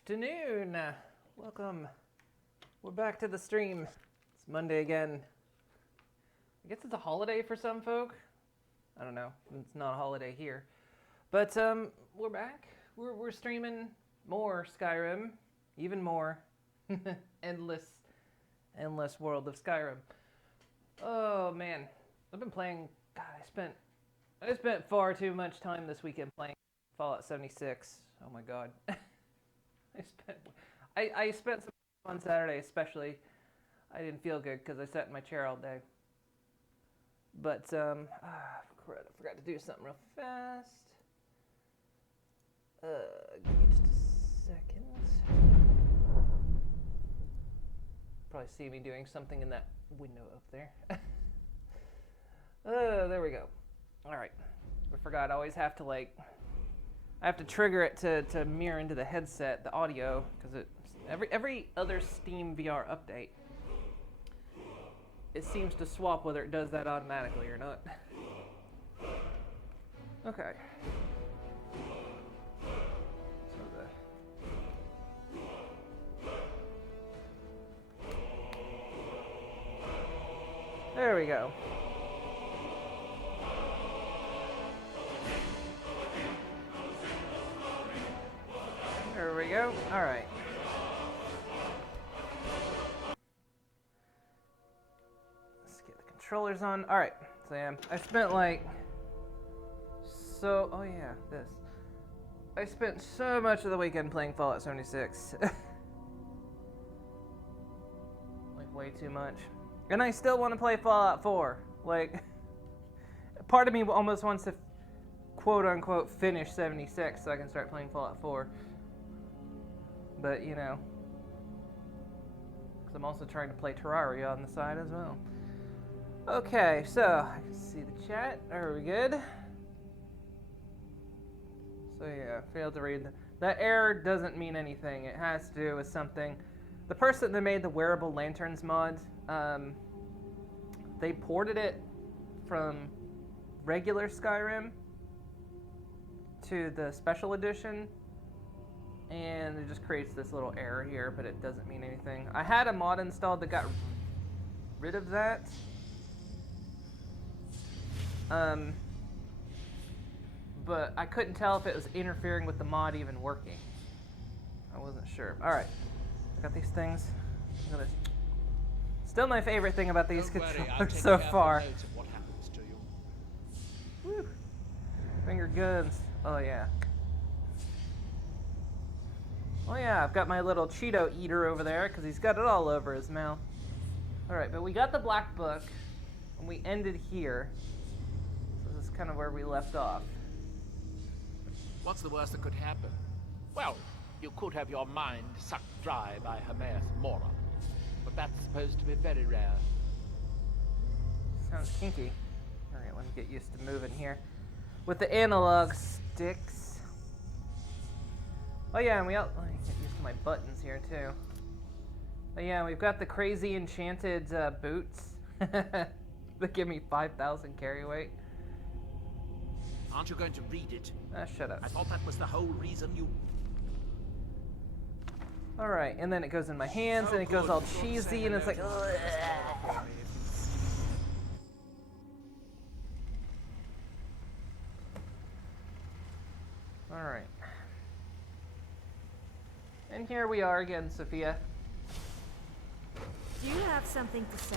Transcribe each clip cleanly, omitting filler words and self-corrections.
afternoon. Welcome. We're back to the stream. It's Monday again. I guess it's a holiday for some folk. I don't know. It's not a holiday here. But we're back. We're streaming more Skyrim. Even more. Endless world of Skyrim. Oh man. I've been playing. God, I spent far too much time this weekend playing Fallout 76. Oh my god. I spent some time on Saturday especially. I didn't feel good because I sat in my chair all day. But I forgot to do something real fast. Give me just a second. Probably see me doing something in that window up there. There we go. All right. I forgot I always have to I have to trigger it to mirror into the headset, the audio, because every other Steam VR update, it seems to swap whether it does that automatically or not. Okay. There we go. There we go. All right. Let's get the controllers on. All right, Sam. I spent oh yeah, this. I spent so much of the weekend playing Fallout 76. Way too much. And I still want to play Fallout 4. Part of me almost wants to quote-unquote finish 76 so I can start playing Fallout 4. But, you know, because I'm also trying to play Terraria on the side as well. Okay, so I can see the chat. Are we good? So yeah, failed to read. That error doesn't mean anything. It has to do with something. The person that made the wearable lanterns mod, they ported it from regular Skyrim to the special edition, and it just creates this little error here, but it doesn't mean anything. I had a mod installed that got rid of that. But I couldn't tell if it was interfering with the mod even working. I wasn't sure. Alright, I got these things. Still my favorite thing about these controllers so far. What happens to you. Woo. Finger guns. Oh yeah. Oh yeah, I've got my little Cheeto eater over there because he's got it all over his mouth. Alright, but we got the black book and we ended here. So this is kind of where we left off. What's the worst that could happen? Well, you could have your mind sucked dry by Hermaeus Mora. But that's supposed to be very rare. Sounds kinky. Alright, let me get used to moving here. With the analog sticks. Oh yeah, and let me get used to my buttons here too. Oh yeah, we've got the crazy enchanted boots. That give me 5,000 carry weight. Aren't you going to read it? Shut up. I thought that was the whole reason you... Alright, and then it goes in my hands, and it goes all cheesy, and it's like... Alright. And here we are again, Sophia. Do you have something to say?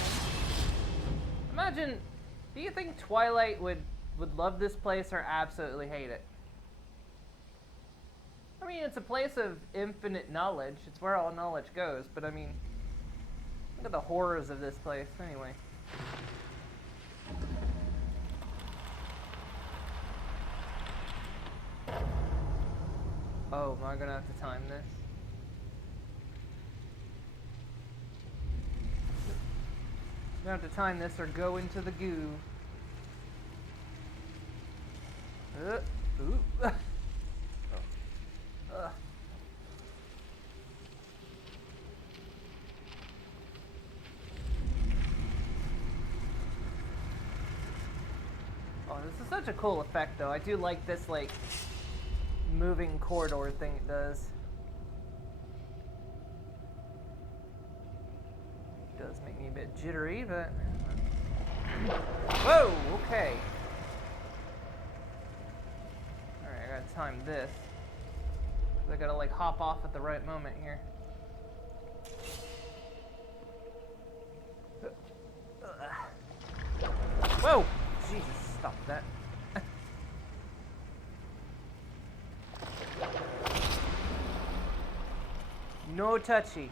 Imagine, do you think Twilight would love this place or absolutely hate it? I mean, it's a place of infinite knowledge. It's where all knowledge goes, but I mean, look at the horrors of this place, anyway. Oh, am I gonna have to time this? I'm gonna have to time this or go into the goo. Ooh. Oh, this is such a cool effect, though. I do like this, moving corridor thing it does. does make me a bit jittery, but... Whoa! Okay. Alright, I gotta time this. I gotta, like, hop off at the right moment here. Whoa! Jesus, stop that. No touchy.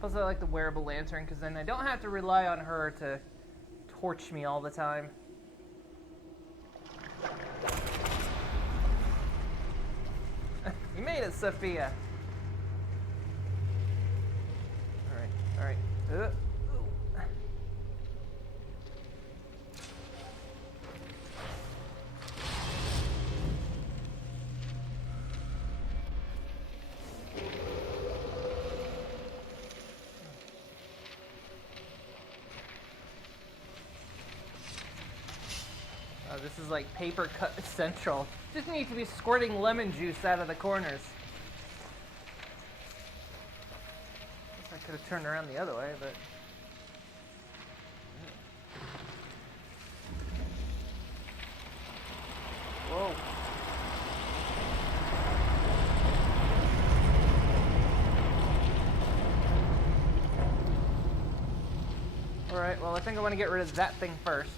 Plus, I like the wearable lantern because then I don't have to rely on her to torch me all the time. You made it, Sophia. All right. Oh, this is like paper cut central. Just need to be squirting lemon juice out of the corners. Guess I could have turned around the other way, but... Whoa. Alright, well I think I want to get rid of that thing first.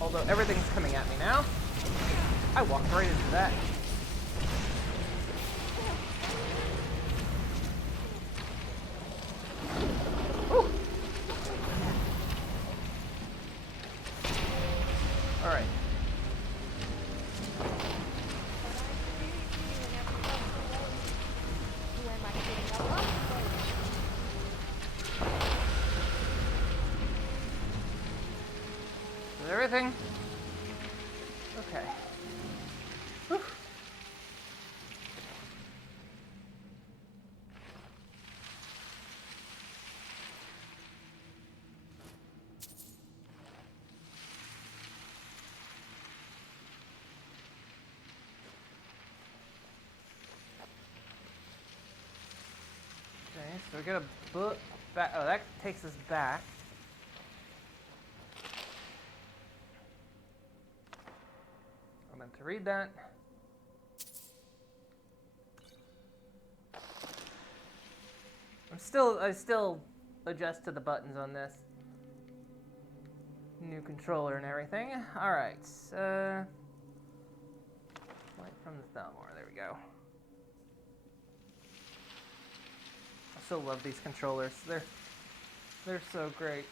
Although everything's coming at me now. I walked right into that. Whew. Alright. Is everything? Okay. Whew. Okay, so we got a book back. Oh, that takes us back. I meant to read that. I still adjust to the buttons on this. New controller and everything. Alright, light from the thumb, there we go. I still love these controllers. They're so great.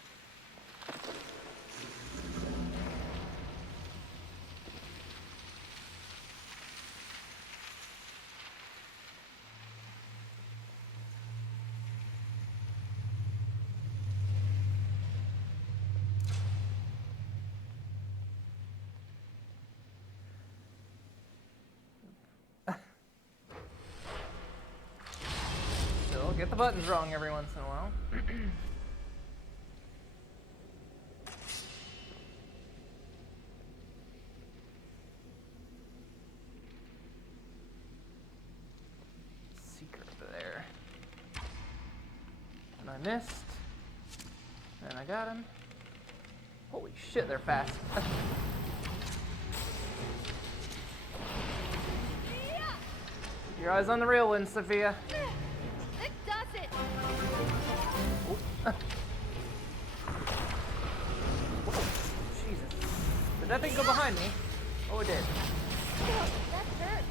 Still get the buttons wrong every once in a while. Secret there. And I missed. And I got him. Holy shit, they're fast. Your eyes on the real one, Sophia. It does it. Oh. Jesus. Did that thing go behind me? Oh, it did. That hurt.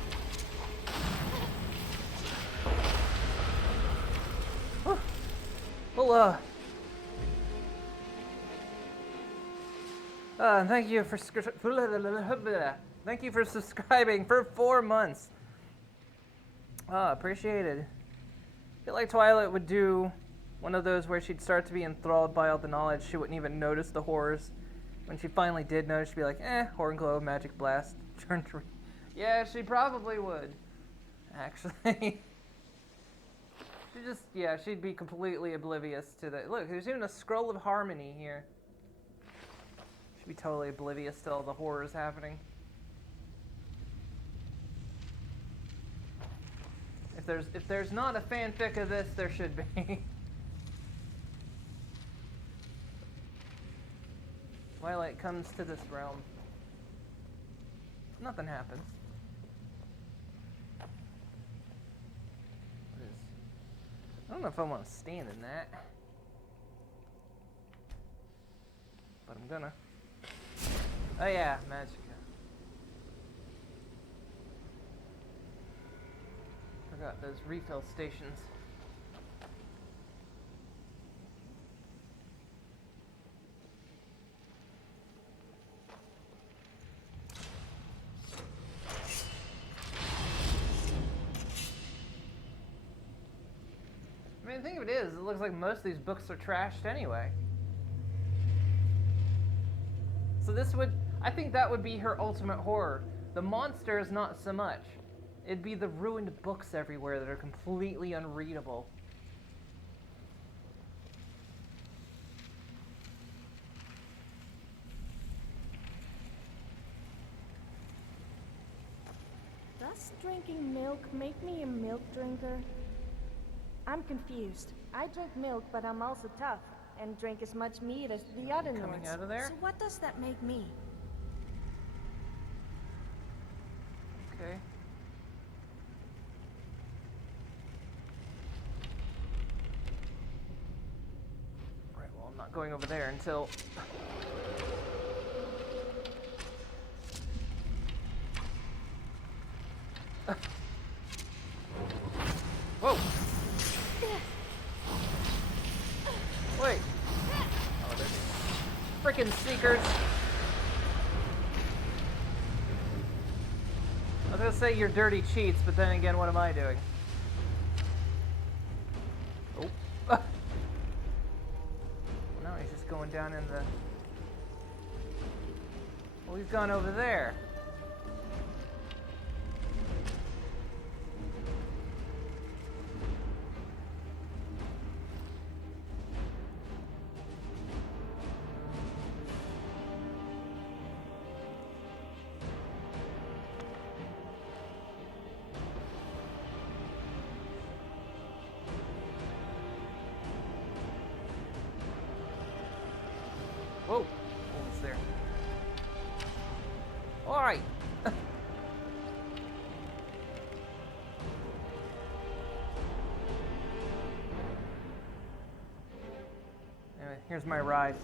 Well, thank you for subscribing for 4 months. Appreciated. I feel like Twilight would do one of those where she'd start to be enthralled by all the knowledge. She wouldn't even notice the horrors. When she finally did notice, she'd be like, horn glow, magic blast, turn to... Yeah, she probably would. Actually. She'd be completely oblivious to that. Look, there's even a scroll of harmony here. be totally oblivious to all the horrors happening. If there's not a fanfic of this, there should be. Twilight comes to this realm. Nothing happens. What is? I don't know if I want to stand in that, but I'm gonna. Oh yeah, magic. Forgot those refill stations. I mean, the thing of it is, it looks like most of these books are trashed anyway. So this would, I think that would be her ultimate horror. The monster is not so much. It'd be the ruined books everywhere that are completely unreadable. Does drinking milk make me a milk drinker? I'm confused. I drink milk, but I'm also tough, and drink as much meat as the other Coming Nords. out of there? So what does that make me? Okay. Right, well, I'm not going over there until... Whoa! Wait! Oh, they're freaking seekers! I was gonna say you're dirty cheats, but then again, what am I doing? Oh. No, he's just going down in the... Well, he's gone over there. Whoa! Almost there. Alright! Anyway, here's my ride.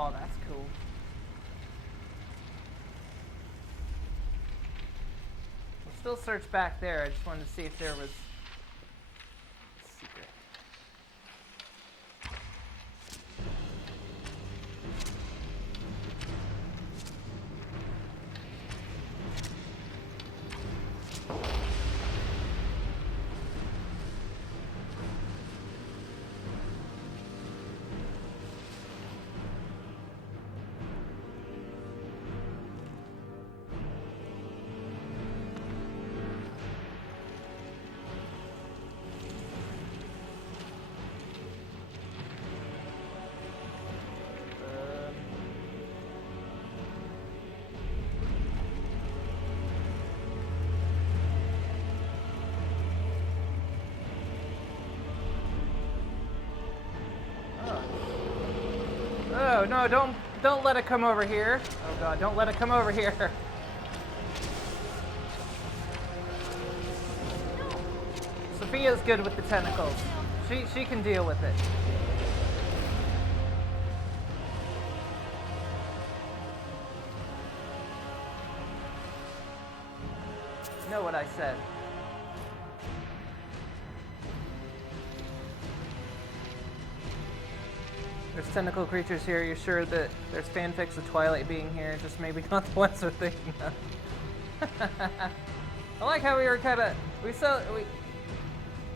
Oh, that's cool. We'll still search back there. I just wanted to see if there was a secret. Oh no, don't let it come over here. Oh god, don't let it come over here. Sophia's good with the tentacles. She can deal with it. You know what I said. There's tentacle creatures here. You're sure that there's fanfics of Twilight being here, just maybe not the ones we're thinking of. I like how we were kind of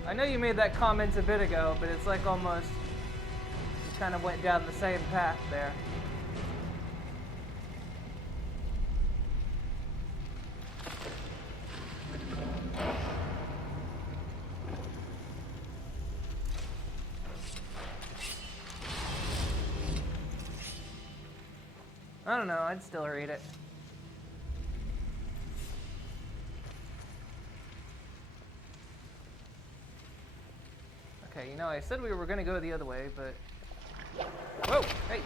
I know you made that comment a bit ago, but it's like almost kind of went down the same path there. I don't know, I'd still read it. Okay, you know, I said we were gonna go the other way, but... Whoa! Hey!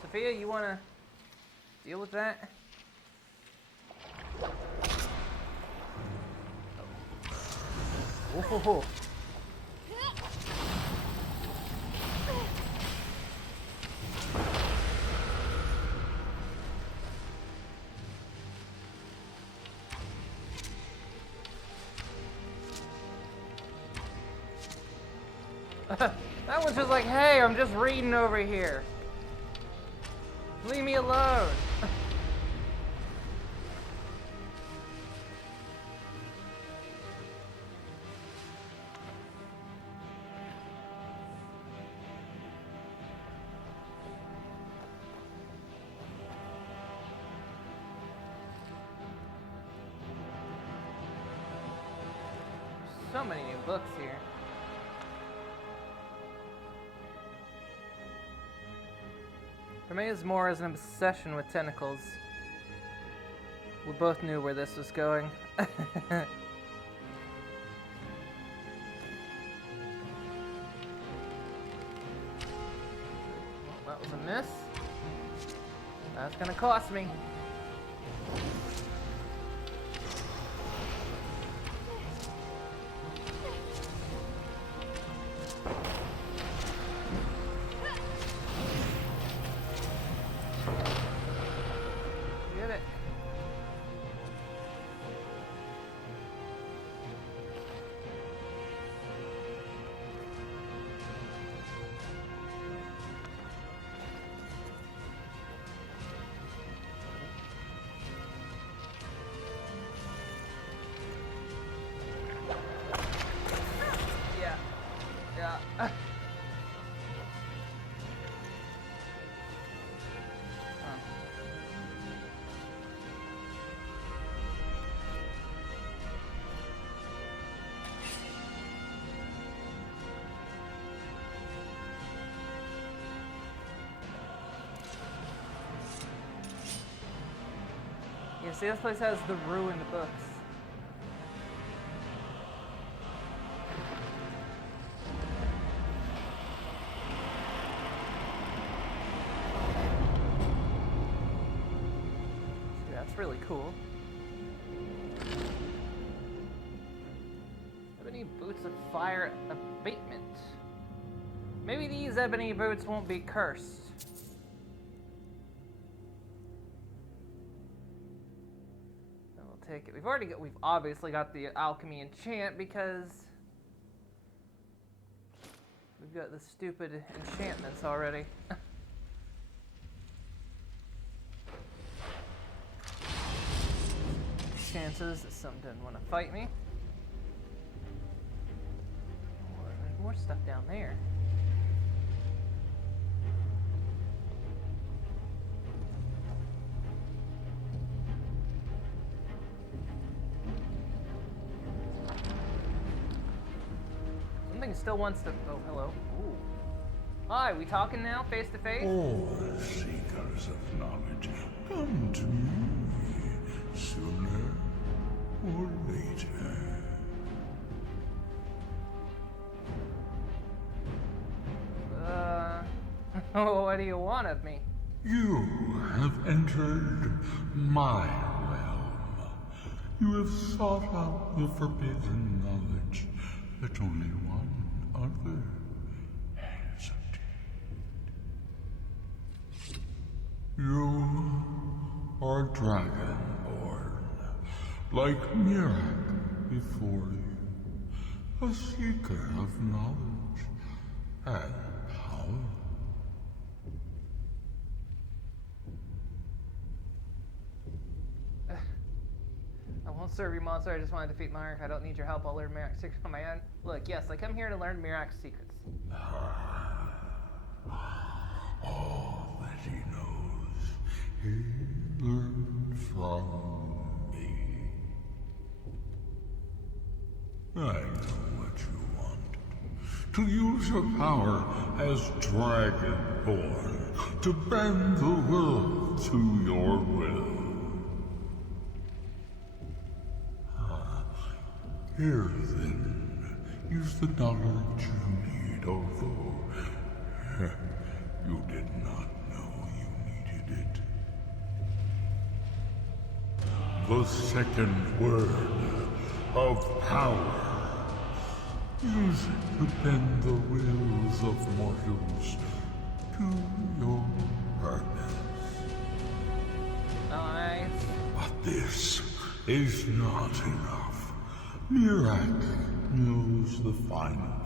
Sophia, you wanna deal with that? Oh. Whoa. That one's just like, hey, I'm just reading over here. Leave me alone. So many new books here. Hermea's more as an obsession with tentacles. We both knew where this was going. Well, that was a miss. That's gonna cost me. Yeah, see, this place has the ruined books. See, that's really cool. Ebony boots of fire abatement. Maybe these ebony boots won't be cursed. Take it. We've obviously got the alchemy enchant because we've got the stupid enchantments already. Chances that some didn't want to fight me. There's more stuff down there. Still wants to. Oh, hello. Ooh. Hi, we talking now, face to face? All seekers of knowledge, come to me sooner or later. What do you want of me? You have entered my realm. You have sought out the forbidden knowledge that only one other has obtained. You are dragonborn, like Mirak before you, a seeker of knowledge and power. I won't serve you, monster. I just want to defeat Mirak. I don't need your help. I'll learn Mirak's secrets on my own. Look, yes, I come here to learn Mirak's secrets. All that he knows, he learned from me. I know what you want. To use your power as Dragonborn, to bend the world to your will. Here then, use the knowledge you need, although you did not know you needed it. The second word of power. Use it to bend the wills of mortals to your purpose. Nice. But this is not enough. Mirak knows the final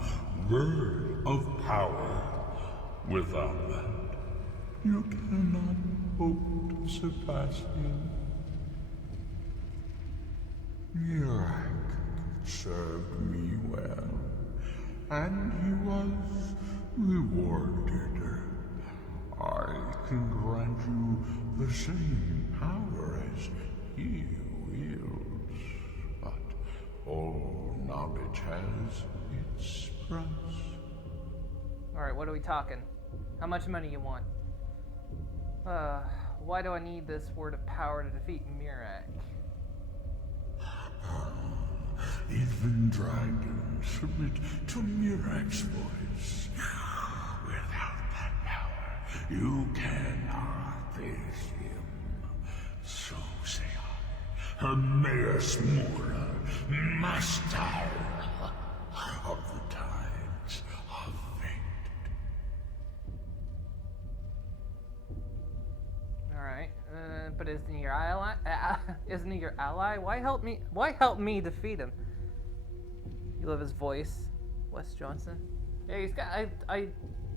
word of power. Without that, you cannot hope to surpass him. Mirak served me well, and he was rewarded. I can grant you the same power as he wields, but all knowledge has its price. Alright, what are we talking? How much money you want? Why do I need this word of power to defeat Mirak? Even dragons submit to Mirak's voice. Without that power, you cannot face him. So say I, Hermaeus Mora, master of the tides of fate. Alright, but isn't he your ally? Isn't he your ally? Why help me? Why help me defeat him? You love his voice, Wes Johnson. Yeah,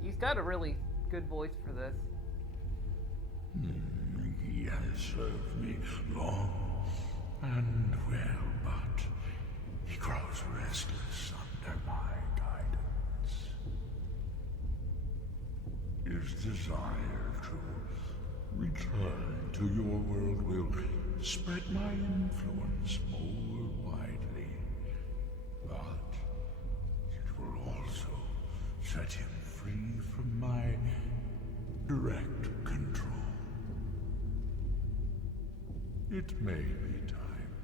he's got a really good voice for this. He has served me long and well, but he grows restless under my guidance. His desire to return to your world will spread my influence more widely, but it will also set him free from my direct control. It may be time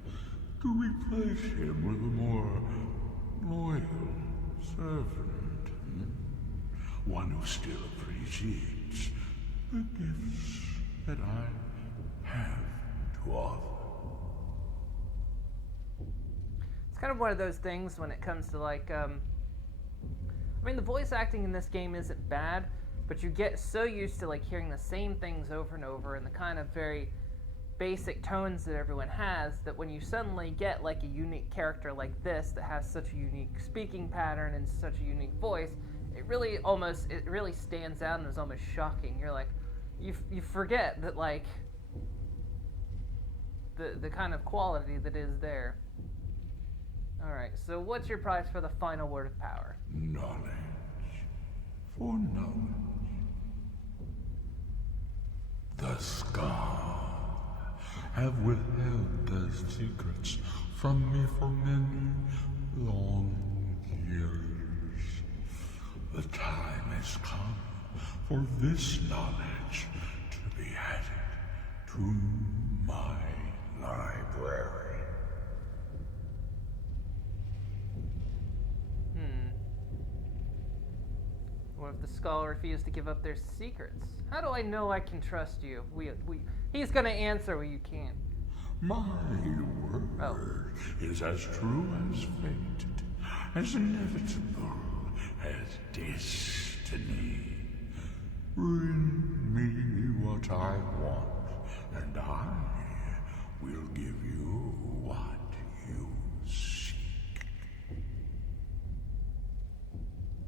to replace him with a more loyal servant. One who still appreciates the gifts that I have to offer. It's kind of one of those things when it comes to like, I mean, the voice acting in this game isn't bad, but you get so used to like hearing the same things over and over and the kind of very basic tones that everyone has, that when you suddenly get like a unique character like this that has such a unique speaking pattern and such a unique voice, it really stands out and is almost shocking. You're like, you forget that like the kind of quality that is there. Alright, so what's your price for the final word of power? Knowledge. For knowledge. The Scar have withheld their secrets from me for many long years. The time has come for this knowledge to be added to my library. What if the skull refused to give up their secrets? How do I know I can trust you? He's gonna answer when you can't. My word is as true as fate, as inevitable as destiny. Bring me what I want, and I will give you what you seek.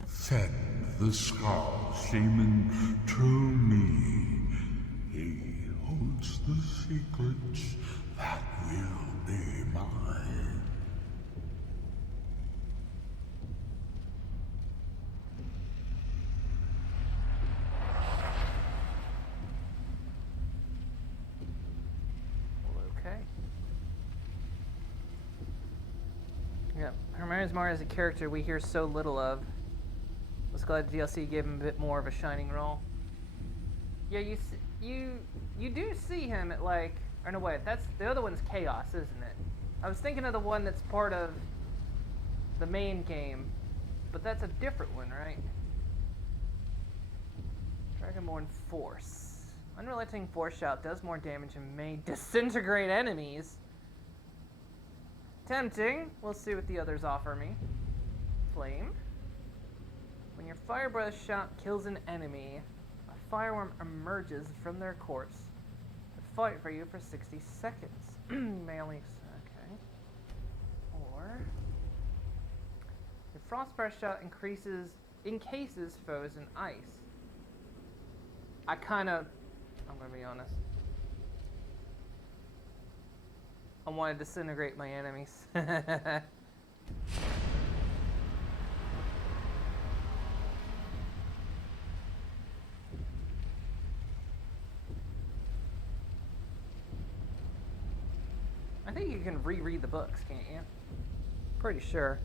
Send the Skull Shaman to me. He holds the secrets that will be mine. Yep, Hermaeus Mora is a character we hear so little of. Was glad the DLC gave him a bit more of a shining role. Yeah, you do see him at like, or no wait, that's the other one's Chaos, isn't it? I was thinking of the one that's part of the main game, but that's a different one, right? Dragonborn Force. Unrelenting Force Shout does more damage and may disintegrate enemies. Tempting. We'll see what the others offer me. Flame. When your fire breath shot kills an enemy, a fireworm emerges from their corpse to fight for you for 60 seconds. Melee. Okay. Or your frost breath shot encases foes in ice. I'm gonna be honest. I want to disintegrate my enemies. I think you can reread the books, can't you? Pretty sure.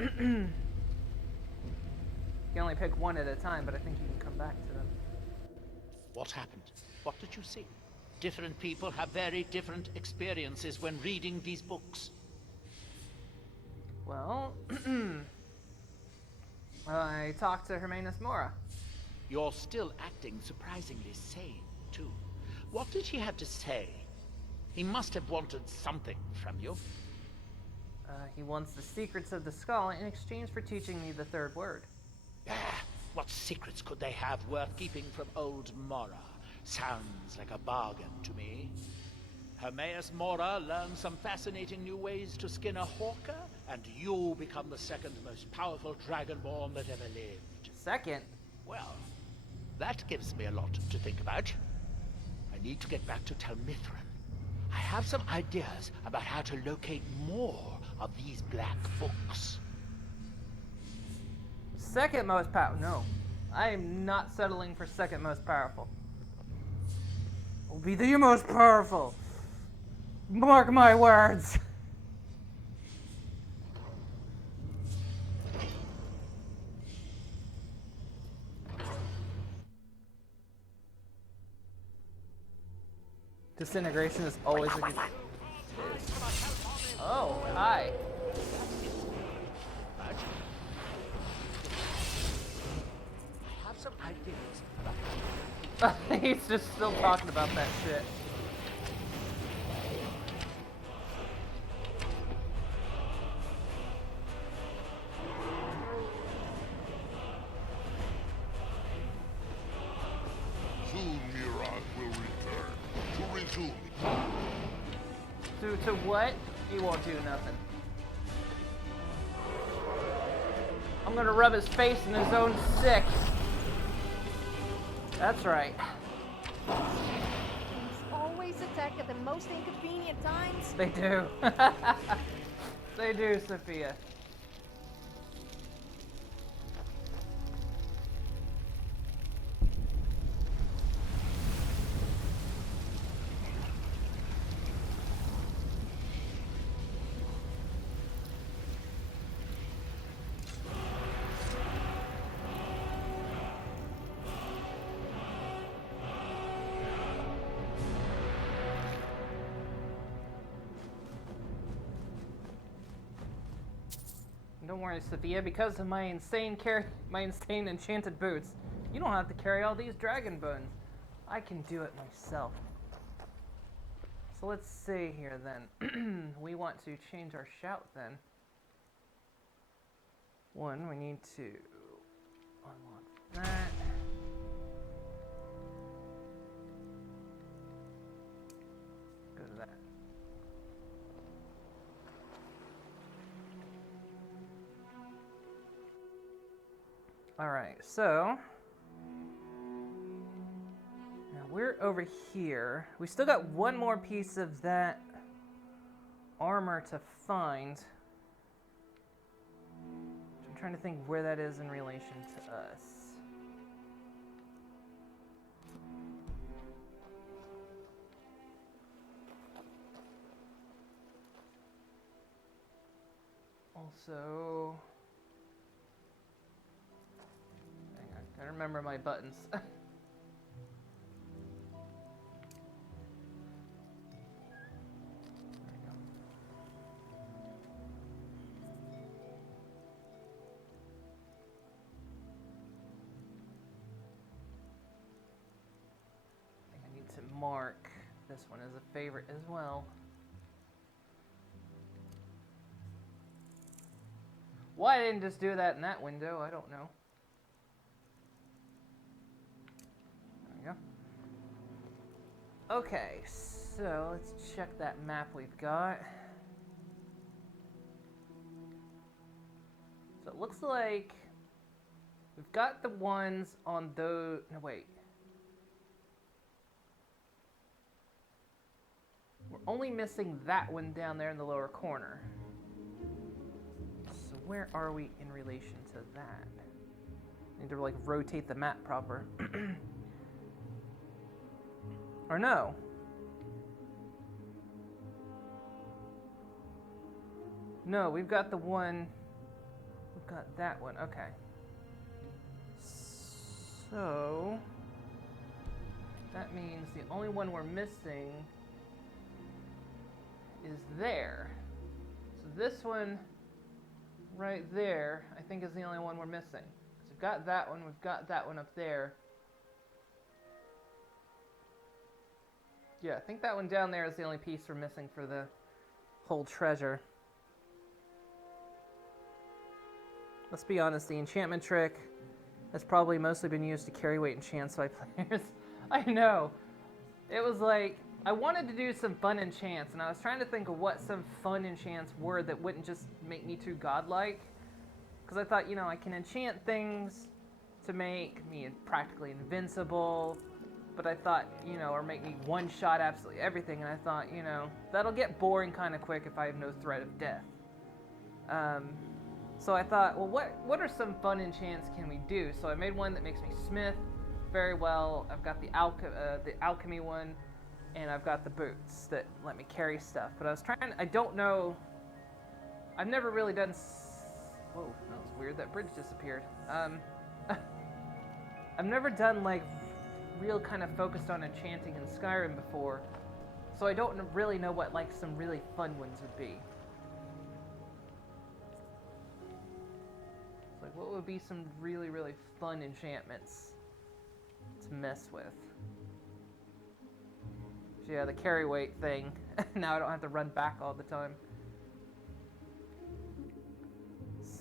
You can only pick one at a time, but I think you can come back to them. What happened? What did you see? Different people have very different experiences when reading these books. Well, I talked to Hermaeus Mora. You're still acting surprisingly sane, too. What did he have to say? He must have wanted something from you. He wants the secrets of the skull in exchange for teaching me the third word. Ah, what secrets could they have worth keeping from old Mora? Sounds like a bargain to me. Hermaeus Mora learned some fascinating new ways to skin a hawker, and you become the second most powerful dragonborn that ever lived. Second? Well, that gives me a lot to think about. I need to get back to Telmithran. I have some ideas about how to locate more of these black books. Second most powerful? No. I am not settling for second most powerful. Will be the most powerful. Mark my words. Disintegration is always a good... Oh, hi. I have some ideas about He's just still talking about that shit. Soon Mirage will return to resume. To what? He won't do nothing. I'm gonna rub his face in his own sick. That's right. Things always attack at the most inconvenient times. They do. They do, Sophia. Don't worry, Sophia, because of my insane enchanted boots, you don't have to carry all these dragon bones. I can do it myself. So let's see here then. We want to change our shout then. One, we need to unlock that. Go to that. Alright, so now we're over here. We still got one more piece of that armor to find. I'm trying to think where that is in relation to us. Also, hang on, gotta remember my buttons. There we go. I think I need to mark this one as a favorite as well. Why I didn't just do that in that window, I don't know. There we go. Okay, so let's check that map we've got. So it looks like we've got the ones on those. No, wait. We're only missing that one down there in the lower corner. So where are we in relation to that? I need to like rotate the map proper. Or no. No, we've got the one. We've got that one. Okay. So that means the only one we're missing is there. So this one right there, I think, is the only one we're missing. Because we've got that one, we've got that one up there. Yeah, I think that one down there is the only piece we're missing for the whole treasure. Let's be honest, the enchantment trick has probably mostly been used to carry weight enchants by players. I know. It was like, I wanted to do some fun enchants, and I was trying to think of what some fun enchants were that wouldn't just make me too godlike. Because I thought, you know, I can enchant things to make me practically invincible, but I thought, you know, or make me one-shot absolutely everything, and I thought, you know, that'll get boring kind of quick if I have no threat of death. So I thought, well, what are some fun enchants can we do? So I made one that makes me smith very well. I've got the alchemy one, and I've got the boots that let me carry stuff. But I was trying, I don't know, I've never really done, whoa, that was weird, that bridge disappeared. I've never done like real kind of focused on enchanting in Skyrim before, so I don't really know what like some really fun ones would be. It's like, what would be some really, really fun enchantments to mess with? So yeah, the carry weight thing. Now I don't have to run back all the time.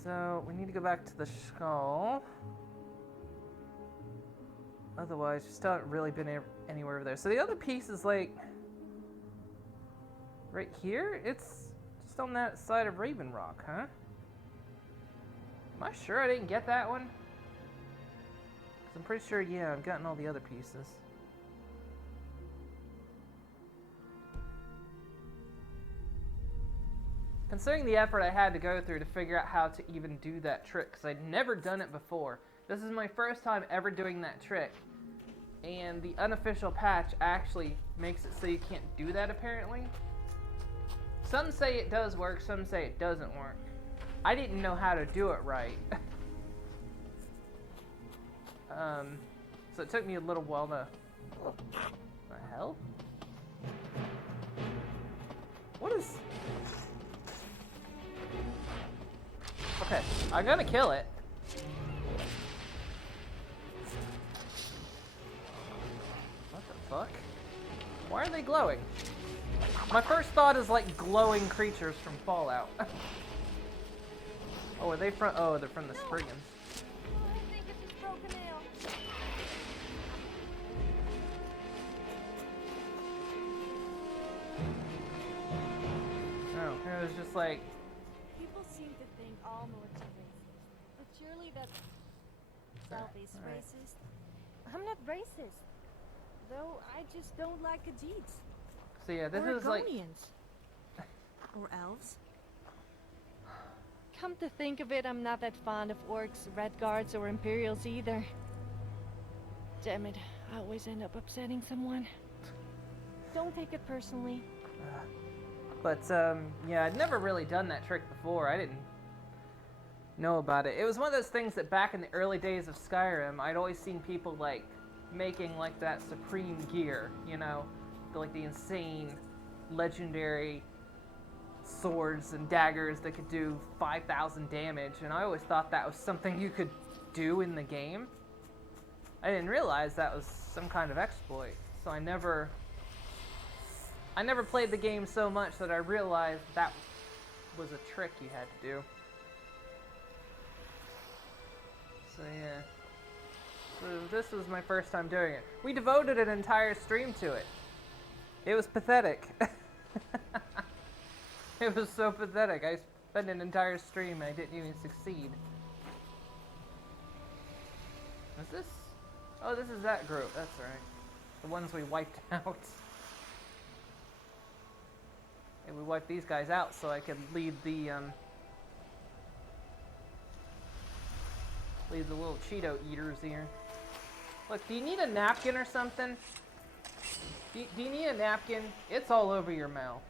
So we need to go back to the skull. Otherwise, we still haven't really been anywhere over there. So the other piece is like right here. It's just on that side of Raven Rock, huh? Am I sure I didn't get that one? 'Cause I'm pretty sure, yeah, I've gotten all the other pieces. Considering the effort I had to go through to figure out how to even do that trick, because I'd never done it before. This is my first time ever doing that trick. And the unofficial patch actually makes it so you can't do that, apparently. Some say it does work, some say it doesn't work. I didn't know how to do it right. So it took me a little while to... What the hell? What is... Okay, I'm gonna kill it. What the fuck? Why are they glowing? My first thought is like glowing creatures from Fallout. Oh, are they from? Oh, they're from the Spriggans. I think it's a broken nail. Oh, it was just like. People seem to think all Nords are racist, but surely that's self-is Alright. racist. I'm not racist, though. I just don't like Khajiits. So yeah, this Or is like. Argonians. Or elves. Come to think of it, I'm not that fond of orcs, red guards, or imperials either. Damn it, I always end up upsetting someone. Don't take it personally. But yeah, I'd never really done that trick before. I didn't know about it. It was one of those things that back in the early days of Skyrim, I'd always seen people like making like that supreme gear, you know, like the insane, legendary swords and daggers that could do 5,000 damage, and I always thought that was something you could do in the game. I didn't realize that was some kind of exploit, so I never played the game so much that I realized that was a trick you had to do. So yeah. So this was my first time doing it. We devoted an entire stream to it. It was pathetic. It was so pathetic. I spent an entire stream and I didn't even succeed. Is this? Oh, this is that group. That's right. The ones we wiped out. And we wiped these guys out so I could lead the little Cheeto eaters here. Look, do you need a napkin or something? Do you need a napkin? It's all over your mouth.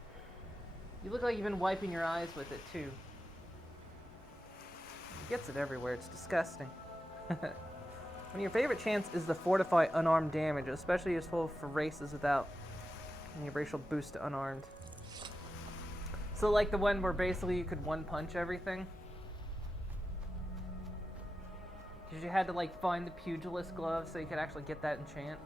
You look like you've been wiping your eyes with it, too. It gets it everywhere. It's disgusting. One of your favorite chants is the fortify unarmed damage, especially useful for races without any racial boost to unarmed. So like the one where basically you could one-punch everything? Because you had to like find the pugilist glove so you could actually get that enchant.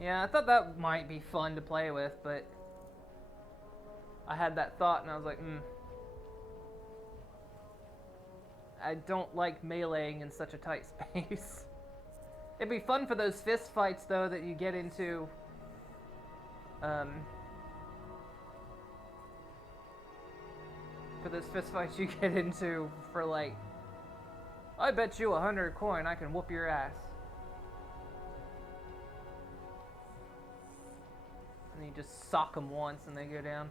Yeah, I thought that might be fun to play with, but I had that thought and I was like, I don't like meleeing in such a tight space. It'd be fun for those fist fights though that you get into for like, I bet you 100 coin I can whoop your ass. And you just sock them once and they go down.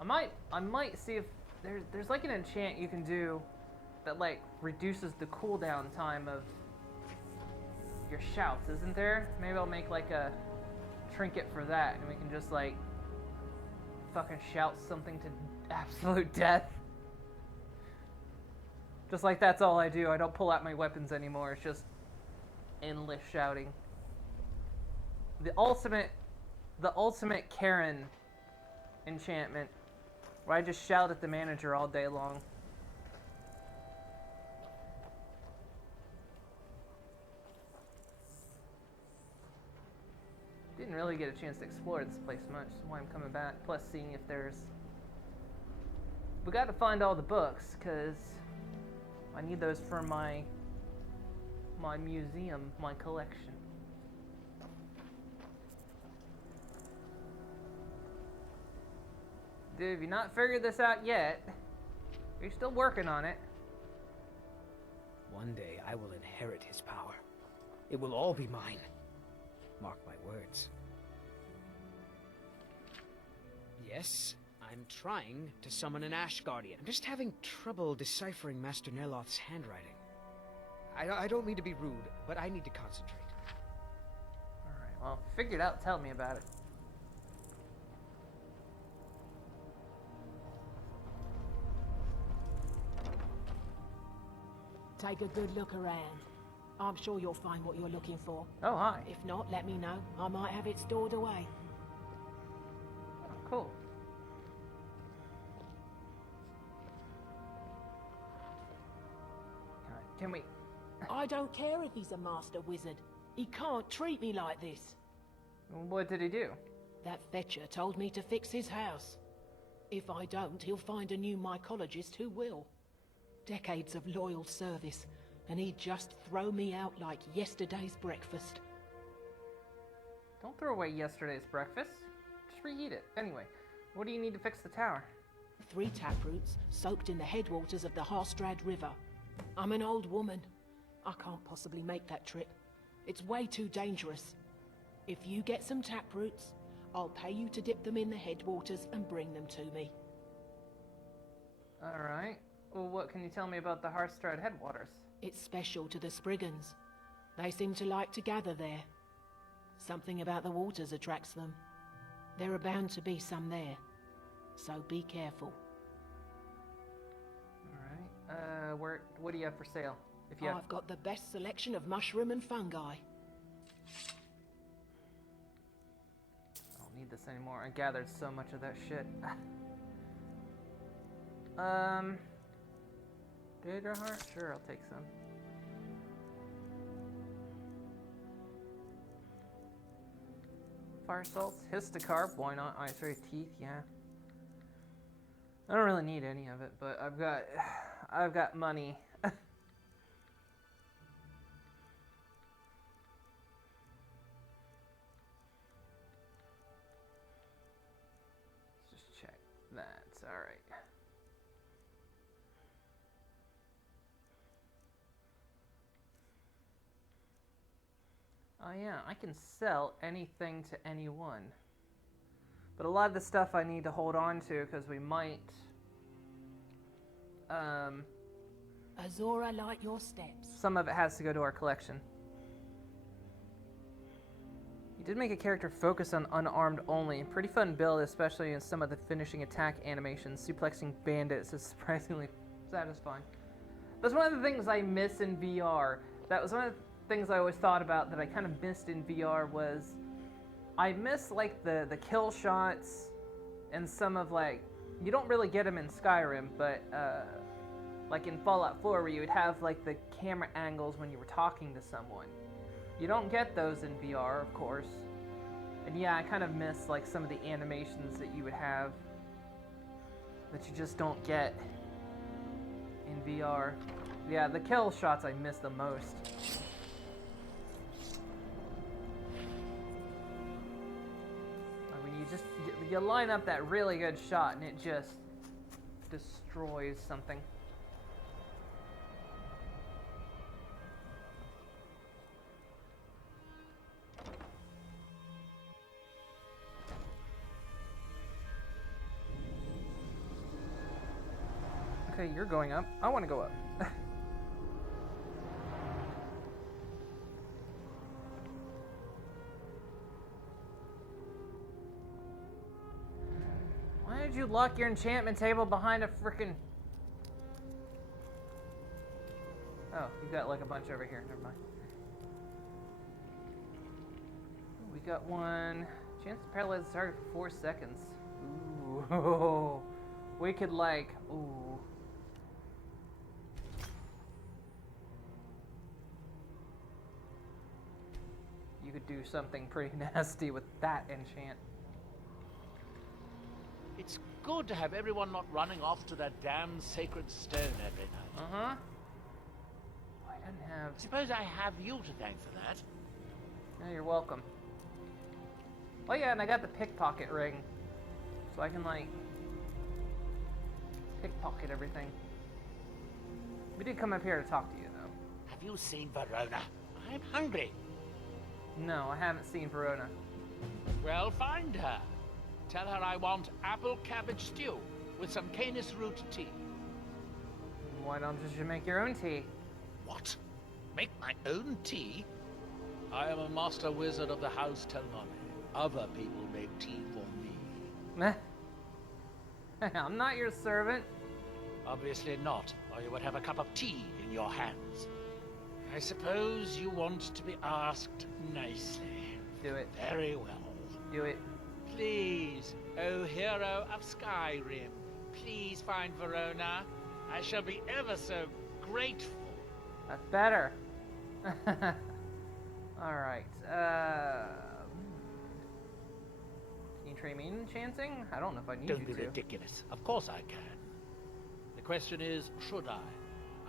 I might see if there's like an enchant you can do that like reduces the cooldown time of your shouts, isn't there? Maybe I'll make like a trinket for that and we can just like fucking shout something to absolute death. Just like that's all I do. I don't pull out my weapons anymore. It's just endless shouting. The ultimate Karen enchantment, where I just shout at the manager all day long. Didn't really get a chance to explore this place much, that's why I'm coming back. Plus seeing if there's... We gotta find all the books, because I need those for my museum, my collection. Dude, have you not figured this out yet? You're still working on it. One day I will inherit his power. It will all be mine. Mark my words. Yes, I'm trying to summon an Ash Guardian. I'm just having trouble deciphering Master Neloth's handwriting. I don't mean to be rude, but I need to concentrate. Alright, well, figure it out, tell me about it. Take a good look around. I'm sure you'll find what you're looking for. Oh, hi. If not, let me know. I might have it stored away. Oh, cool. Alright, can we... I don't care if he's a master wizard. He can't treat me like this. What did he do? That fetcher told me to fix his house. If I don't, he'll find a new mycologist who will. Decades of loyal service, and he'd just throw me out like yesterday's breakfast. Don't throw away yesterday's breakfast. Just reheat it. Anyway, what do you need to fix the tower? 3 taproots soaked in the headwaters of the Harstrad River. I'm an old woman. I can't possibly make that trip. It's way too dangerous. If you get some taproots, I'll pay you to dip them in the headwaters and bring them to me. Alright. Well, what can you tell me about the Harstrad headwaters? It's special to the Spriggans. They seem to like to gather there. Something about the waters attracts them. There are bound to be some there, so be careful. Alright. What do you have for sale? If you have... I've got the best selection of mushroom and fungi. I don't need this anymore. I gathered so much of that shit. Data heart? Sure, I'll take some. Fire salts, histocarp, why not? Ice ray teeth, yeah. I don't really need any of it, but I've got money. Let's just check that. All right. Oh yeah, I can sell anything to anyone. But a lot of the stuff I need to hold on to because we might... Azora, light your steps. Some of it has to go to our collection. You did make a character focus on unarmed only. Pretty fun build, especially in some of the finishing attack animations. Suplexing bandits is surprisingly satisfying. That's one of the things I miss in VR. That was one of the things I always thought about that I kind of missed in VR was I miss like the kill shots and some of like, you don't really get them in Skyrim, but like in Fallout 4 where you would have like the camera angles when you were talking to someone. You don't get those in VR, of course. And yeah, I kind of miss like some of the animations that you would have that you just don't get in VR. Yeah, the kill shots I miss the most. Like when you line up that really good shot and it just destroys something. Okay, you're going up. I want to go up. Why did you lock your enchantment table behind a frickin'... Oh, you got like a bunch over here. Never mind. We got one. Chance to paralyze the target for 4 seconds. Ooh. We could like... Ooh. You could do something pretty nasty with that enchant. It's good to have everyone not running off to that damn sacred stone every night. Uh-huh. I didn't have... Suppose I have you to thank for that. No, you're welcome. Oh yeah, and I got the pickpocket ring. So I can, like... pickpocket everything. We did come up here to talk to you, though. Have you seen Verona? I'm hungry. No, I haven't seen Verona. Well, find her. Tell her I want apple cabbage stew with some canis root tea. Why don't you make your own tea? What? Make my own tea? I am a master wizard of the House Telmani. Other people make tea for me. I'm not your servant. Obviously not, or you would have a cup of tea in your hands. I suppose you want to be asked nicely. Do it. Very well. Do it. Please, O hero of Skyrim, please find Verona. I shall be ever so grateful. That's better. Alright, can you train me in enchanting? I don't know if I need Don't you be to. ridiculous. Of course I can. The question is, should I?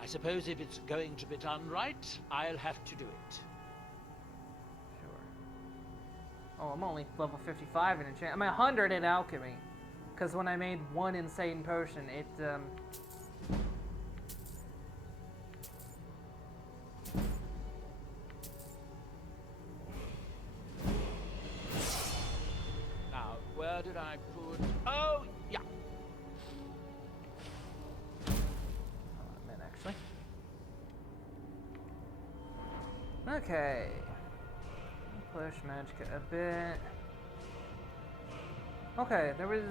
I suppose if it's going to be done right, I'll have to do it. Sure. Oh, I'm only level 55 in enchant. I'm 100 in alchemy. Because when I made one insane potion, it, Now, where did I put... Oh, yeah. actually. Okay. Push Magicka a bit. Okay, there was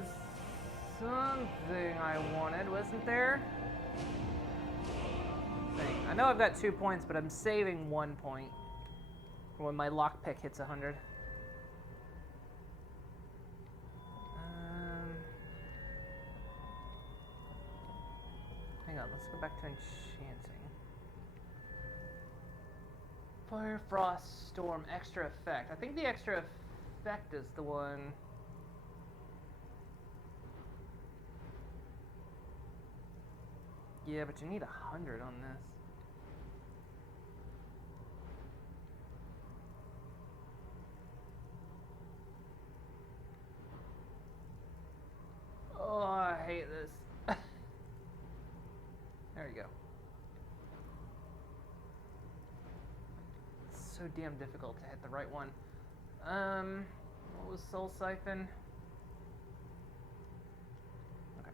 something I wanted, wasn't there? I know I've got 2 points, but I'm saving 1 point for when my lockpick hits 100. Hang on, let's go back to enchanting. Fire, Frost, Storm, extra effect. I think the extra effect is the one. Yeah, but you need 100 on this. Oh, I hate this. There you go. It's so damn difficult to hit the right one. What was Soul Siphon? Okay.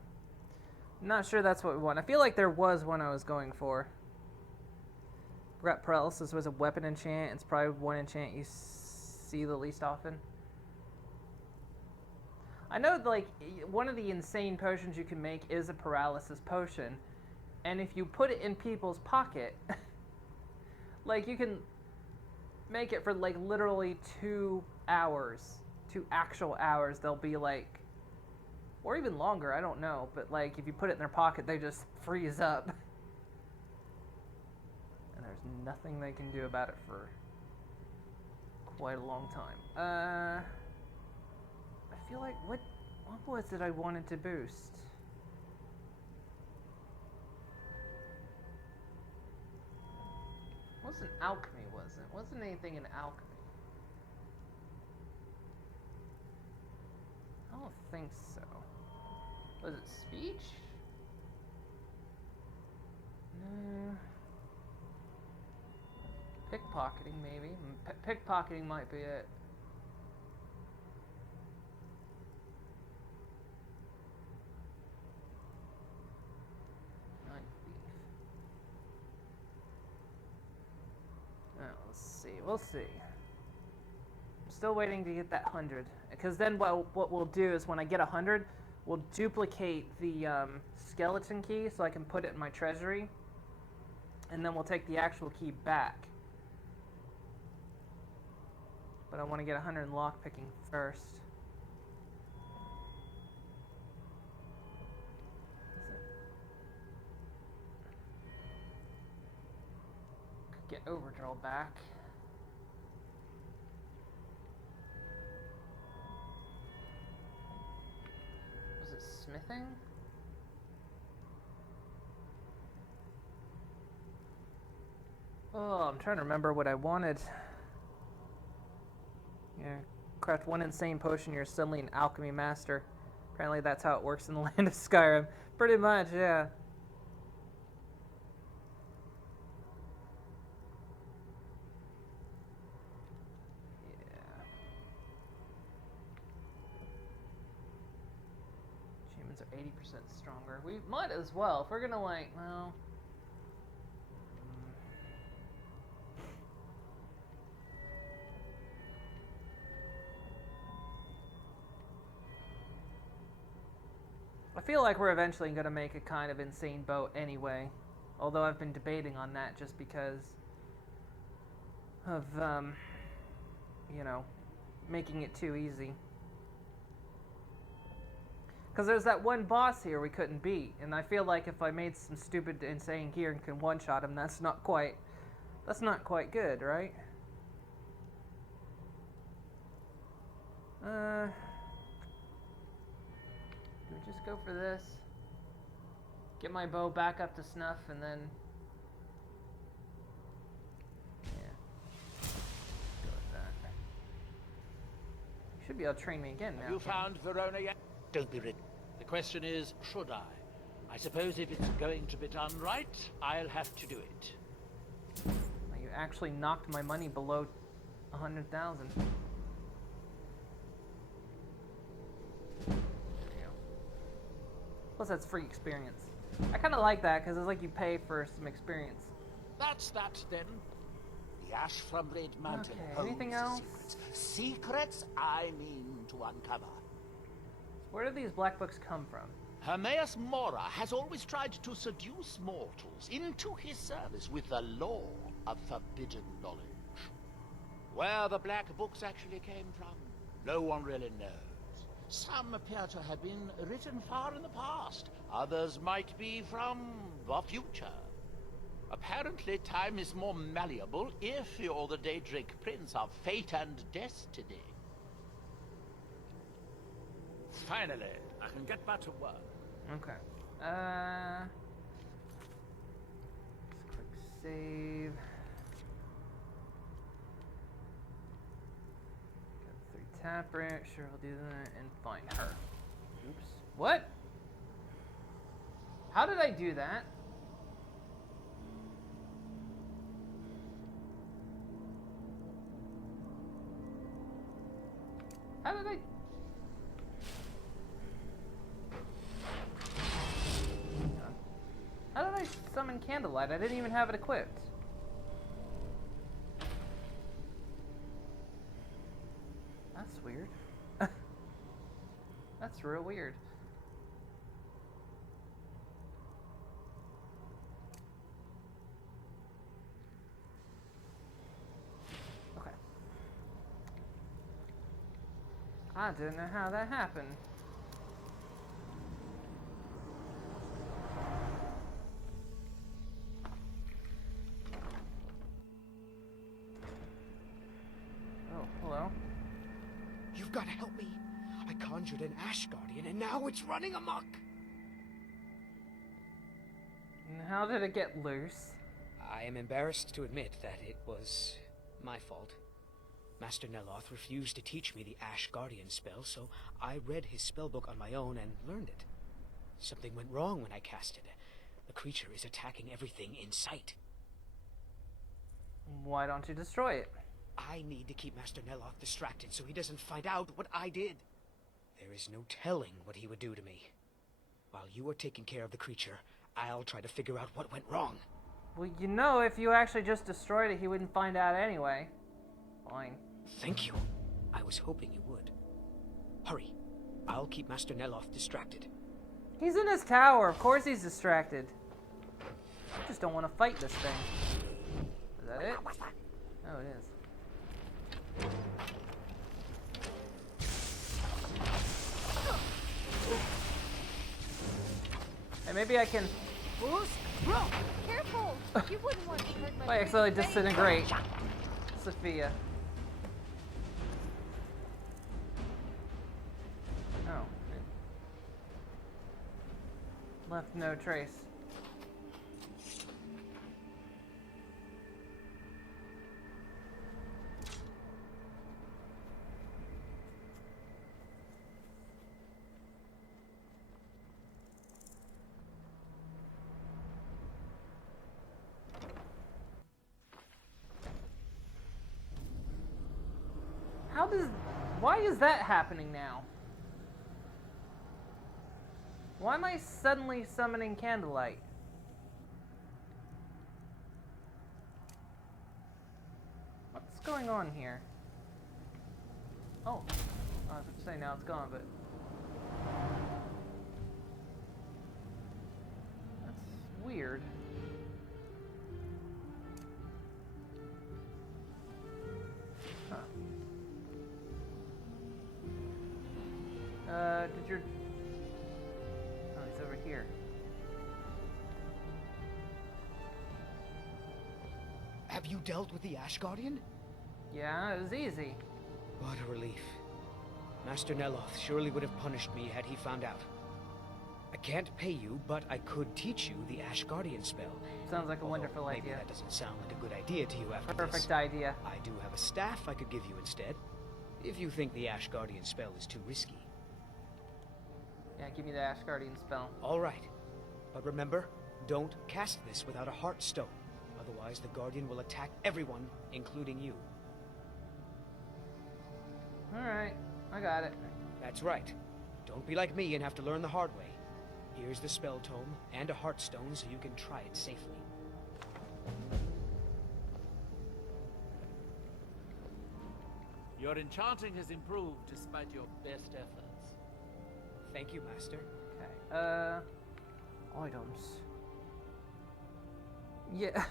Not sure that's what we want. I feel like there was one I was going for. Forgot Paralysis was a weapon enchant. It's probably one enchant you see the least often. I know, like, one of the insane potions you can make is a paralysis potion. And if you put it in people's pocket, like, you can make it for, like, literally 2 hours. 2 actual hours. They'll be, like, or even longer, I don't know. But, like, if you put it in their pocket, they just freeze up. And there's nothing they can do about it for quite a long time. I feel like, what was it I wanted to boost? It wasn't alchemy, was it? Wasn't anything in alchemy. I don't think so. Was it speech? No. Pickpocketing, maybe. Pickpocketing might be it. Let's see. We'll see. I'm still waiting to get that 100. Because then what we'll do is when I get 100, we'll duplicate the skeleton key so I can put it in my treasury. And then we'll take the actual key back. But I want to get 100 in lockpicking first. Get overdraw back. Was it smithing? Oh, I'm trying to remember what I wanted. Yeah, craft 1 insane potion, you're suddenly an alchemy master. Apparently that's how it works in the land of Skyrim. Pretty much, yeah. Humans are 80% stronger. We might as well. If we're gonna, like, well... I feel like we're eventually going to make a kind of insane boat anyway. Although I've been debating on that just because of, you know, making it too easy. Because there's that one boss here we couldn't beat. And I feel like if I made some stupid insane gear and can one-shot him, that's not quite good, right? Do we just go for this? Get my bow back up to snuff and then... Yeah. Go with that. You should be able to train me again now. Have you found Verona yet? Don't be rid. The question is, should I? I suppose if it's going to be done right, I'll have to do it. You actually knocked my money below 100,000. Plus, that's free experience. I kind of like that because it's like you pay for some experience. That's that then. The ash from Red Mountain Okay, holds anything else? secrets. Secrets I mean to uncover. Where did these black books come from? Hermaeus Mora has always tried to seduce mortals into his service with the lore of forbidden knowledge. Where the black books actually came from, no one really knows. Some appear to have been written far in the past. Others might be from the future. Apparently, time is more malleable if you're the Daedric Prince of Fate and Destiny. Finally, I can get back to work. Okay. Just quick save. Got 3 taproot. Sure, we'll do that and find her. Oops. What? How did I do that? How did I? How did I summon Candlelight? I didn't even have it equipped. That's weird. That's real weird. Okay. I don't know how that happened. Oh, hello. You've got to help me. I conjured an Ash Guardian, and now it's running amok. And how did it get loose? I am embarrassed to admit that it was my fault. Master Neloth refused to teach me the Ash Guardian spell, so I read his spellbook on my own and learned it. Something went wrong when I cast it. The creature is attacking everything in sight. Why don't you destroy it? I need to keep Master Neloth distracted so he doesn't find out what I did. There is no telling what he would do to me. While you are taking care of the creature, I'll try to figure out what went wrong. Well, you know, if you actually just destroyed it, he wouldn't find out anyway. Fine. Thank you. I was hoping you would. Hurry. I'll keep Master Neloth distracted. He's in his tower. Of course he's distracted. I just don't want to fight this thing. Is that it? Oh, it is. Hey, maybe I can... Careful! You wouldn't want to hurt my I accidentally face. disintegrate Sophia. Oh. Left no trace. Why is that happening now? Why am I suddenly summoning Candlelight? What's going on here? Oh, I was going to say now it's gone, but... That's weird. Huh. Did your... Oh, he's over here. Have you dealt with the Ash Guardian? Yeah, it was easy. What a relief. Master Neloth surely would have punished me had he found out. I can't pay you, but I could teach you the Ash Guardian spell. Sounds like a Although wonderful maybe idea. that doesn't sound like a good idea to you after Perfect this. idea. I do have a staff I could give you instead, if you think the Ash Guardian spell is too risky. Yeah, give me the Ash Guardian spell. All right. But remember, don't cast this without a heart stone. Otherwise, the Guardian will attack everyone, including you. Alright, I got it. That's right. Don't be like me and have to learn the hard way. Here's the spell tome and a heart stone so you can try it safely. Your enchanting has improved despite your best efforts. Thank you, Master. Okay. Items. Yeah.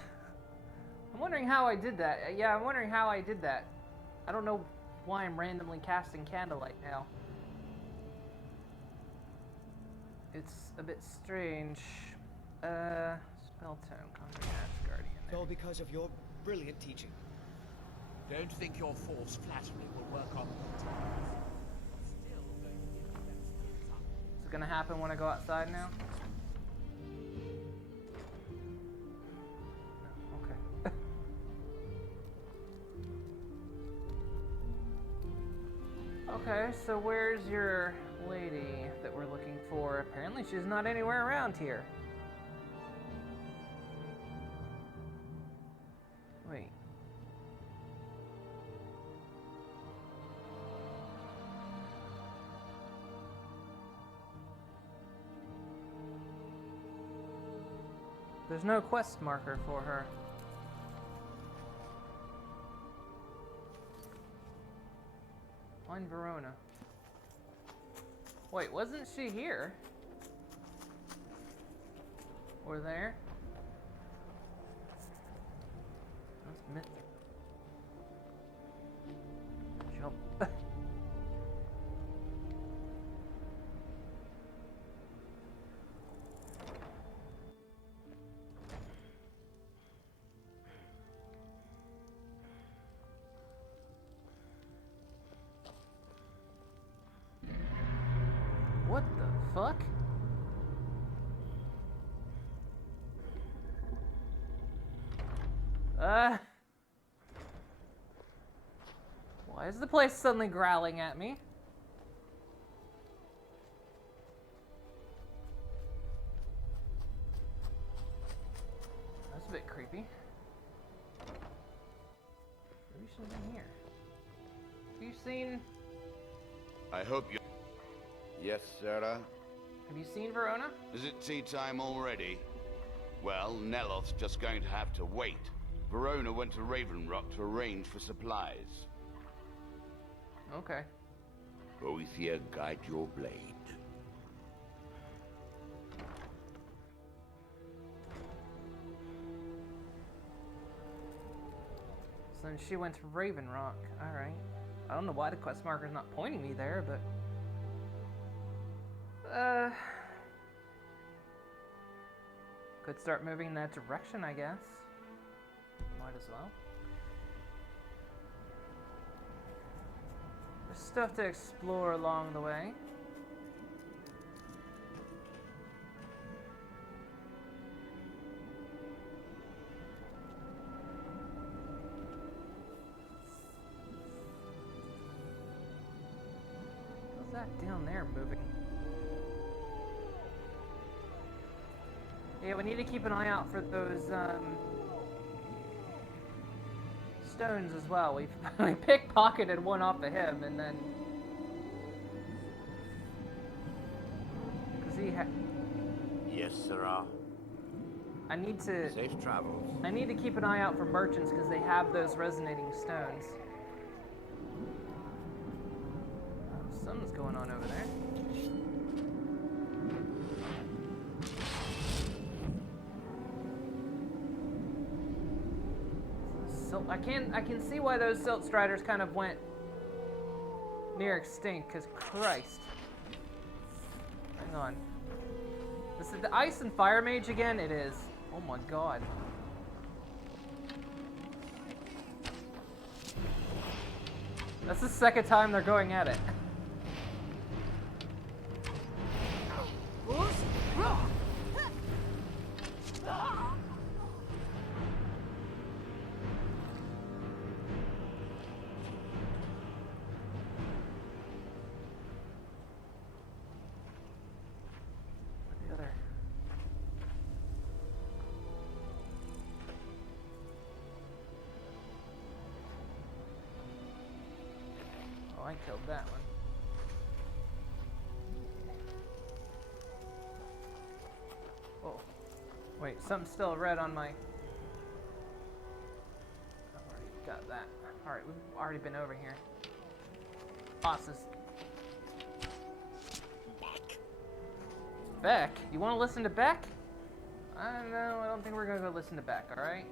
I'm wondering how I did that. Yeah, I'm wondering how I did that. I don't know why I'm randomly casting Candlelight now. It's a bit strange. Spell tome, Conjuring Ash Guardian. It's all because of your brilliant teaching. Don't think your false flattery will work on the Still going to give you that skills up. Is it gonna happen when I go outside now? No, okay. Okay, so where's your lady that we're looking for? Apparently she's not anywhere around here. Wait. There's no quest marker for her. Find Verona. Wait, wasn't she here? Or there? That's meant to jump. What the fuck? Why is the place suddenly growling at me? That's a bit creepy. Maybe she's in here. Have you seen... I hope you... Yes, Sarah? Have you seen Verona? Is it tea time already? Well, Neloth's just going to have to wait. Verona went to Raven Rock to arrange for supplies. Okay. Boethia, guide your blade. So then she went to Raven Rock. Alright. I don't know why the quest marker's not pointing me there, but... could start moving in that direction, I guess. Might as well. There's stuff to explore along the way. What's that down there moving? Yeah, we need to keep an eye out for those, stones as well. We pickpocketed one off of him, and then... Because he had... Yes, Sarah. I need to... Safe travels. I need to keep an eye out for merchants, because they have those resonating stones. Something's going on over there. I can see why those Silt Striders kind of went near extinct, because Christ. Hang on. This is the Ice and Fire Mage again? It is. Oh my god. That's the second time they're going at it. I killed that one. Oh. Wait, something's still red on my... I've already got that. Alright, we've already been over here. bosses. Beck? You want to listen to Beck? I don't know. I don't think we're gonna go listen to Beck. All right.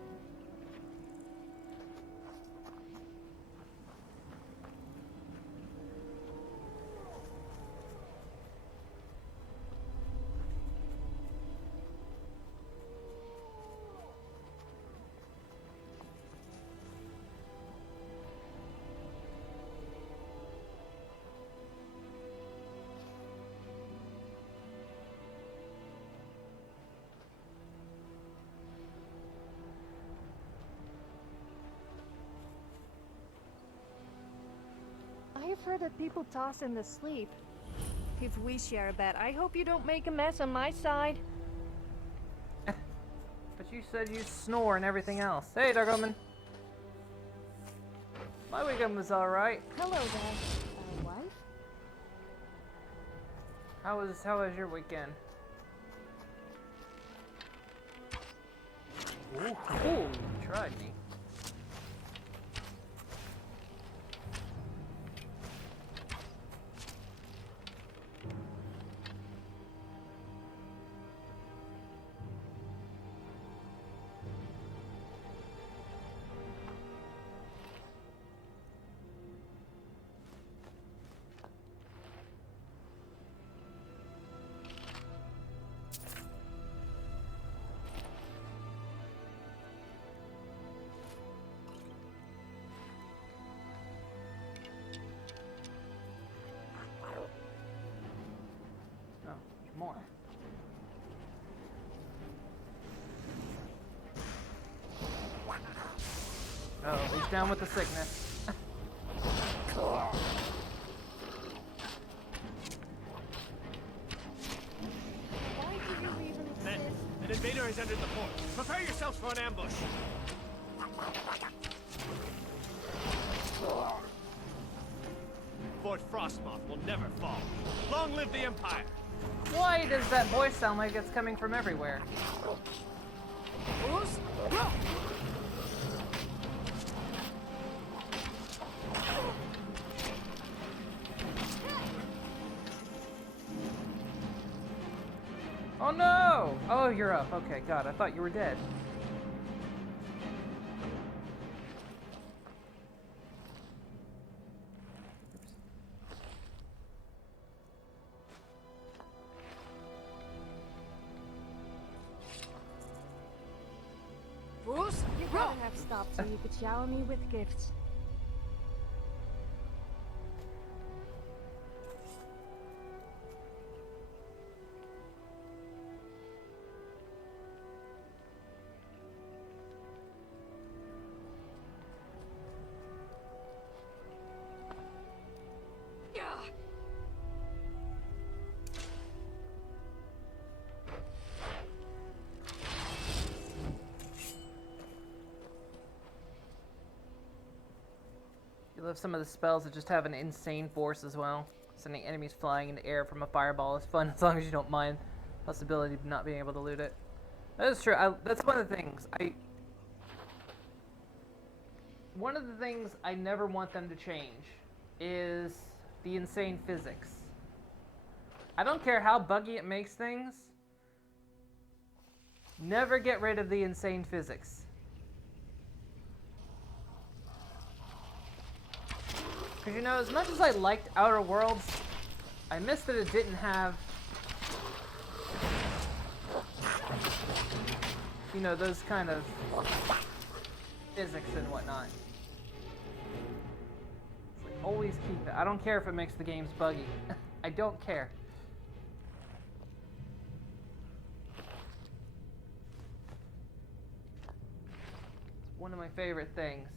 I've heard that people toss in their sleep. If we share a bed, I hope you don't make a mess on my side. But you said you snore and everything else. Hey, Dargoman. My weekend was alright. Hello there, wife. How was your weekend? Ooh, you tried me. More. Oh, he's down with the sickness. Why do you even Men, exist? an invader has entered the fort. Prepare yourselves for an ambush. Fort Frostmoth will never fall. Long live the Empire! Why does that voice sound like it's coming from everywhere? Oh no! Oh, you're up. Okay, God, I thought you were dead. You gotta have stopped so you could shower me with gifts. You love some of the spells that just have an insane force as well. Sending enemies flying in the air from a fireball is fun as long as you don't mind the possibility of not being able to loot it. That is true. That's one of the things. One of the things I never want them to change is the insane physics. I don't care how buggy it makes things. Never get rid of the insane physics. Because, you know, as much as I liked Outer Worlds, I missed that it didn't have, you know, those kind of physics and whatnot. It's like, always keep it. I don't care if it makes the games buggy. I don't care. It's one of my favorite things.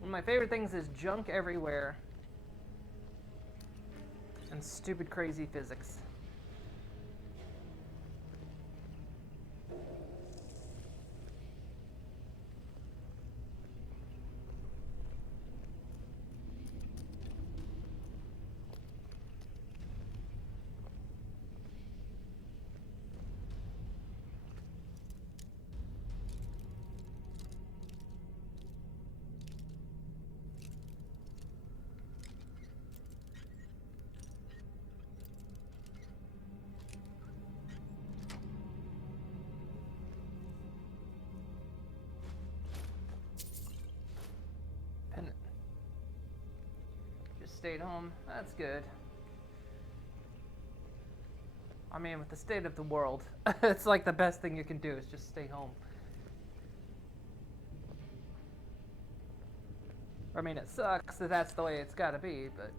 One of my favorite things is junk everywhere and stupid, crazy physics. stayed home. That's good. I mean, with the state of the world, it's like the best thing you can do is just stay home. I mean, it sucks that that's the way it's gotta be, but...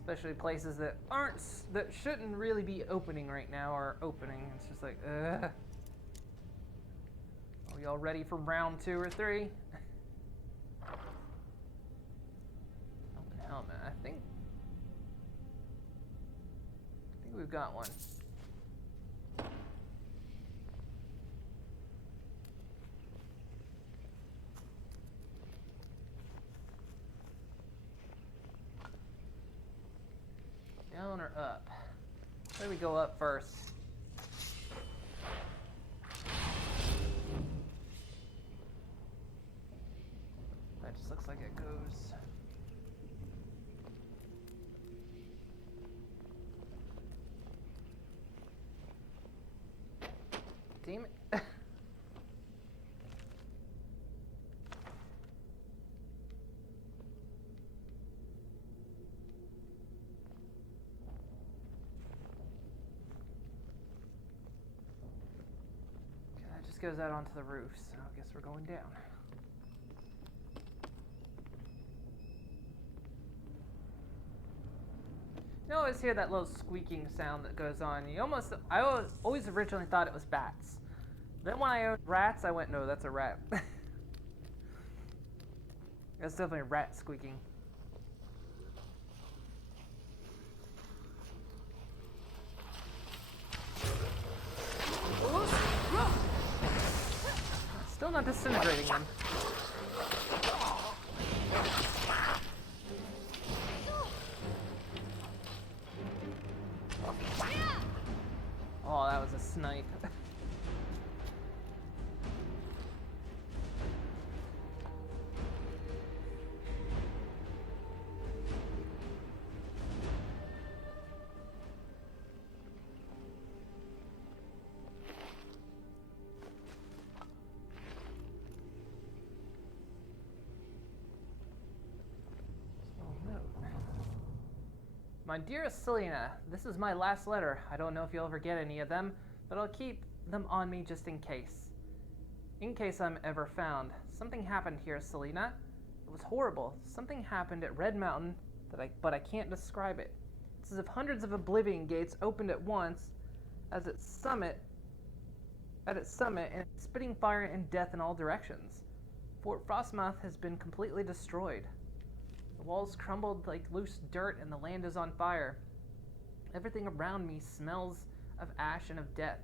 Especially places that that shouldn't really be opening right now are opening. It's just like, ugh. Are we all ready for round 2 or 3? Open helmet. I think we've got one. Down or up? Where do we go up first? That just looks like it goes. Damn it. Goes out onto the roof, so I guess we're going down. You always hear that little squeaking sound that goes on. I always originally thought it was bats. Then when I owned rats, I went, no, that's a rat. That's definitely a rat squeaking. Still not disintegrating them. Oh, that was a snipe. My dearest Selena, this is my last letter. I don't know if you'll ever get any of them, but I'll keep them on me just in case. In case I'm ever found. Something happened here, Selena. It was horrible. Something happened at Red Mountain, but I can't describe it. It's as if hundreds of oblivion gates opened at once at its summit, and it's spitting fire and death in all directions. Fort Frostmouth has been completely destroyed. The walls crumbled like loose dirt and the land is on fire. Everything around me smells of ash and of death.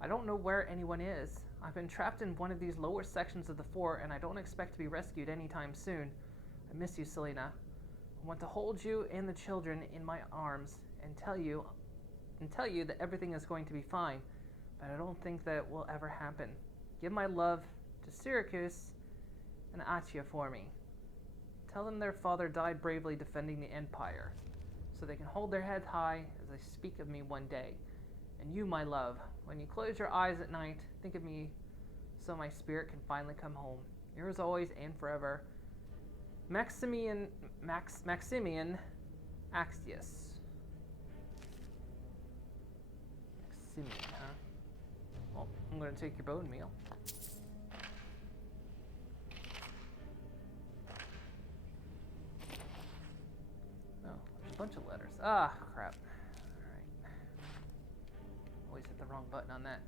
I don't know where anyone is. I've been trapped in one of these lower sections of the fort and I don't expect to be rescued anytime soon. I miss you, Selena. I want to hold you and the children in my arms and tell you that everything is going to be fine, but I don't think that will ever happen. Give my love to Syracuse and Atia for me. Tell them their father died bravely defending the Empire, so they can hold their heads high as they speak of me one day. And you, my love, when you close your eyes at night, think of me so my spirit can finally come home. Yours always and forever, Maximian Axius. Maximian, huh? Well, I'm going to take your bone meal. Bunch of letters. Ah, crap. Alright. Always hit the wrong button on that.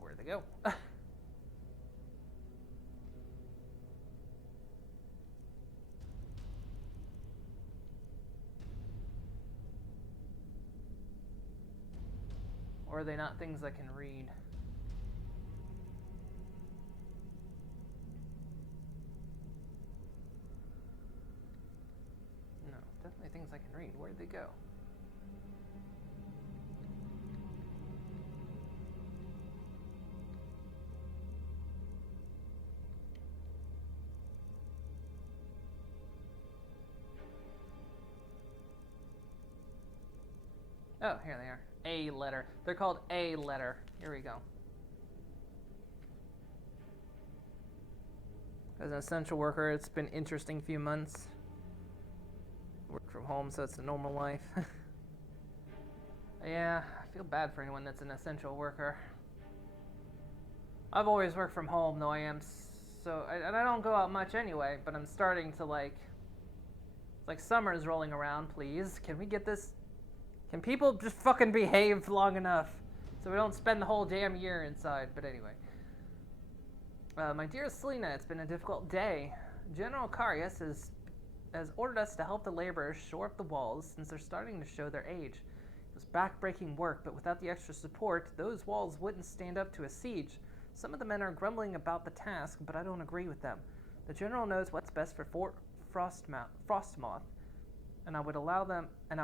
Where'd they go? Or are they not things I can read? Definitely things I can read. Where'd they go? Oh, here they are. A letter. They're called A letter. Here we go. As an essential worker, it's been an interesting few months. Work from home, so it's a normal life. Yeah, I feel bad for anyone that's an essential worker. I've always worked from home, though I am and I don't go out much anyway, but I'm starting to like summer's rolling around, please. Can we get this? Can people just fucking behave long enough so we don't spend the whole damn year inside? But anyway. My dear Selena, it's been a difficult day. General Carius has ordered us to help the laborers shore up the walls since they're starting to show their age. It was back-breaking work, but without the extra support, those walls wouldn't stand up to a siege. Some of the men are grumbling about the task, but I don't agree with them. The general knows what's best for Fort Frostmoth, and I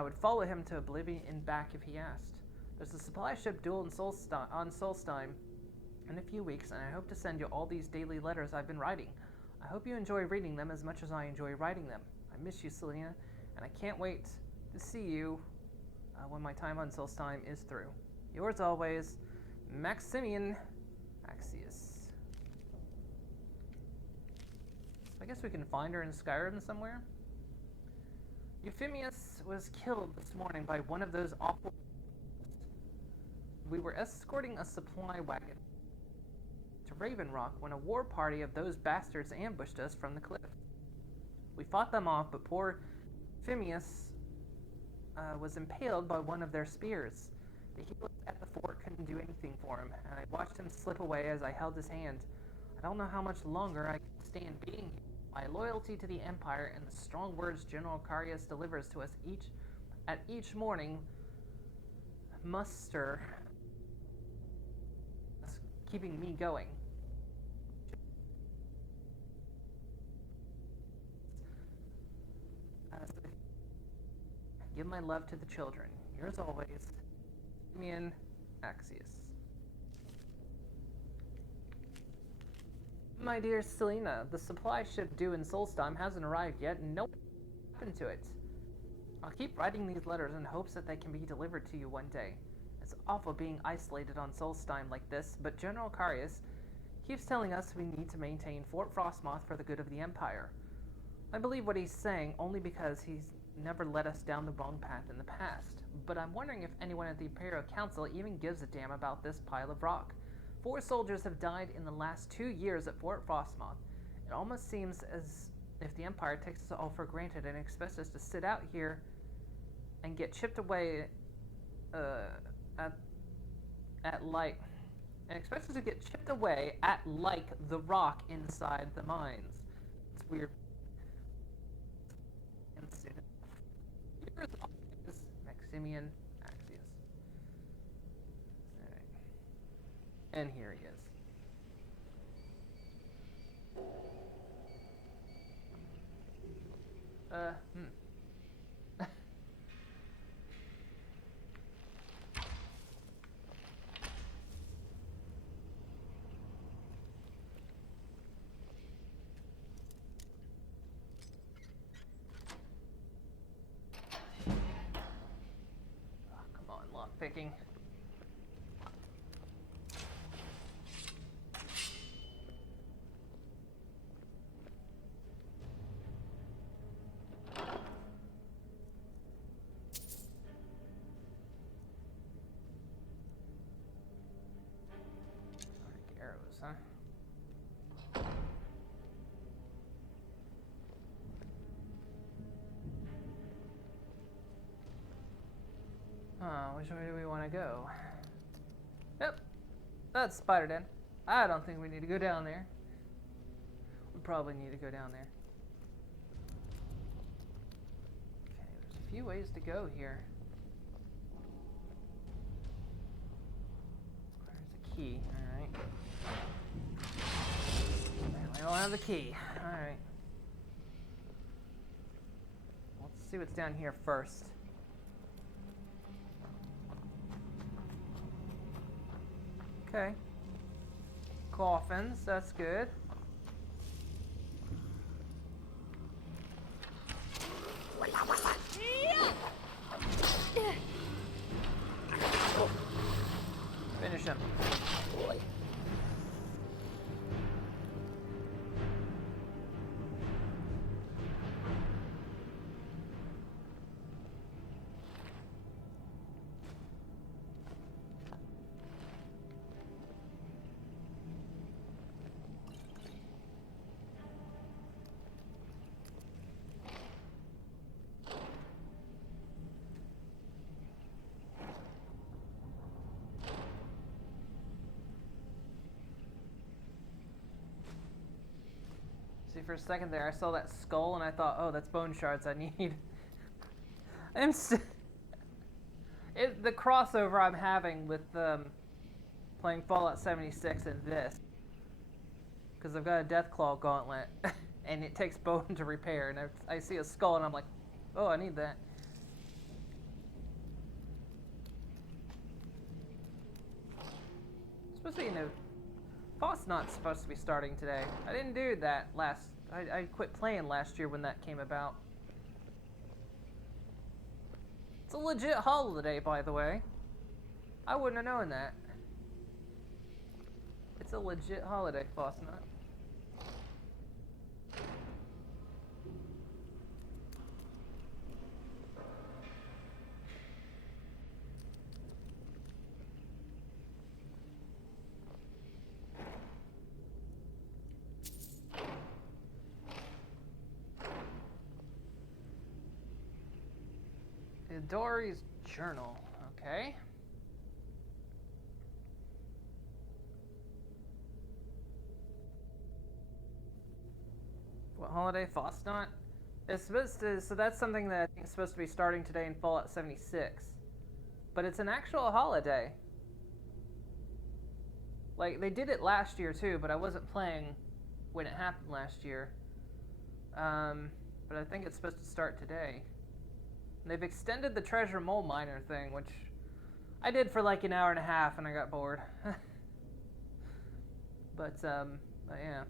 would follow him to oblivion and back if he asked. There's a supply ship due on Solstheim in a few weeks, and I hope to send you all these daily letters I've been writing. I hope you enjoy reading them as much as I enjoy writing them. I miss you, Selena, and I can't wait to see you when my time on Solstheim is through. Yours always, Maximian Axius. I guess we can find her in Skyrim somewhere. Euphemius was killed this morning by one of those awful... We were escorting a supply wagon to Raven Rock when a war party of those bastards ambushed us from the cliff. We fought them off, but poor Euphemius was impaled by one of their spears. The healers at the fort couldn't do anything for him, and I watched him slip away as I held his hand. I don't know how much longer I can stand being here. My loyalty to the Empire and the strong words General Carius delivers to us each morning muster keeping me going. Give my love to the children. Yours always, Maximian Axius. My dear Selena, the supply ship due in Solstheim hasn't arrived yet, and no one happened to it. I'll keep writing these letters in hopes that they can be delivered to you one day. It's awful being isolated on Solstheim like this, but General Carius keeps telling us we need to maintain Fort Frostmoth for the good of the Empire. I believe what he's saying only because he's never led us down the wrong path in the past, but I'm wondering if anyone at the Imperial Council even gives a damn about this pile of rock. 4 soldiers have died in the last 2 years at Fort Frostmoth. It almost seems as if the Empire takes us all for granted and expects us to sit out here and get chipped away at like the rock inside the mines. It's weird. Here's Maximian Axius. Alright. And here he is. Picking. Arrows, huh? Which way do we want to go? Yep, that's Spider Den. I don't think we need to go down there. We probably need to go down there. Okay, there's a few ways to go here. There's a key, alright. I don't have the key, alright. Let's see what's down here first. Okay. Coffins, that's good. him. Boy. See, for a second there, I saw that skull and I thought, oh, that's bone shards I need. The crossover I'm having with playing Fallout 76 and this, because I've got a Deathclaw gauntlet, and it takes bone to repair, and I see a skull and I'm like, oh, I need that. Supposed to be new. Boss not supposed to be starting today. I didn't do that last. I quit playing last year when that came about. It's a legit holiday, by the way. I wouldn't have known that. It's a legit holiday, Fosnut. Dory's journal, okay. What holiday? Fosnot? It's supposed to, so that's something that I think is supposed to be starting today in Fallout 76. But it's an actual holiday. Like, they did it last year too, but I wasn't playing when it happened last year. But I think it's supposed to start today. They've extended the treasure mole miner thing, which I did for like an hour and a half and I got bored. but yeah.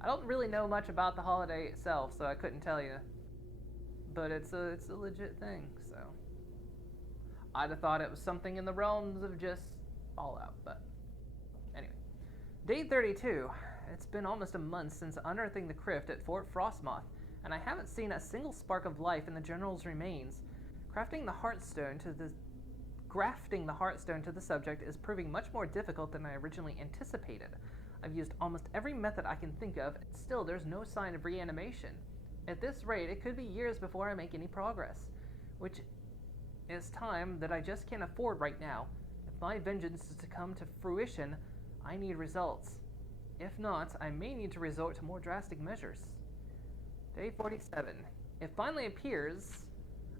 I don't really know much about the holiday itself, so I couldn't tell you. But it's a legit thing, so. I'd have thought it was something in the realms of just Fallout, but anyway. Day 32. It's been almost a month since unearthing the crypt at Fort Frostmoth, and I haven't seen a single spark of life in the General's remains. Grafting the Heartstone to the subject is proving much more difficult than I originally anticipated. I've used almost every method I can think of, and still there's no sign of reanimation. At this rate, it could be years before I make any progress, which is time that I just can't afford right now. If my vengeance is to come to fruition, I need results. If not, I may need to resort to more drastic measures. Day 47. It finally appears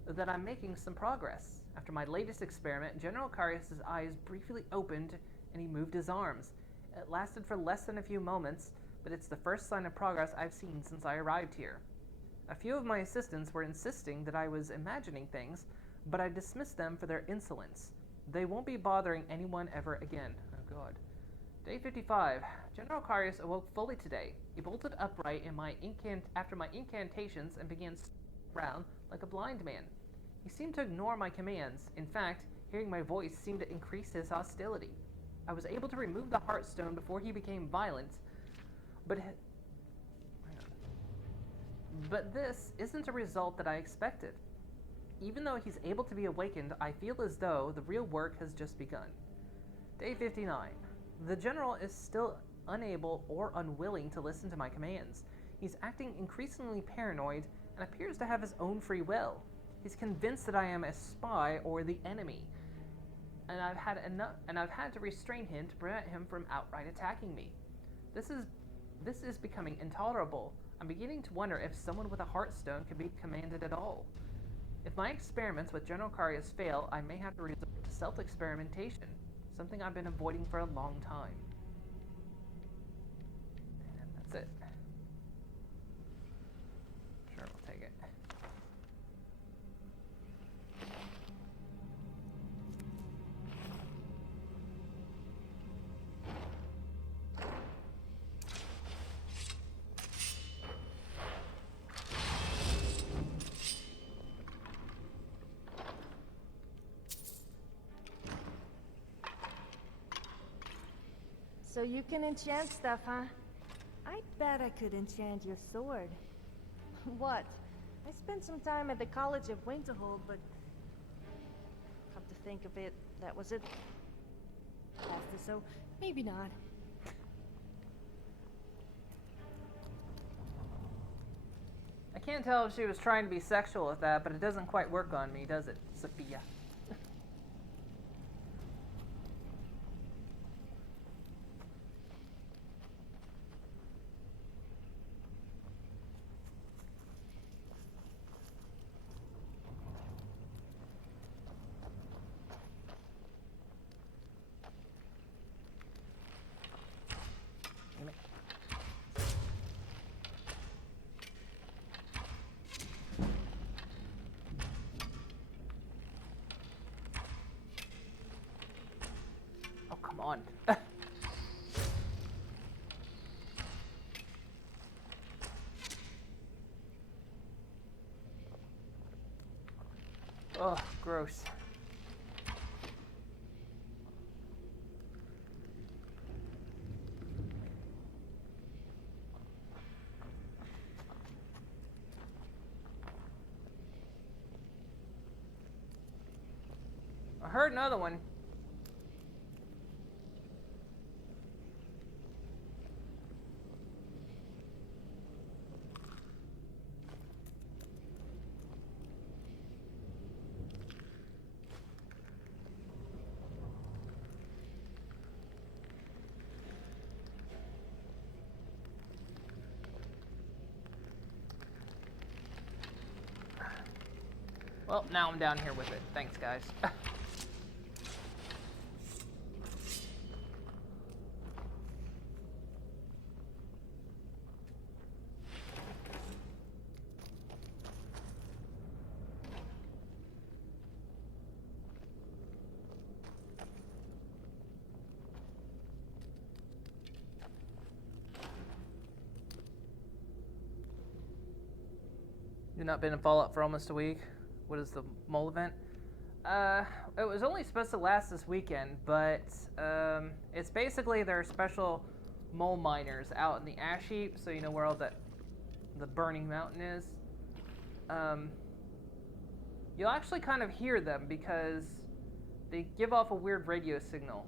that I'm making some progress. After my latest experiment, General Carius' eyes briefly opened and he moved his arms. It lasted for less than a few moments, but it's the first sign of progress I've seen since I arrived here. A few of my assistants were insisting that I was imagining things, but I dismissed them for their insolence. They won't be bothering anyone ever again. Oh god. Day 55. General Carius awoke fully today. He bolted upright after my incantations and began around like a blind man. He seemed to ignore my commands. In fact, hearing my voice seemed to increase his hostility. I was able to remove the Heartstone before he became violent, but this isn't a result that I expected. Even though he's able to be awakened, I feel as though the real work has just begun. Day 59. The General is still unable or unwilling to listen to my commands. He's acting increasingly paranoid and appears to have his own free will. He's convinced that I am a spy or the enemy, and I've had to restrain him to prevent him from outright attacking me. This is becoming intolerable. I'm beginning to wonder if someone with a Heartstone can be commanded at all. If my experiments with General Carius fail, I may have to resort to self-experimentation, something I've been avoiding for a long time. And that's it. Sure, we'll take it. So you can enchant stuff, huh? I bet I could enchant your sword. What? I spent some time at the College of Winterhold, but come to think of it, that was it. Faster, so maybe not. I can't tell if she was trying to be sexual with that, but it doesn't quite work on me, does it, Sophia? Oh, come on. Oh, gross. I heard another one. Well, now I'm down here with it. Thanks, guys. You've not been in Fallout for almost a week. What is the mole event? It was only supposed to last this weekend, but it's basically their special mole miners out in the ash heap, so you know where all the burning mountain is. You'll actually kind of hear them because they give off a weird radio signal.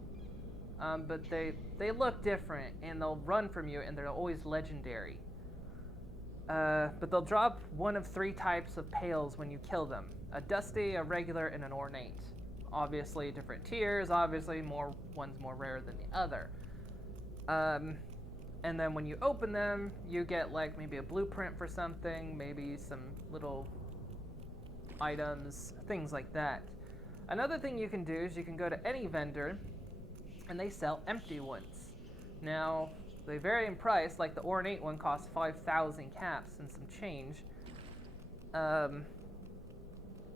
But they look different, and they'll run from you, and they're always legendary. But they'll drop one of 3 types of pails when you kill them. A dusty, a regular, and an ornate. Obviously different tiers, obviously one's more rare than the other. And then when you open them, you get like maybe a blueprint for something, maybe some little items, things like that. Another thing you can do is you can go to any vendor and they sell empty ones. Now, they vary in price, like the ornate one costs 5,000 caps and some change.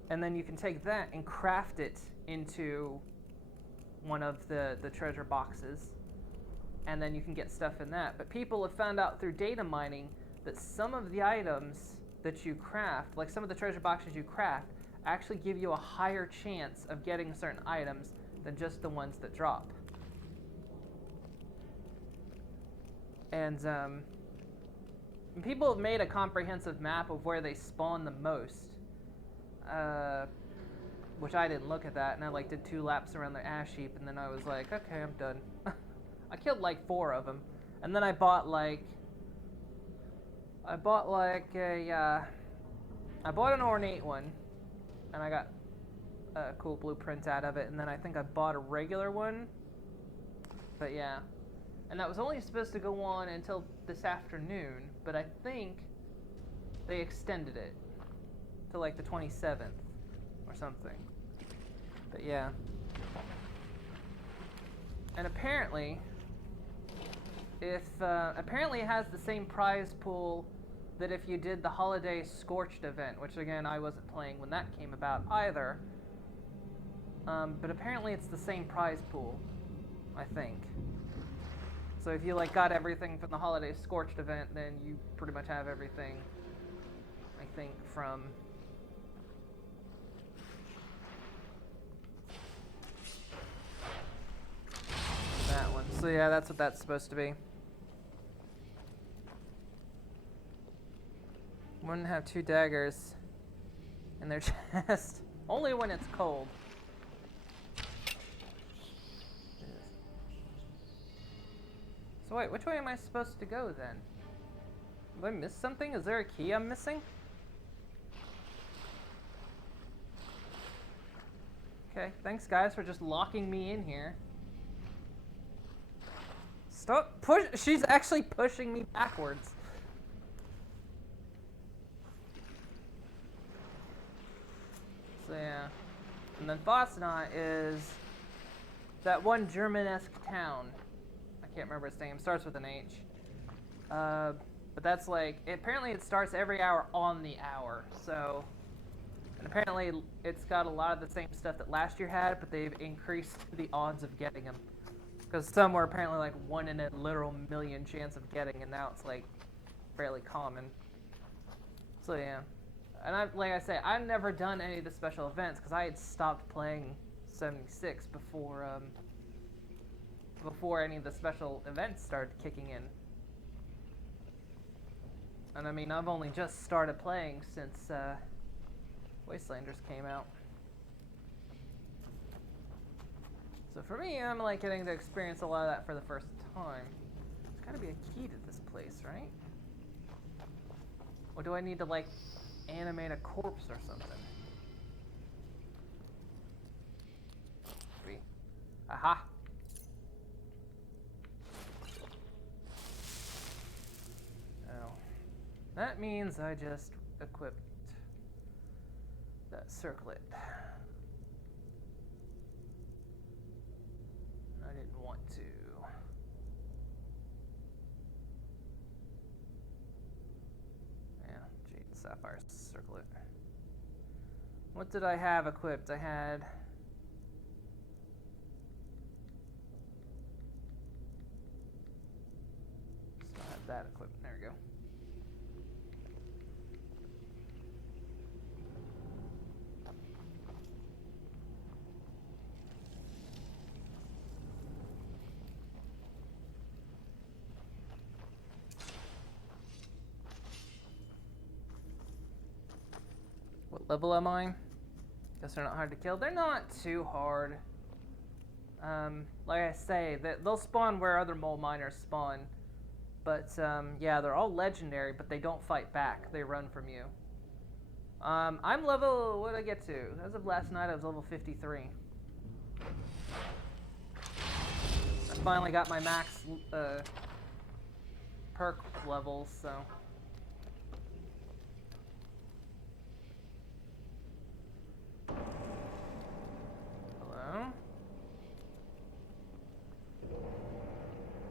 And then you can take that and craft it into one of the treasure boxes. And then you can get stuff in that. But people have found out through data mining that some of the items that you craft, like some of the treasure boxes you craft, actually give you a higher chance of getting certain items than just the ones that drop. And people have made a comprehensive map of where they spawn the most, which I didn't look at that, and I like did 2 laps around the ash heap, and then I was like, okay, I'm done. I killed like 4 of them, and then I bought an ornate one, and I got a cool blueprint out of it, and then I think I bought a regular one, but yeah. And that was only supposed to go on until this afternoon, but I think they extended it to like the 27th or something. But yeah. And apparently, apparently it has the same prize pool that if you did the Holiday Scorched event, which again, I wasn't playing when that came about either. But apparently it's the same prize pool, I think. So if you like got everything from the Holiday Scorched event, then you pretty much have everything, I think, from that one. So yeah, that's what that's supposed to be. Wouldn't have 2 daggers in their chest. Only when it's cold. So wait, which way am I supposed to go then? Have I missed something? Is there a key I'm missing? Okay, thanks guys for just locking me in here. Stop push. She's actually pushing me backwards. So yeah, and then Fosnot is that one German-esque town. I can't remember its name. Starts with an H. But that's like apparently it starts every hour on the hour. So, and apparently it's got a lot of the same stuff that last year had, but they've increased the odds of getting them. Because some were apparently like 1 in a literal million chance of getting, and now it's like fairly common. So yeah, and like I say, I've never done any of the special events because I had stopped playing 76 before any of the special events started kicking in. And I mean, I've only just started playing since Wastelanders came out. So for me, I'm like getting to experience a lot of that for the first time. There's gotta be a key to this place, right? Or do I need to like animate a corpse or something? Three. Aha! Oh. That means I just equipped that circlet. I didn't want to. Yeah, Jade and Sapphire circlet. What did I have equipped? I had still have that equipped. There we go. What level am I? Guess they're not hard to kill. They're not too hard. Like I say, they'll spawn where other mole miners spawn. But yeah, they're all legendary, but they don't fight back. They run from you. I'm level, what did I get to? As of last night, I was level 53. I finally got my max perk levels, so. Hello?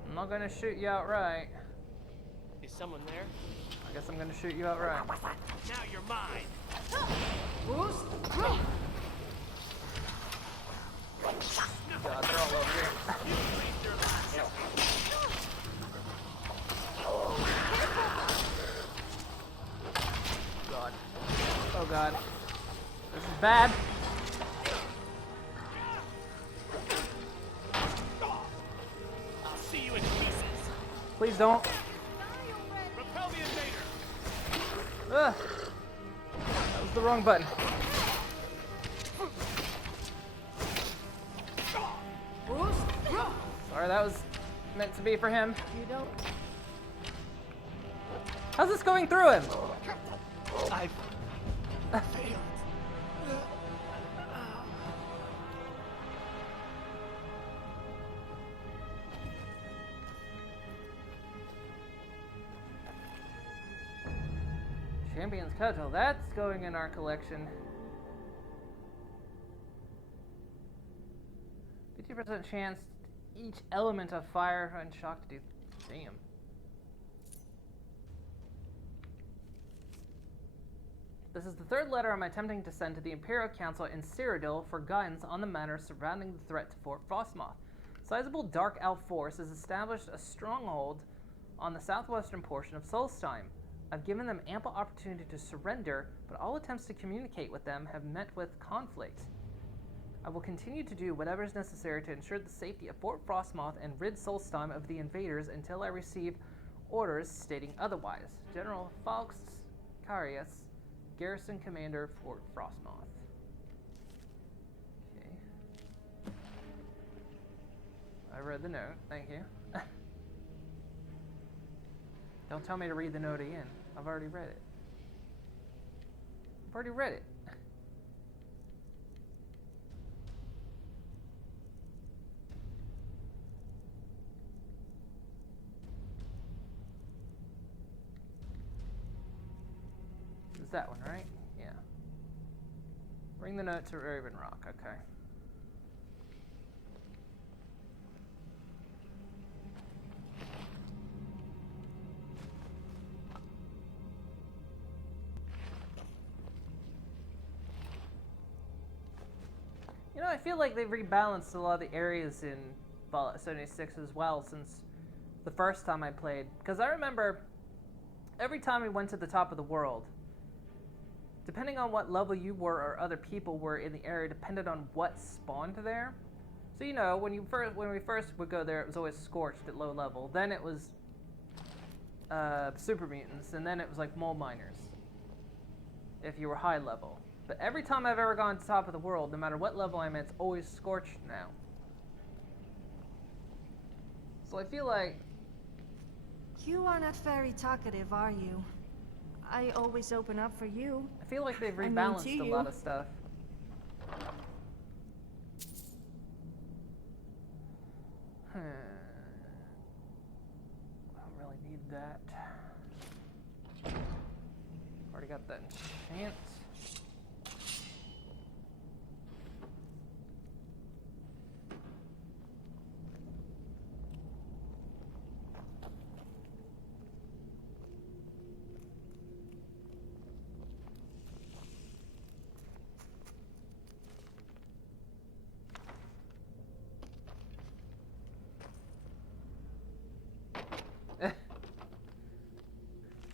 I'm not gonna shoot you outright. Is someone there? I guess I'm gonna shoot you outright. Now you're mine. God, they're all over here. God. Oh God. This is bad. I'll see you in pieces. Please don't. Repel the invader. Ugh. That was the wrong button. Sorry, that was meant to be for him. You don't. How's this going through him? I've failed. Champion's Cudgel, that's going in our collection. 50% chance each element of fire and shock to do. Damn. This is the third letter I'm attempting to send to the Imperial Council in Cyrodiil for guidance on the matters surrounding the threat to Fort Frostmoth. Sizable Dark Elf force has established a stronghold on the southwestern portion of Solstheim. I've given them ample opportunity to surrender, but all attempts to communicate with them have met with conflict. I will continue to do whatever is necessary to ensure the safety of Fort Frostmoth and rid Solstheim of the invaders until I receive orders stating otherwise. General Falks Carius, Garrison Commander, Fort Frostmoth. Okay. I read the note, thank you. Don't tell me to read the note again. I've already read it. I've already read it. Is that one, right? Yeah. Bring the note to Raven Rock, okay. You know, I feel like they've rebalanced a lot of the areas in Fallout 76 as well since the first time I played. Because I remember every time we went to the top of the world, depending on what level you were or other people were in the area, depended on what spawned there. So you know, when we first would go there, it was always scorched at low level. Then it was super mutants, and then it was like mole miners if you were high level. But every time I've ever gone to top of the world, no matter what level I'm at, it's always scorched now. So I feel like... You are not very talkative, are you? I always open up for you. I feel like they've I mean, rebalanced to a you. lot of stuff. I don't really need that. Already got that enchant.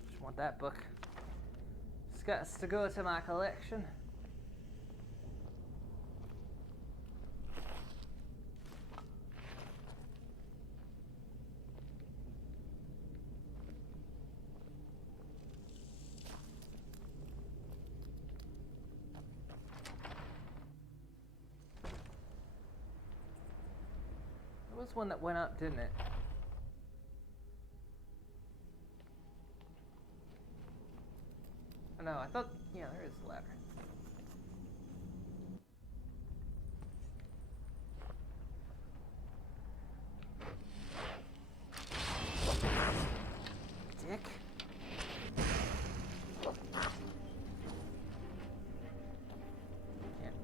Just want that book. It's got to go to my collection. There was one that went up, didn't it? No, I thought, yeah, there is a ladder. Dick. Can't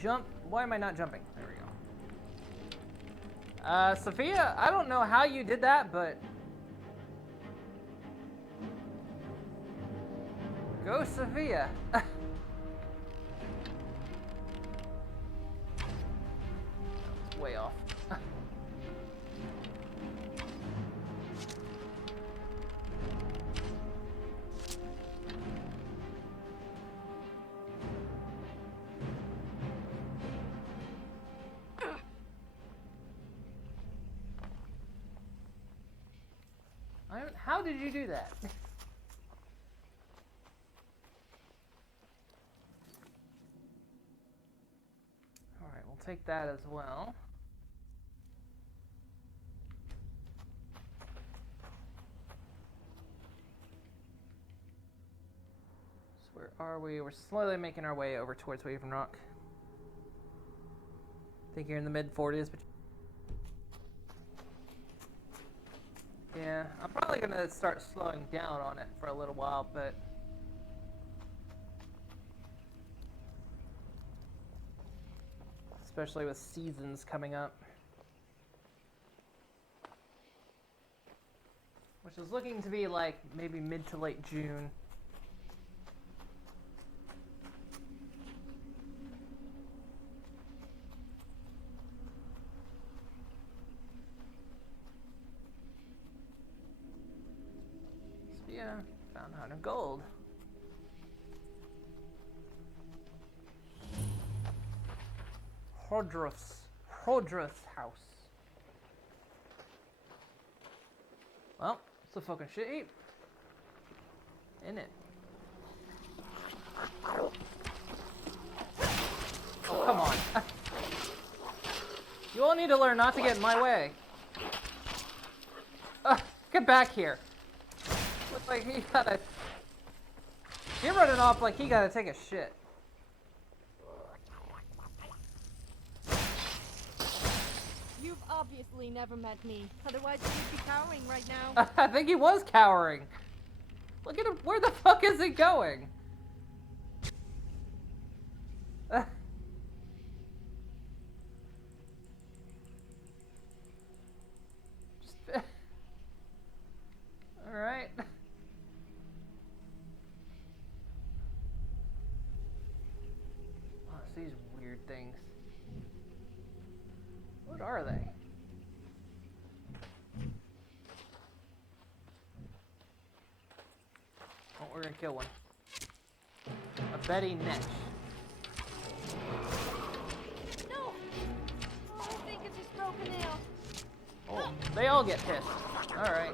jump. Why am I not jumping? There we go. Sophia, I don't know how you did that, but... Go, Sophia! That was way off. How did you do that? Alright, we'll take that as well. So where are we? We're slowly making our way over towards Raven Rock. I think you're in the mid-40s, but... Yeah, I'm probably gonna start slowing down on it for a little while, but... Especially with seasons coming up. Which is looking to be like maybe mid to late June. So yeah, found 100 gold. Hrodruf's house. Well, it's a fucking shit heap. In it. Oh, come on. You all need to learn not to get in my way. Get back here. Looks like he gotta... You're running off like he gotta take a shit. You've obviously never met me. Otherwise, you'd be cowering right now. I think he was cowering. Look at him. Where the fuck is he going? Alright. Oh, it's these weird things. What are they? Oh, we're gonna kill one. A Betty Netch. No! Oh, I think it's just broken nail. Oh, they all get pissed. Alright.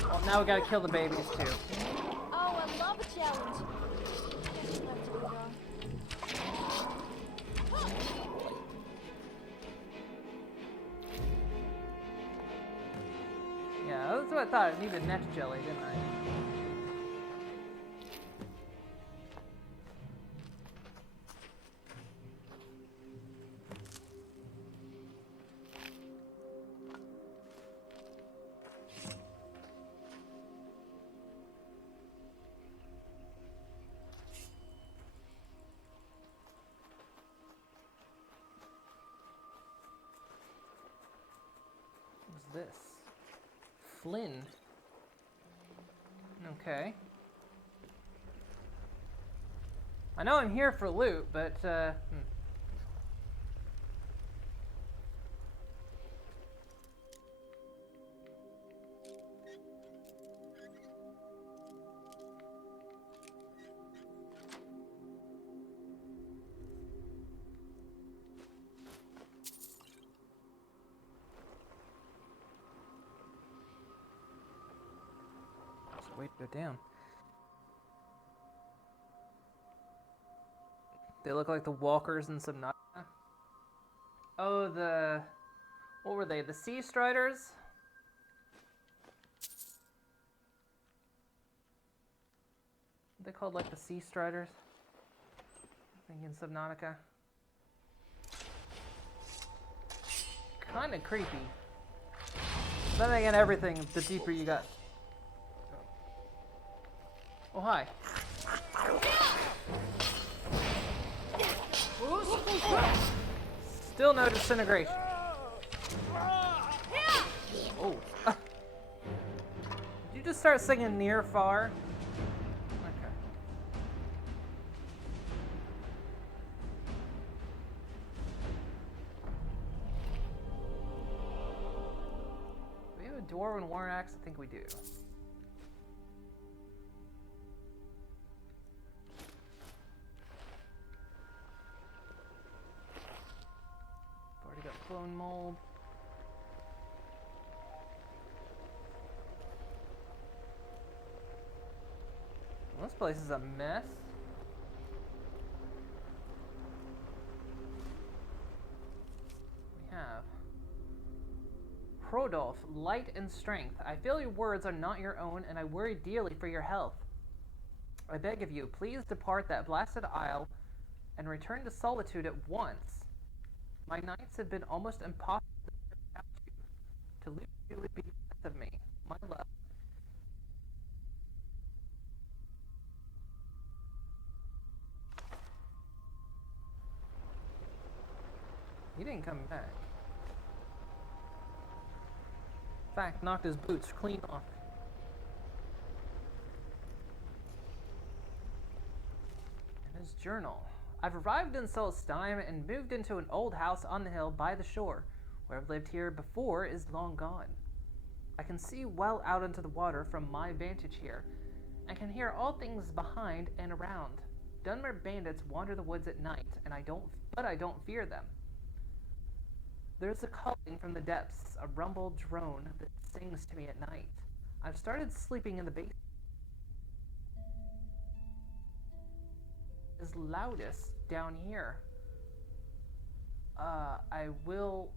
Well, now we gotta kill the babies too. Oh, I love a challenge. Guess you'll have to go wrong. Yeah, that's what I thought. I needed Netch jelly, didn't I? What's this? Flynn. Okay. I know I'm here for loot, but, Way to go down. They look like the walkers in Subnautica. Oh, what were they? The Sea Striders? Are they called like the Sea Striders? I think in Subnautica. Kinda creepy. But then again, everything, the deeper you got. Oh, hi. Still no disintegration. Oh. Did you just start singing Near Far? Okay. Do we have a Dwarven War Axe? I think we do. Clone mold. Well, this place is a mess. We have Hrodolf, light and strength. I feel your words are not your own, and I worry dearly for your health. I beg of you, please depart that blasted isle and return to solitude at once. My nights have been almost impossible without you. To lose you would be the death of me. My love. He didn't come back. In fact, knocked his boots clean off. And his journal. I've arrived in Solstheim and moved into an old house on the hill by the shore. Where I've lived here before is long gone. I can see well out into the water from my vantage here, I can hear all things behind and around. Dunmer bandits wander the woods at night, and I don't fear them. There's a calling from the depths, a rumble drone that sings to me at night. I've started sleeping in the basement. Is loudest down here. I will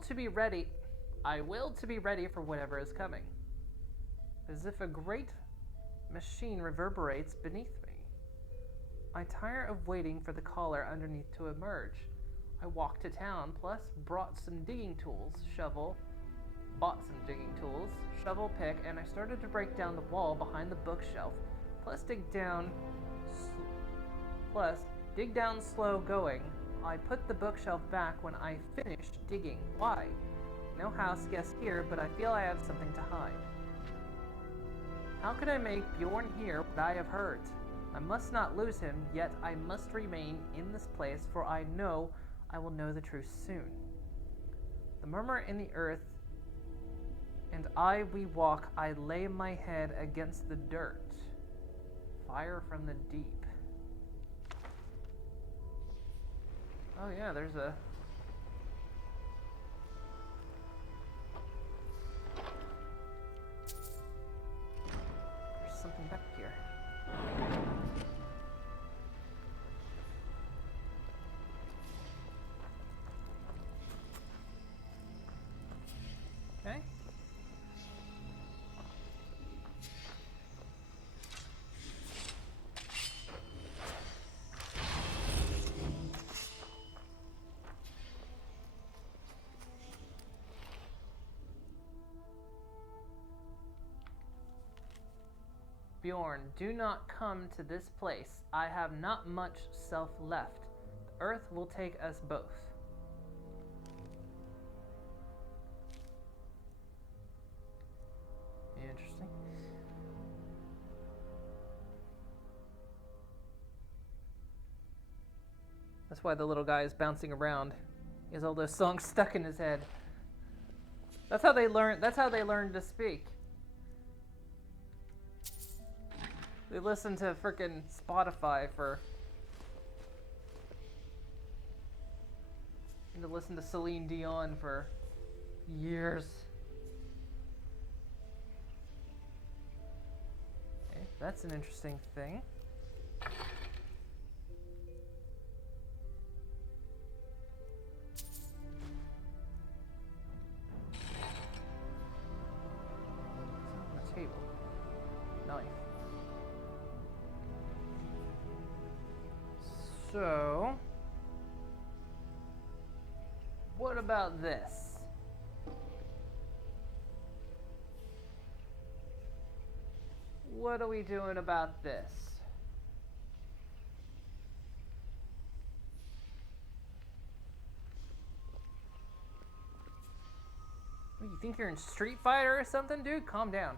to be ready for whatever is coming. As if a great machine reverberates beneath me. I tire of waiting for the caller underneath to emerge. I walked to town, plus bought some digging tools, shovel, pick, and I started to break down the wall behind the bookshelf, plus dig down slow going. I put the bookshelf back when I finished digging. Why? No house guest here, but I feel I have something to hide. How can I make Bjorn hear what I have heard? I must not lose him, yet I must remain in this place, for I know I will know the truth soon. The murmur in the earth, and we walk, I lay my head against the dirt. Fire from the deep. Oh yeah, there's something back here. Okay. Bjorn, do not come to this place. I have not much self left. The earth will take us both. Interesting. That's why the little guy is bouncing around. He has all those songs stuck in his head. That's how they learn to speak. They listen to frickin' Spotify for... And to listen to Celine Dion for years. Okay, that's an interesting thing. What's on the table? Knife. So, what about this? What are we doing about this? What, you think you're in Street Fighter or something, dude? Calm down.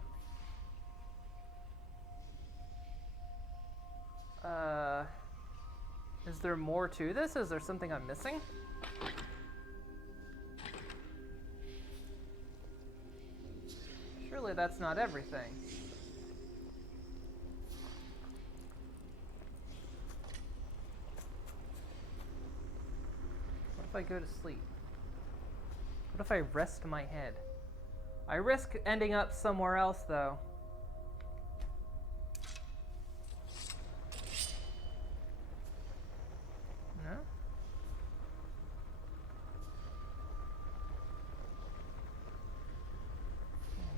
Is there more to this? Is there something I'm missing? Surely that's not everything. What if I go to sleep? What if I rest my head? I risk ending up somewhere else, though. No?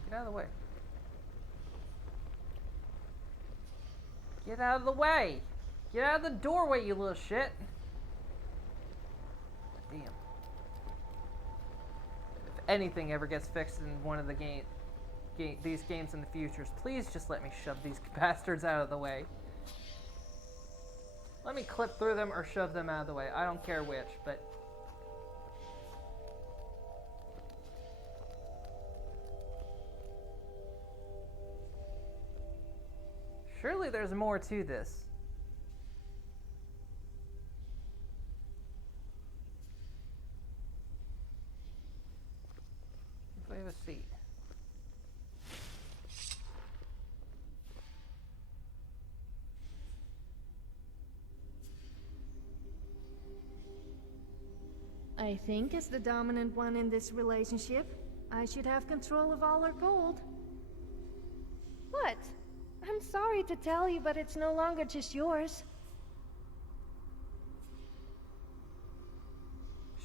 Get out of the way. Get out of the way! Get out of the doorway, you little shit! Damn. If anything ever gets fixed in one of the these games in the future, please just let me shove these bastards out of the way. Let me clip through them or shove them out of the way. I don't care which, but... Surely there's more to this. If I have a seat. I think as the dominant one in this relationship, I should have control of all her gold. What? I'm sorry to tell you, but it's no longer just yours.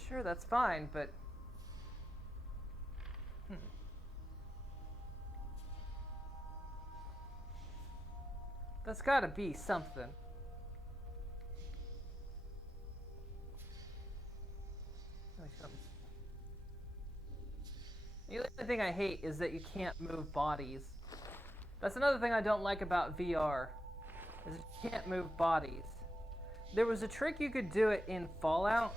Sure, that's fine, but... That's gotta be something. The only thing I hate is that you can't move bodies. That's another thing I don't like about VR, is you can't move bodies. There was a trick you could do it in Fallout.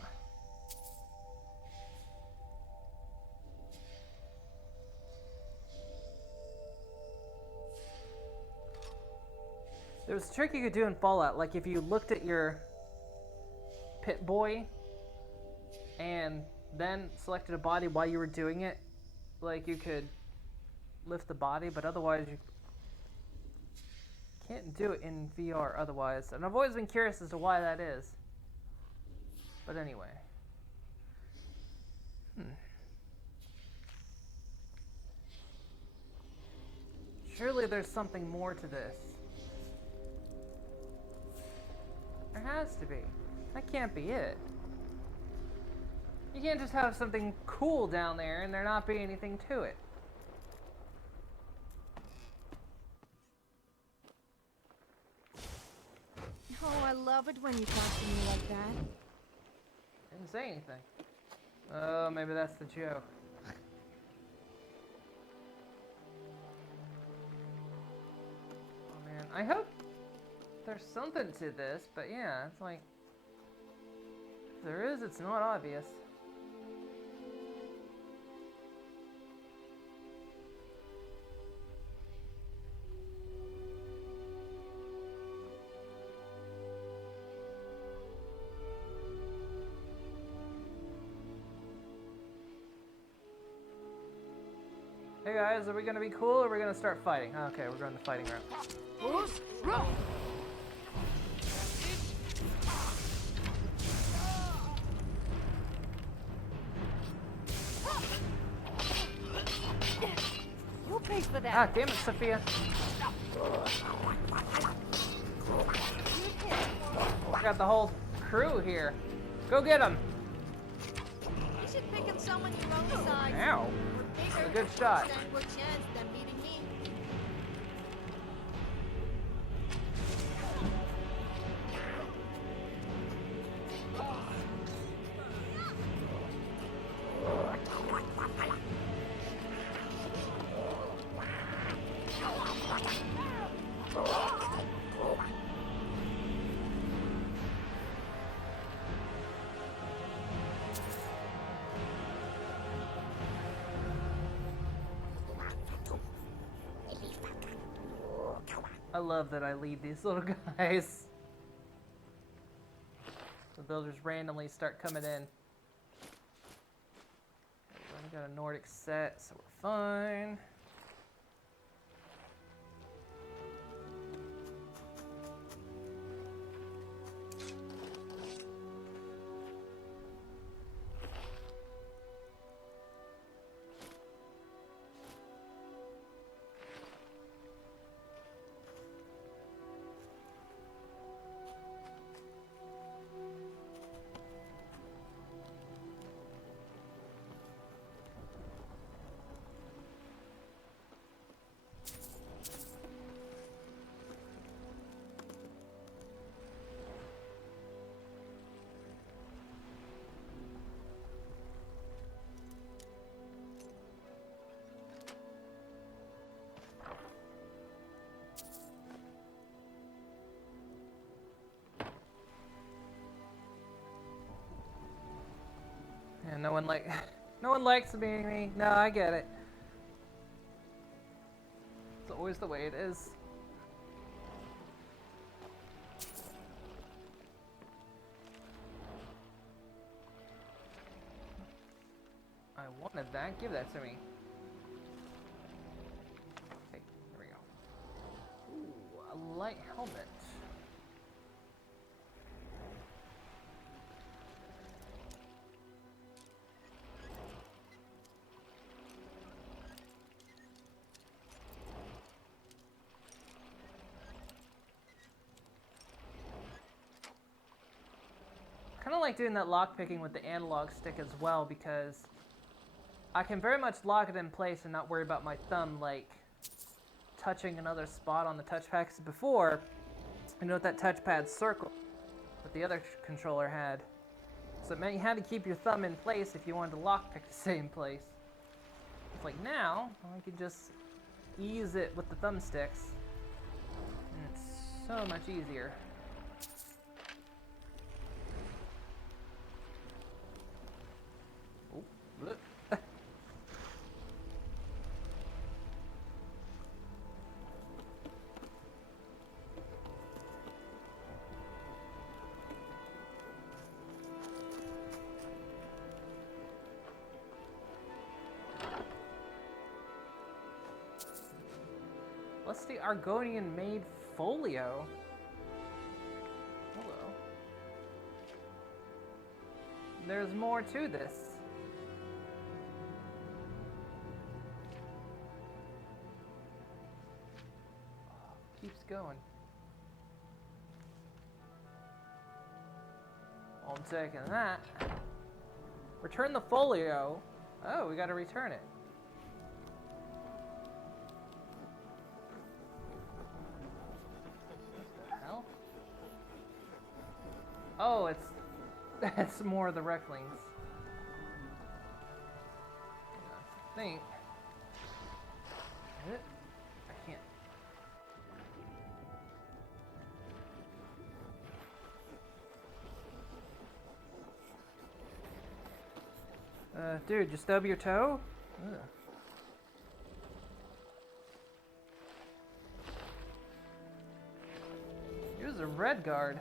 There was a trick you could do in Fallout, like if you looked at your Pit-Boy and then selected a body while you were doing it, like you could lift the body, but otherwise you can't do it in VR otherwise. And I've always been curious as to why that is. But anyway. Surely there's something more to this. There has to be. That can't be it. You can't just have something cool down there and there not be anything to it. Oh, I love it when you talk to me like that. Didn't say anything. Oh, maybe that's the joke. Oh man, I hope there's something to this, but yeah, it's like, if there is, it's not obvious. Hey guys, are we gonna be cool or are we gonna start fighting? Okay, we're going the fighting route. You'll pay for that. Ah, damn it, Sophia. I got the whole crew here. Go get them. You should pick up someone your own size. Ow. Bigger, A good shot. stand more chance than beating me. I love that I lead these little guys. So they'll just randomly start coming in. We got a Nordic set, so we're fine. Yeah, no one likes being me. No, I get it. It's always the way it is. I wanted that. Give that to me. Okay, here we go. Ooh, a light helmet. like doing that lock picking with the analog stick as well, because I can very much lock it in place and not worry about my thumb like touching another spot on the touchpad. 'Cause before, I know that touchpad circle that the other controller had, so it meant you had to keep your thumb in place if you wanted to lock pick to stay in place. It's like now I can just ease it with the thumbsticks, and it's so much easier. Oh, bleh. What's the Argonian made folio? Hello. There's more to this. Keeps going. I'm taking that. Return the folio. Oh, we gotta return it. Oh, it's more of the Recklings. I think. I can't. Dude, you stub your toe? Ugh. Use a red guard.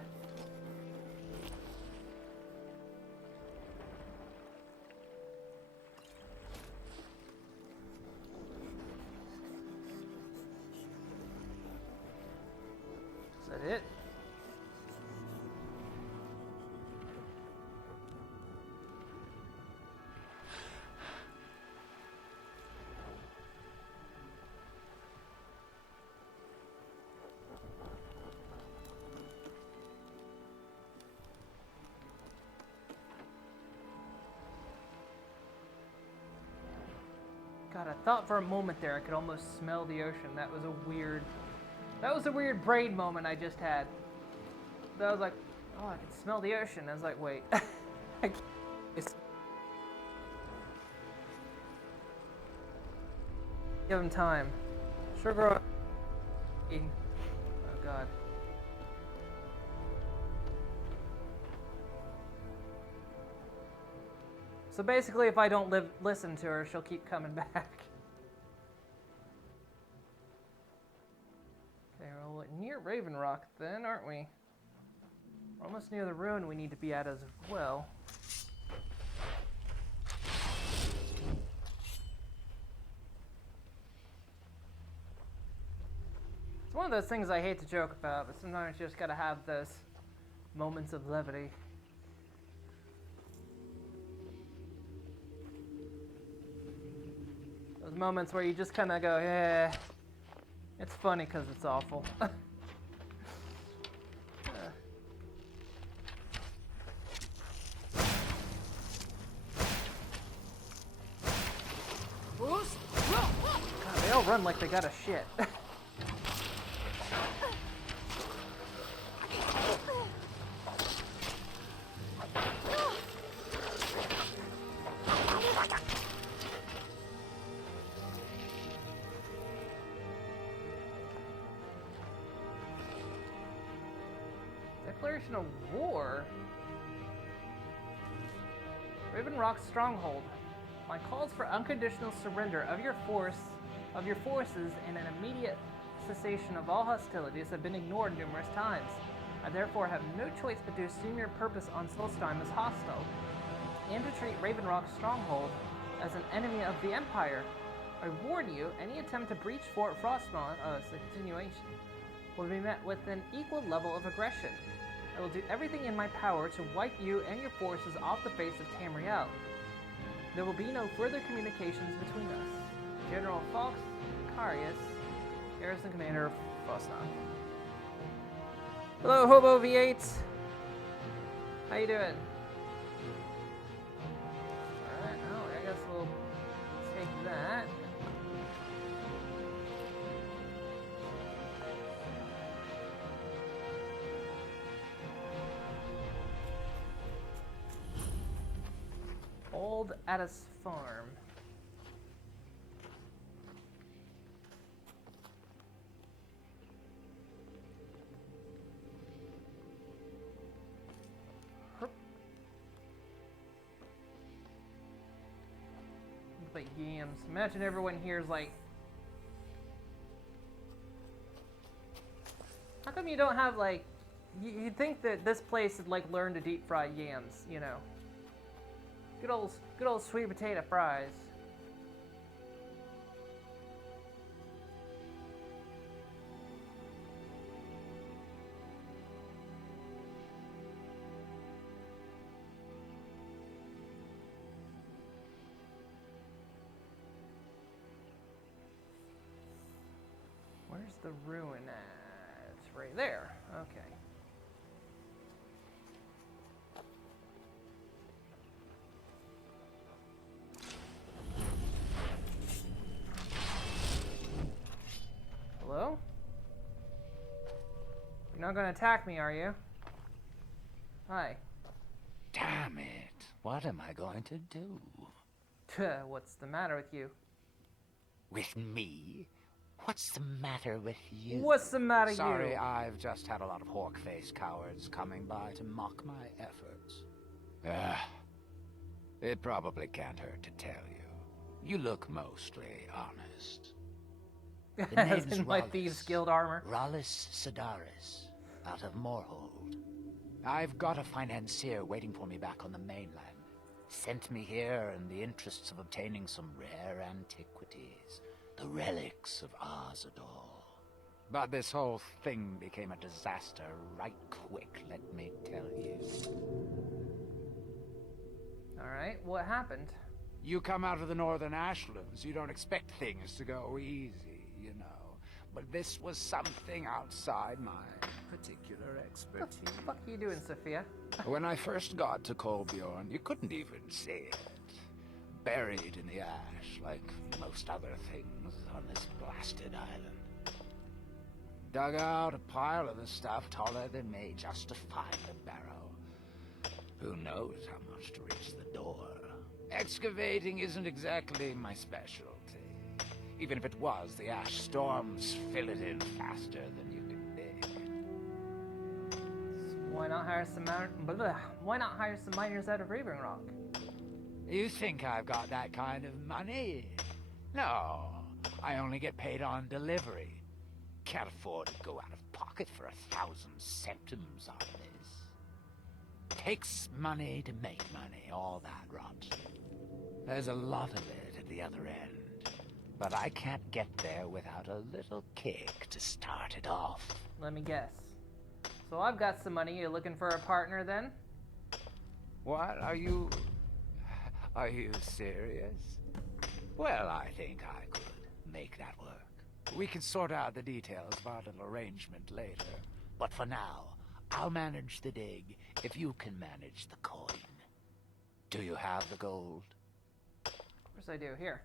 Is that it? God, I thought for a moment there I could almost smell the ocean. That was a weird brain moment I just had. That was like, oh, I can smell the ocean. I was like, wait. Give him time. Sugar. Oh God. So basically, if I don't listen to her, she'll keep coming back. Okay, well, we're near Raven Rock then, aren't we? We're almost near the ruin we need to be at as well. It's one of those things I hate to joke about, but sometimes you just gotta have those moments of levity. Those moments where you just kind of go, yeah, it's funny because it's awful. God, they all run like they got a shit. Declaration of war? Raven Rock's stronghold. My calls for unconditional surrender of your forces and an immediate cessation of all hostilities have been ignored numerous times. I therefore have no choice but to assume your purpose on Solstheim as hostile, and to treat Raven Rock's stronghold as an enemy of the Empire. I warn you, any attempt to breach Fort Frostmourne, it's a continuation, will be met with an equal level of aggression. I will do everything in my power to wipe you and your forces off the face of Tamriel. There will be no further communications between us. General Fox Carius, Garrison Commander of Frostmourne. Hello, Hobo V8. How you doing? that. Old Addis Farm. But yams. Imagine everyone here is like, how come you don't have like, you'd think that this place would like learn to deep fry yams, you know. Good old sweet potato fries. Where's the ruin at? It's right there. Okay. Hello? You're not gonna attack me, are you? Hi. Damn it. What am I going to do? What's the matter with you? With me? What's the matter with you? What's the matter with you? Sorry, I've just had a lot of hawk-faced cowards coming by to mock my efforts. It probably can't hurt to tell you. You look mostly honest. The As name's in my Rollis. Thieves Guild armor. Rollis Sedaris, out of Moorhold. I've got a financier waiting for me back on the mainland. Sent me here in the interests of obtaining some rare antiquities. The relics of Arzador. But this whole thing became a disaster right quick, let me tell you. Alright, what happened? You come out of the northern ashlands, you don't expect things to go easy, you know. But this was something outside my particular expertise. What the fuck are you doing, Sophia? When I first got to Kolbjorn, you couldn't even see it. Buried in the ash, like most other things on this blasted island. Dug out a pile of the stuff taller than me just to find the barrow. Who knows how much to reach the door? Excavating isn't exactly my specialty. Even if it was, the ash storms fill it in faster than you can dig. Why not hire some why not hire some miners out of Raven Rock? You think I've got that kind of money? No, I only get paid on delivery. Can't afford to go out of pocket for 1,000 centimes on this. Takes money to make money, all that rot. There's a lot of it at the other end. But I can't get there without a little kick to start it off. Let me guess. So I've got some money. You looking for a partner then? What? Are you serious? Well, I think I could make that work. We can sort out the details of our little arrangement later. But for now, I'll manage the dig if you can manage the coin. Do you have the gold? Of course I do. Here.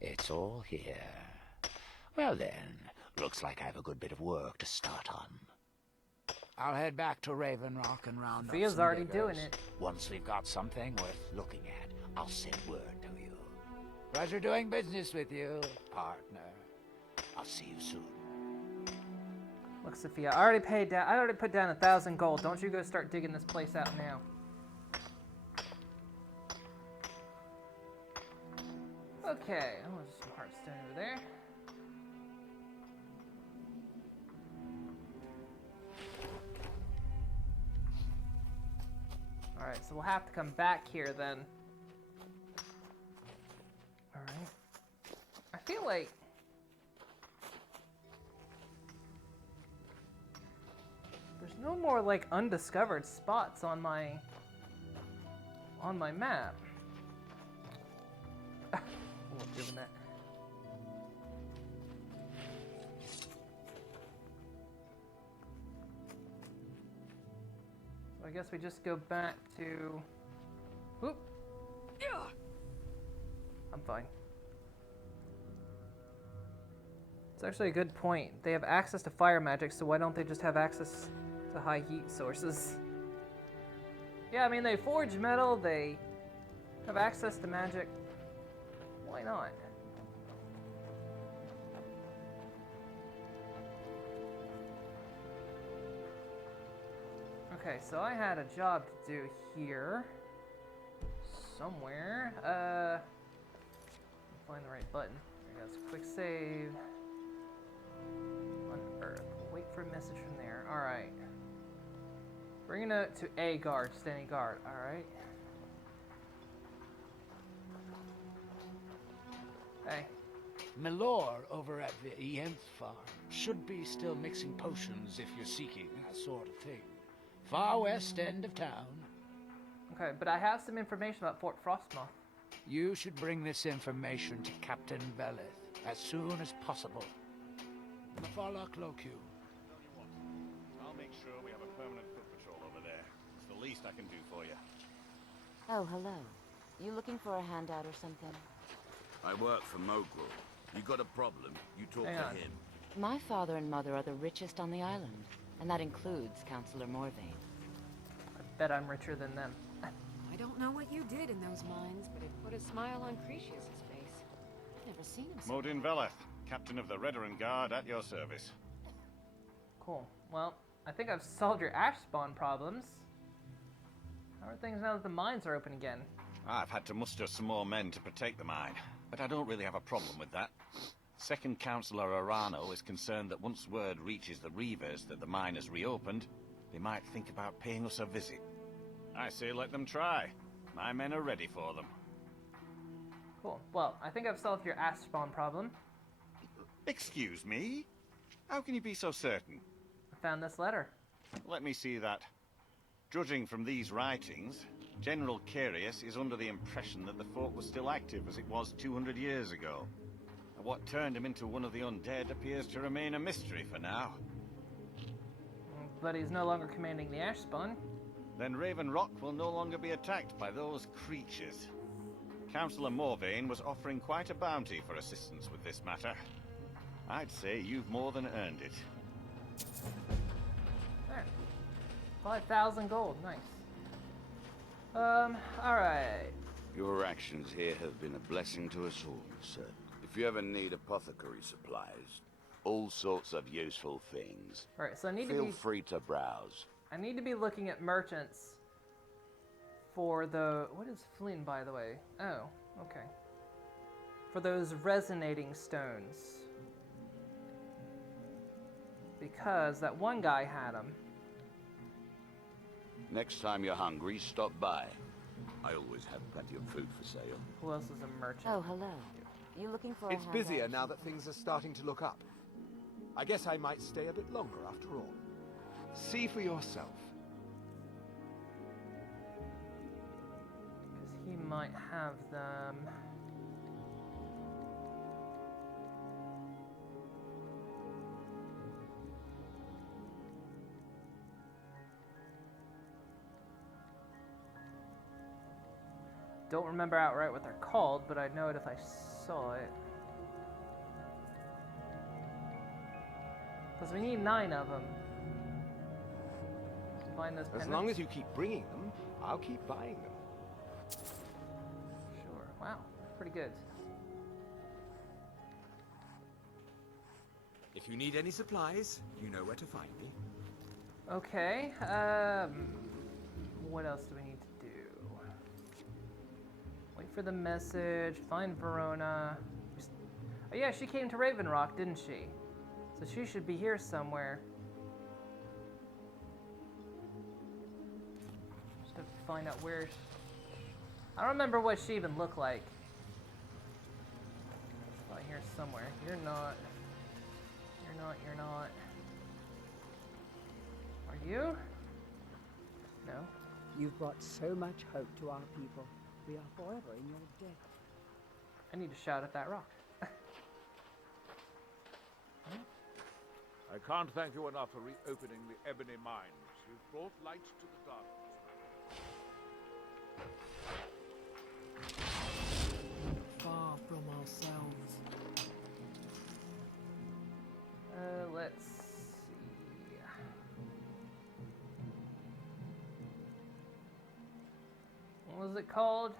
It's all here. Well then, looks like I have a good bit of work to start on. I'll head back to Raven Rock and round up Sophia's some already diggers. doing it. Once we've got something worth looking at, I'll send word to you. Pleasure doing business with you, partner. I'll see you soon. Look, Sophia, I already paid down. I already put down 1,000 gold. Don't you go start digging this place out now. Okay, oh, there's some heartstone over there. Alright, so we'll have to come back here then. Alright. I feel like... there's no more, like, undiscovered spots on my map. I love doing that. So I guess we just go back to... Whoop! I'm fine. It's actually a good point. They have access to fire magic, so why don't they just have access to high heat sources? Yeah, I mean, they forge metal, they have access to magic. Why not? Okay, so I had a job to do here. Somewhere. Find the right button. There goes. Quick save. Unearth. Wait for a message from there. Alright. Bring a note to a guard. Standing guard. Alright. Hey. Milor over at the Ienth farm should be still mixing potions if you're seeking that sort of thing. Far west end of town. Okay, but I have some information about Fort Frostmoth. You should bring this information to Captain Velith as soon as possible. Mafarlak Loku. I'll make sure we have a permanent foot patrol over there. It's the least I can do for you. Oh, hello. You looking for a handout or something? I work for Mogul. You got a problem, you talk Hang to on. him. My father and mother are the richest on the island, and that includes Councillor Morvain. I bet I'm richer than them. I don't know what you did in those mines, but it put a smile on Cretius's face. I've never seen him so... Modin Veleth, captain of the Redoran Guard, at your service. Cool. Well, I think I've solved your ash spawn problems. How are things now that the mines are open again? I've had to muster some more men to protect the mine, but I don't really have a problem with that. Second Councillor Arano is concerned that once word reaches the Reavers that the mine has reopened, they might think about paying us a visit. I say let them try. My men are ready for them. Cool. Well, I think I've solved your ash spawn problem. Excuse me? How can you be so certain? I found this letter. Let me see that. Judging from these writings, General Carius is under the impression that the fort was still active as it was 200 years ago. And what turned him into one of the undead appears to remain a mystery for now. But he's no longer commanding the ash spawn. Then Raven Rock will no longer be attacked by those creatures. Councillor Morvain was offering quite a bounty for assistance with this matter. I'd say you've more than earned it. There. 5,000 gold. Nice. Alright. Your actions here have been a blessing to us all, sir. If you ever need apothecary supplies, all sorts of useful things, Alright, so I need feel free to browse. I need to be looking at merchants for the... What is Flynn, by the way? Oh, okay. For those resonating stones. Because that one guy had them. Next time you're hungry, stop by. I always have plenty of food for sale. Who else is a merchant? Oh, hello. You looking for It's a busier handout? now that things are starting to look up. I guess I might stay a bit longer after all. See for yourself. Because he might have them. Don't remember outright what they're called, but I'd know it if I saw it. Because we need 9 of them. Find those As long as you keep bringing them, I'll keep buying them. Sure. Wow. Pretty good. If you need any supplies, you know where to find me. Okay. What else do we need to do? Wait for the message. Find Verona. Oh yeah, she came to Raven Rock, didn't she? So she should be here somewhere. Just have to find out where. I don't remember what she even looked like. Oh, here somewhere. You're not. You're not. You're not. Are you? No. You've brought so much hope to our people. We are forever in your debt. I need to shout at that rock. I can't thank you enough for reopening the Ebony Mines. You've brought light to the darkness. Far far from ourselves. Let's see. What was it called?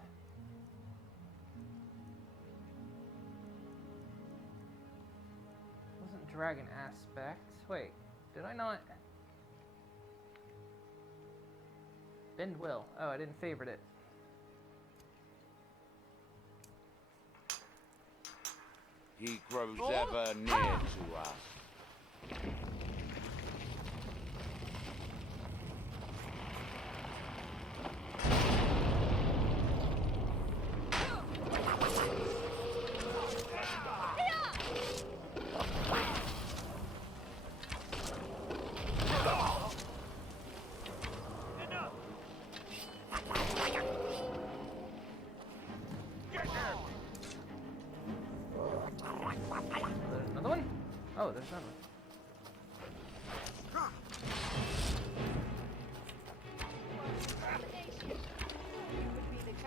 Wasn't dragon aspect. Wait, did I not? Bend will. Oh, I didn't favorite it. He grows ever near to us. There's another one? Oh, there's another one.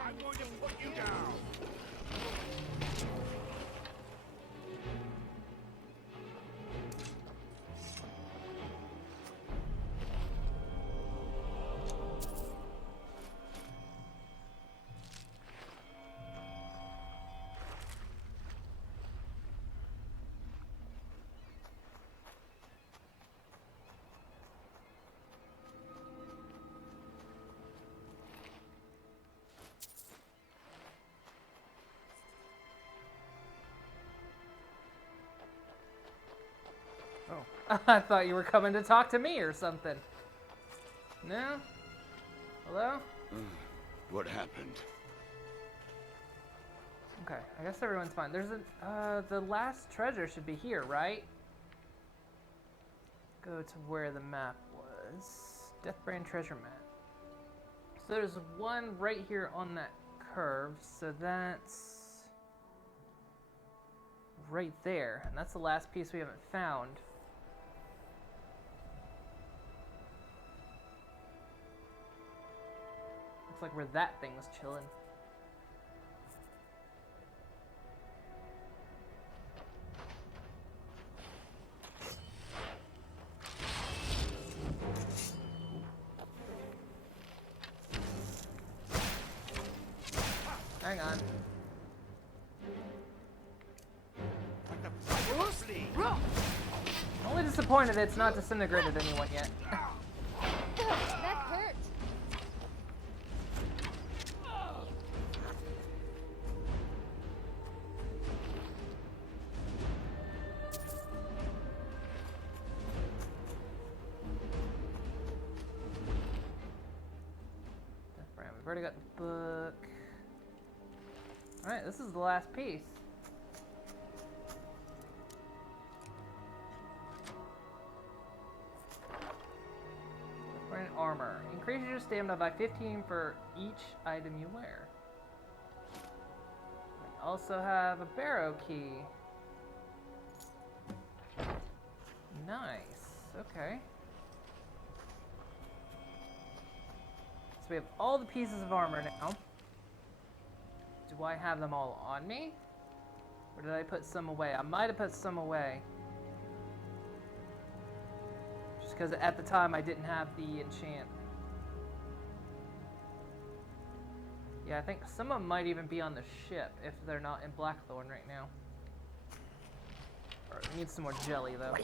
I'm going to put you down. Oh, I thought you were coming to talk to me or something. No? Hello? What happened? Okay, I guess everyone's fine. There's a, the last treasure should be here, right? Go to where the map was. Deathbrand treasure map. So there's one right here on that curve, so that's right there. And that's the last piece we haven't found. Looks like where that thing was chilling. Hang on. Only disappointed it's not disintegrated anyone yet. That hurt. We've already got the book. Alright, this is the last piece. Deathbrand armor. Increases your stamina by 15 for each item you wear. We also have a barrow key. Nice. Okay. So we have all the pieces of armor now. Do I have them all on me? Or did I put some away? I might have put some away. Just because at the time I didn't have the enchant. Yeah, I think some of them might even be on the ship if they're not in Blackthorn right now. Alright, we need some more jelly though.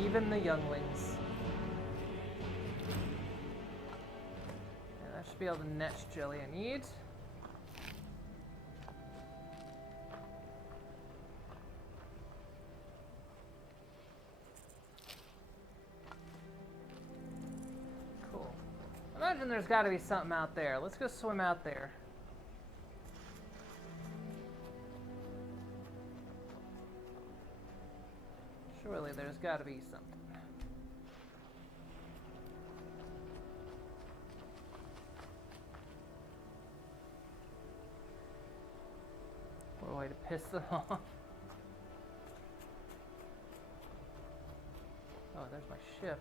Even the younglings. Yeah, that should be all the next jelly I need. Cool. Imagine there's got to be something out there. Let's go swim out there. Surely there's got to be something. What a way to piss them off. Oh, there's my ship.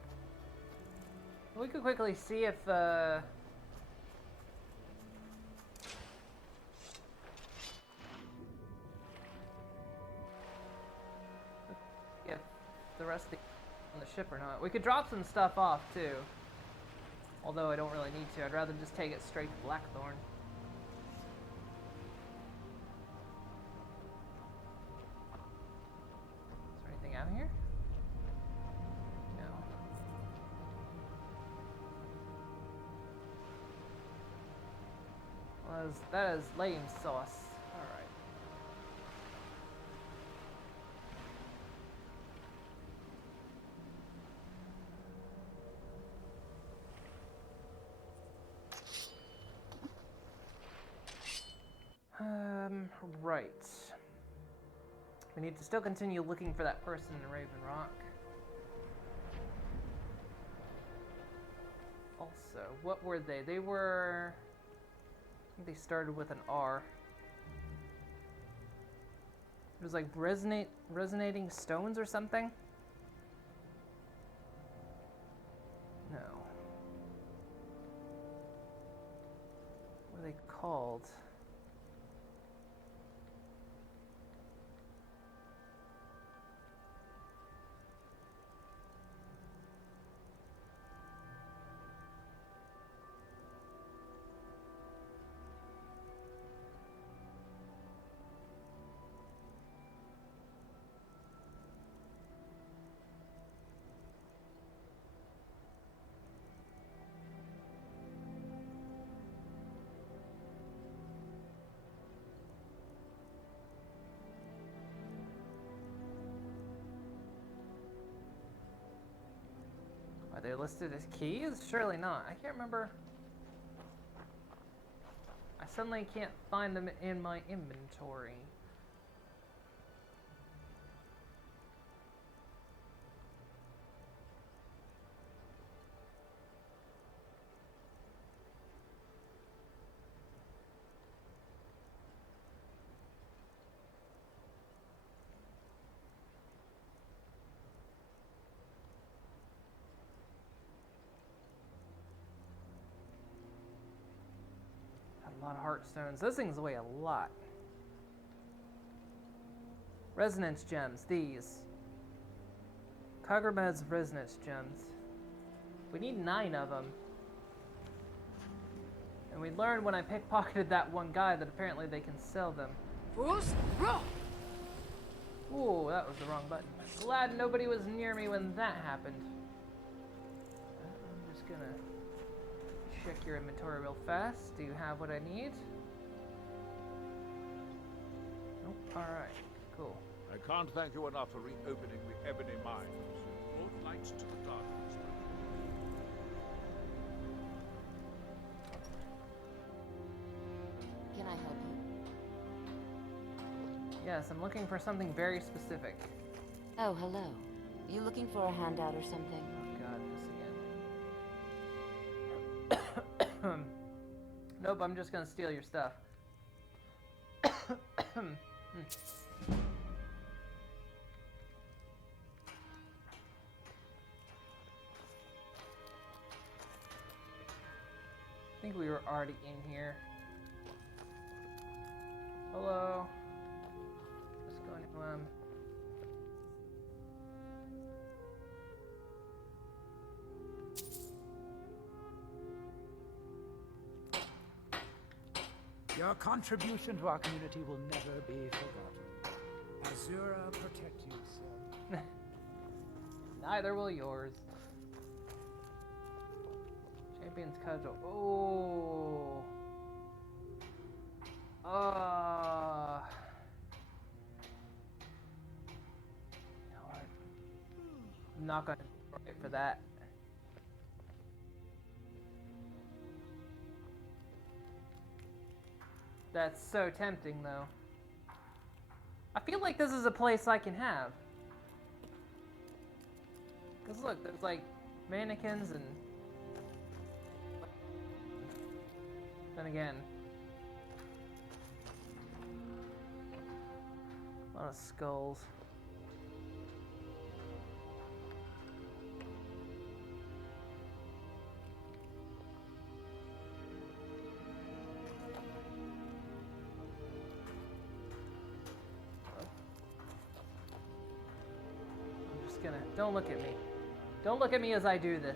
We could quickly see if, if the rest of the on the ship or not. We could drop some stuff off, too. Although I don't really need to. I'd rather just take it straight to Blackthorn. Is there anything out here? No. Well, that is lame sauce. Alright. Right. We need to still continue looking for that person in Raven Rock. Also, what were they? They were... I think they started with an R. It was like resonating stones or something? No. What are they called? Are they listed as keys? Surely not. I can't remember. I suddenly can't find them in my inventory. A lot of heartstones. Those things weigh a lot. Resonance gems, these. Kagramed's resonance gems. We need 9 of them. And we learned when I pickpocketed that one guy that apparently they can sell them. Ooh, that was the wrong button. Glad nobody was near me when that happened. I'm just gonna check your inventory real fast. Do you have what I need? Nope. Alright, cool. I can't thank you enough for reopening the Ebony Mines. You brought light to the darkness. Can I help you? Yes, I'm looking for something very specific. Oh, hello. You looking for a handout or something? Oh god, this again. Nope, I'm just gonna steal your stuff. I think we were already in here. Hello. Just going to Your contribution to our community will never be forgotten. Azura protect you, son. Neither will yours. Champion's cudgel. Oh. You know what? I'm not gonna wait for that. That's so tempting, though. I feel like this is a place I can have. Cause look, there's like mannequins and. Then again, a lot of skulls. I'm just gonna. Don't look at me. Don't look at me as I do this.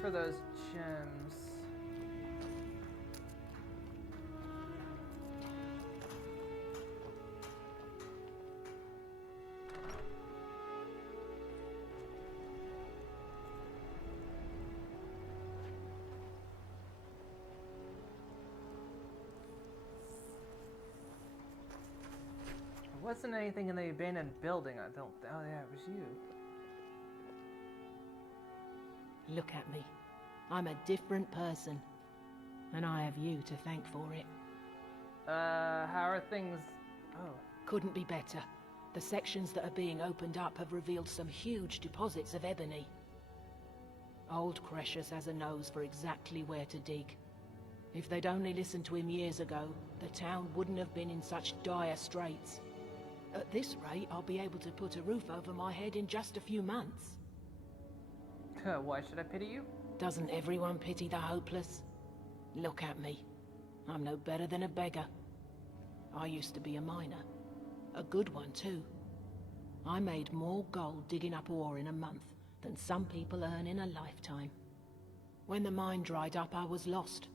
For those gems. There wasn't anything in the abandoned building, I don't. Oh yeah, it was you. Look at me. I'm a different person. And I have you to thank for it. How are things? Oh. Couldn't be better. The sections that are being opened up have revealed some huge deposits of ebony. Old Cretius has a nose for exactly where to dig. If they'd only listened to him years ago, the town wouldn't have been in such dire straits. At this rate, I'll be able to put a roof over my head in just a few months. Why should I pity you? Doesn't everyone pity the hopeless? Look at me. I'm no better than a beggar. I used to be a miner. A good one, too. I made more gold digging up ore in a month than some people earn in a lifetime. When the mine dried up, I was lost.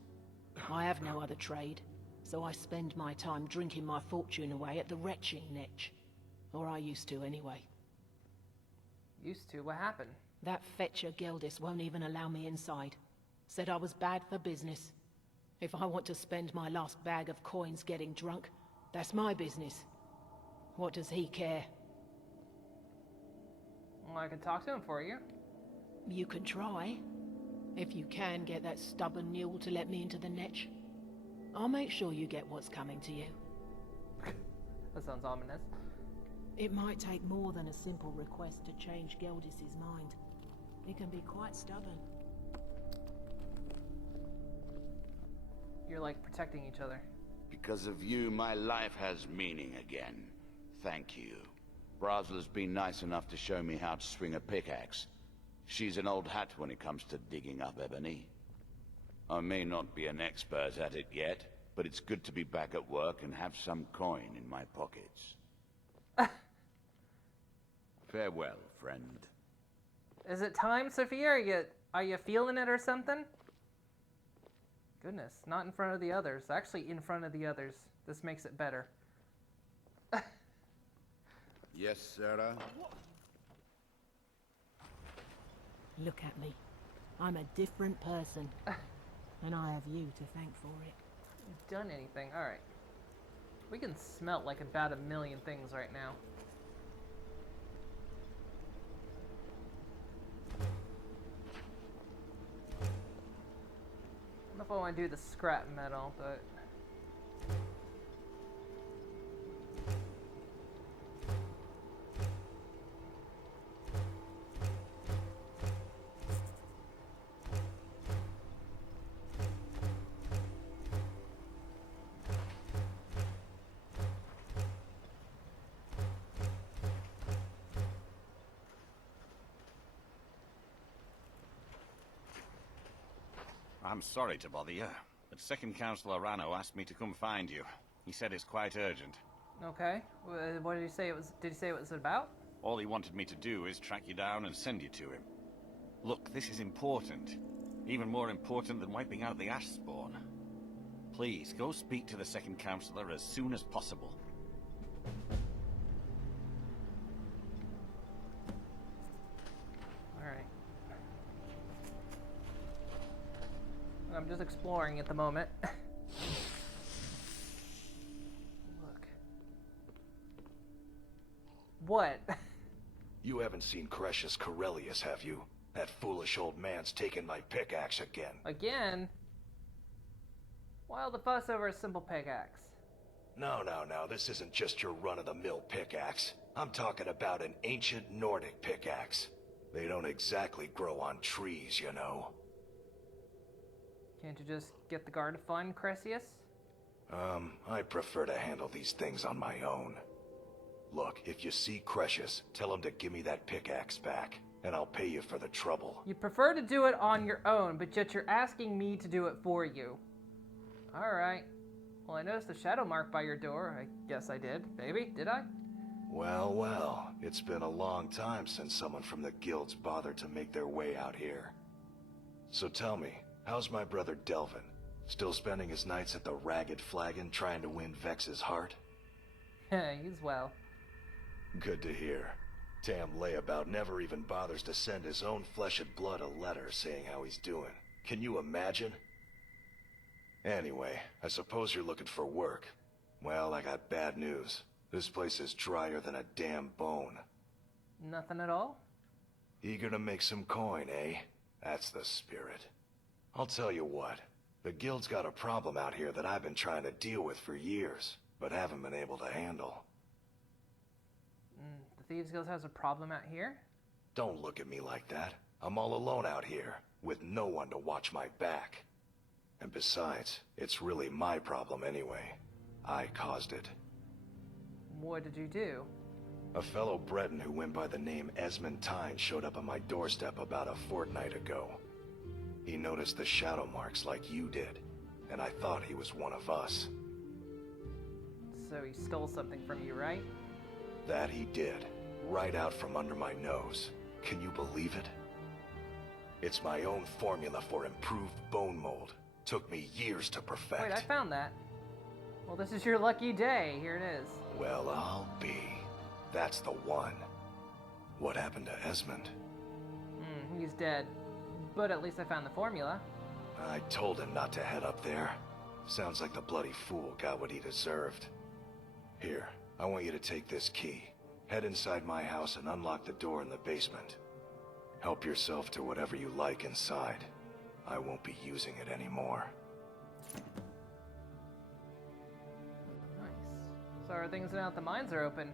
I have no other trade, so I spend my time drinking my fortune away at the retching niche. Or I used to, anyway. Used to? What happened? That fetcher Geldis won't even allow me inside. Said I was bad for business. If I want to spend my last bag of coins getting drunk, that's my business. What does he care? Well, I can talk to him for you. You can try. If you can get that stubborn mule to let me into the niche, I'll make sure you get what's coming to you. That sounds ominous. It might take more than a simple request to change Geldis's mind. He can be quite stubborn. You're like protecting each other. Because of you, my life has meaning again. Thank you. Brazilla's been nice enough to show me how to swing a pickaxe. She's an old hat when it comes to digging up ebony. I may not be an expert at it yet, but it's good to be back at work and have some coin in my pockets. Farewell, friend. Is it time, Sophia? Are you feeling it or something? Goodness, not in front of the others. Actually, in front of the others. This makes it better. Yes, Sarah? Look at me. I'm a different person. And I have you to thank for it. You've done anything? Alright. We can smelt like about 1,000,000 things right now. I don't know if I want to do the scrap metal, but... I'm sorry to bother you, but Second Councillor Rano asked me to come find you. He said it's quite urgent. Okay. What did he say it was? Did he say what it was about? All he wanted me to do is track you down and send you to him. Look, this is important. Even more important than wiping out the ash spawn. Please, go speak to the Second Councillor as soon as possible. Alright. I'm just exploring at the moment. Look. What? You haven't seen Cretius Corellius, have you? That foolish old man's taken my pickaxe again. Again? Why all the fuss over a simple pickaxe? No, this isn't just your run-of-the-mill pickaxe. I'm talking about an ancient Nordic pickaxe. They don't exactly grow on trees, you know. Can't you just get the guard to find Cressius? I prefer to handle these things on my own. Look, if you see Cressius, tell him to give me that pickaxe back, and I'll pay you for the trouble. You prefer to do it on your own, but yet you're asking me to do it for you. Alright. Well, I noticed a shadow mark by your door. I guess I did. Maybe? Did I? Well, it's been a long time since someone from the guilds bothered to make their way out here. So tell me, how's my brother Delvin? Still spending his nights at the Ragged Flagon trying to win Vex's heart? He's well. Good to hear. Tam Layabout never even bothers to send his own flesh and blood a letter saying how he's doing. Can you imagine? Anyway, I suppose you're looking for work. Well, I got bad news. This place is drier than a damn bone. Nothing at all? Eager to make some coin, eh? That's the spirit. I'll tell you what. The guild's got a problem out here that I've been trying to deal with for years, but haven't been able to handle. The Thieves Guild has a problem out here? Don't look at me like that. I'm all alone out here, with no one to watch my back. And besides, it's really my problem anyway. I caused it. What did you do? A fellow Breton who went by the name Esmond Tyne showed up on my doorstep about a fortnight ago. He noticed the shadow marks like you did, and I thought he was one of us. So he stole something from you, right? That he did, right out from under my nose. Can you believe it? It's my own formula for improved bone mold. Took me years to perfect. Wait, I found that. Well, this is your lucky day. Here it is. Well, I'll be. That's the one. What happened to Esmond? He's dead. But at least I found the formula. I told him not to head up there. Sounds like the bloody fool got what he deserved. Here, I want you to take this key. Head inside my house and unlock the door in the basement. Help yourself to whatever you like inside. I won't be using it anymore. Nice. So are things now that the mines are open?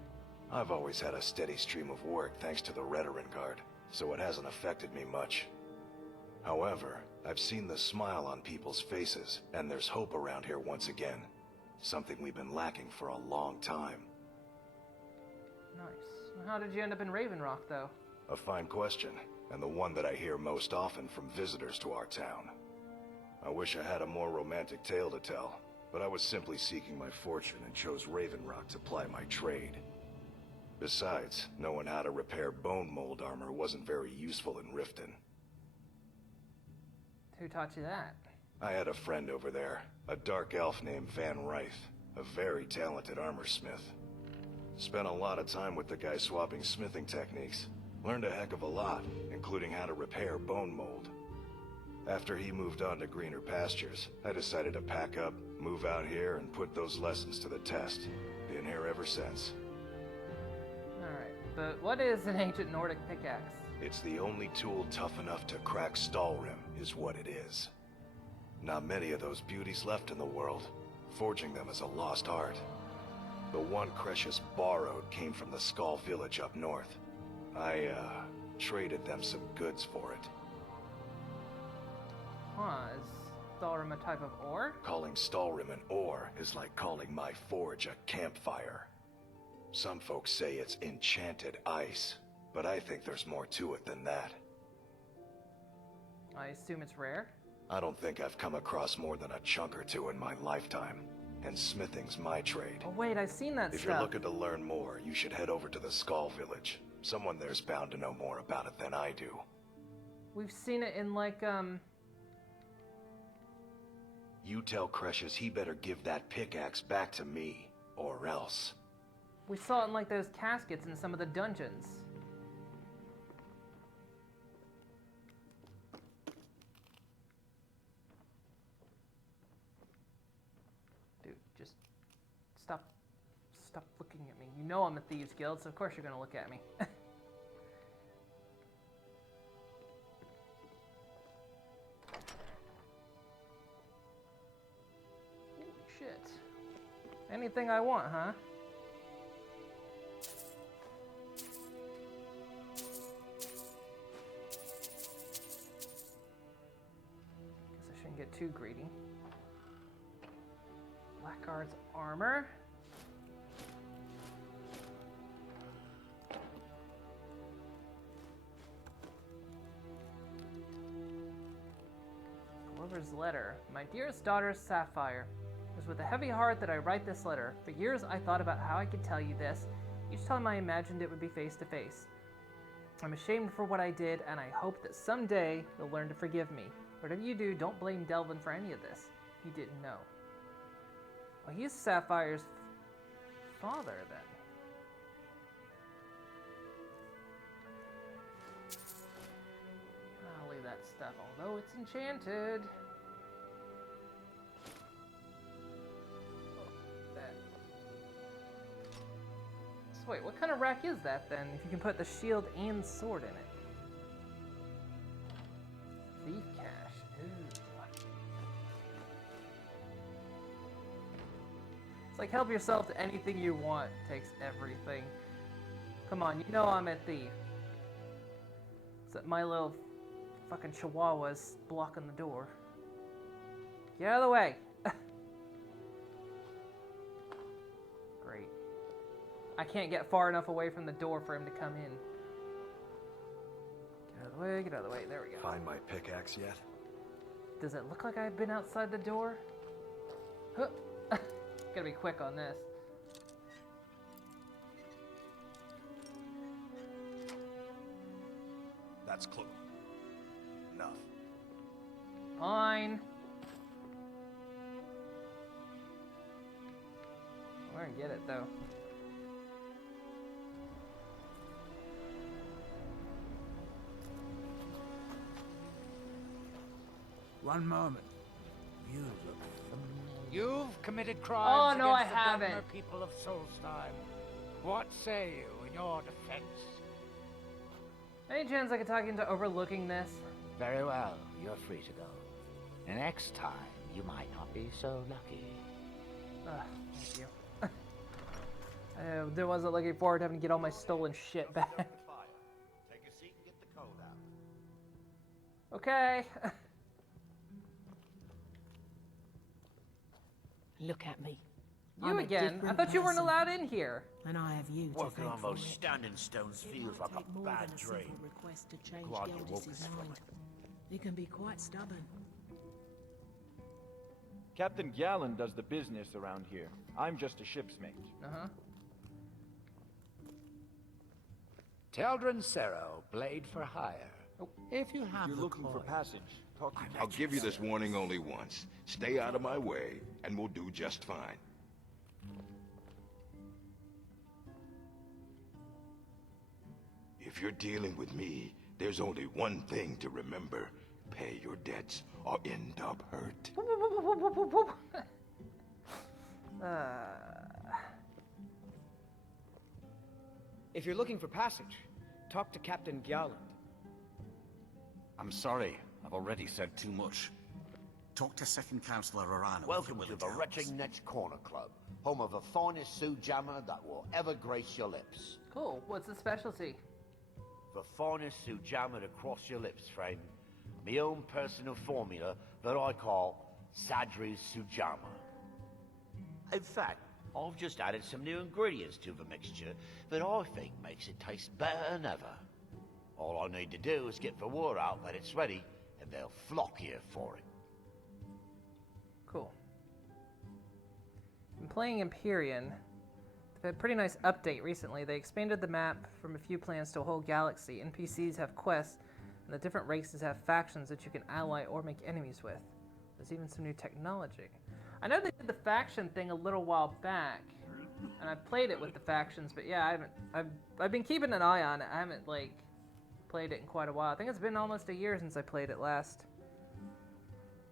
I've always had a steady stream of work thanks to the Redoran Guard, so it hasn't affected me much. However, I've seen the smile on people's faces, and there's hope around here once again. Something we've been lacking for a long time. Nice. How did you end up in Raven Rock, though? A fine question, and the one that I hear most often from visitors to our town. I wish I had a more romantic tale to tell, but I was simply seeking my fortune and chose Raven Rock to ply my trade. Besides, knowing how to repair bone mold armor wasn't very useful in Riften. Who taught you that? I had a friend over there, a dark elf named Van Ryth, a very talented armor smith. Spent a lot of time with the guy swapping smithing techniques. Learned a heck of a lot, including how to repair bone mold. After he moved on to greener pastures, I decided to pack up, move out here, and put those lessons to the test. Been here ever since. Alright, but what is an ancient Nordic pickaxe? It's the only tool tough enough to crack Stalrim, is what it is. Not many of those beauties left in the world. Forging them is a lost art. The one Cressius borrowed came from the Skull village up north. I, traded them some goods for it. Huh, is Stalrim a type of ore? Calling Stalrim an ore is like calling my forge a campfire. Some folks say it's enchanted ice, but I think there's more to it than that. I assume it's rare? I don't think I've come across more than a chunk or two in my lifetime, and smithing's my trade. Oh wait, I've seen that If stuff. you're looking to learn more, you should head over to the Skull village. Someone there's bound to know more about it than I do. We've seen it in like, You tell Cressius he better give that pickaxe back to me, or else. we saw it in like those caskets in some of the dungeons. Dude, just stop looking at me. You know I'm a Thieves Guild, so of course you're gonna look at me. Anything I want, huh? Guess I shouldn't get too greedy. Blackguard's armor. Glover's letter. My dearest daughter, Sapphire. It was with a heavy heart that I write this letter. For years I thought about how I could tell you this. Each time I imagined it would be face to face. I'm ashamed for what I did, and I hope that someday you'll learn to forgive me. Whatever you do, don't blame Delvin for any of this. He didn't know. Oh, he's Sapphire's father, then. I'll leave that stuff, although it's enchanted. So wait, what kind of rack is that, then, if you can put the shield and sword in it? Thief cache. Ooh. It's like help yourself to anything you want. Takes everything. Come on, you know I'm a thief. Except my little fucking chihuahua's blocking the door. Get out of the way! Great. I can't get far enough away from the door for him to come in. Get out of the way, get out of the way. There we go. Find my pickaxe yet? Does it look like I've been outside the door? Huh. Gotta be quick on this. That's close. Enough. Fine. We're gonna get it though. One moment. You look familiar. You've committed crimes Oh, no, against I the haven't. Governor people of Solstheim. What say you in your defense? Any chance I could talk into overlooking this? Very well, you're free to go. Next time, you might not be so lucky. Thank you. I wasn't looking forward to having to get all my stolen shit back. Take a seat and get the code out. Okay. Look at me. You I'm a again? I different thought you weren't person, allowed in here. And I have you to Walking thank on for those it. standing stones It feels might like take a more bad than a simple dream. request to change Glad you woke Gildis' us from mind. He can be quite stubborn. Captain Gallen does the business around here. I'm just a ship's mate. Uh-huh. Teldrin Cerro, blade for hire. If you have You're the looking for coin. passage. Talk to I'll give you this warning only once. Stay out of my way, and we'll do just fine. If you're dealing with me, there's only one thing to remember. Pay your debts or end up hurt. If you're looking for passage, talk to Captain Gjalland. I'm sorry. I've already said too much. Talk to Second Counselor Arano. Welcome to the Retching Nets Corner Club, home of the finest Sioux jammer that will ever grace your lips. Cool. What's the specialty? The finest Sioux jammer to cross your lips, friend. My own personal formula that I call Sadri's Sujama. In fact, I've just added some new ingredients to the mixture that I think makes it taste better than ever. All I need to do is get the word out that it's ready, and they'll flock here for it. Cool. I'm playing Empyrean. They've had a pretty nice update recently. They expanded the map from a few planets to a whole galaxy. NPCs have quests, and the different races have factions that you can ally or make enemies with. There's even some new technology. I know they did the faction thing a little while back, and I've played it with the factions, but yeah, I've been keeping an eye on it. I haven't like played it in quite a while. I think it's been almost a year since I played it last.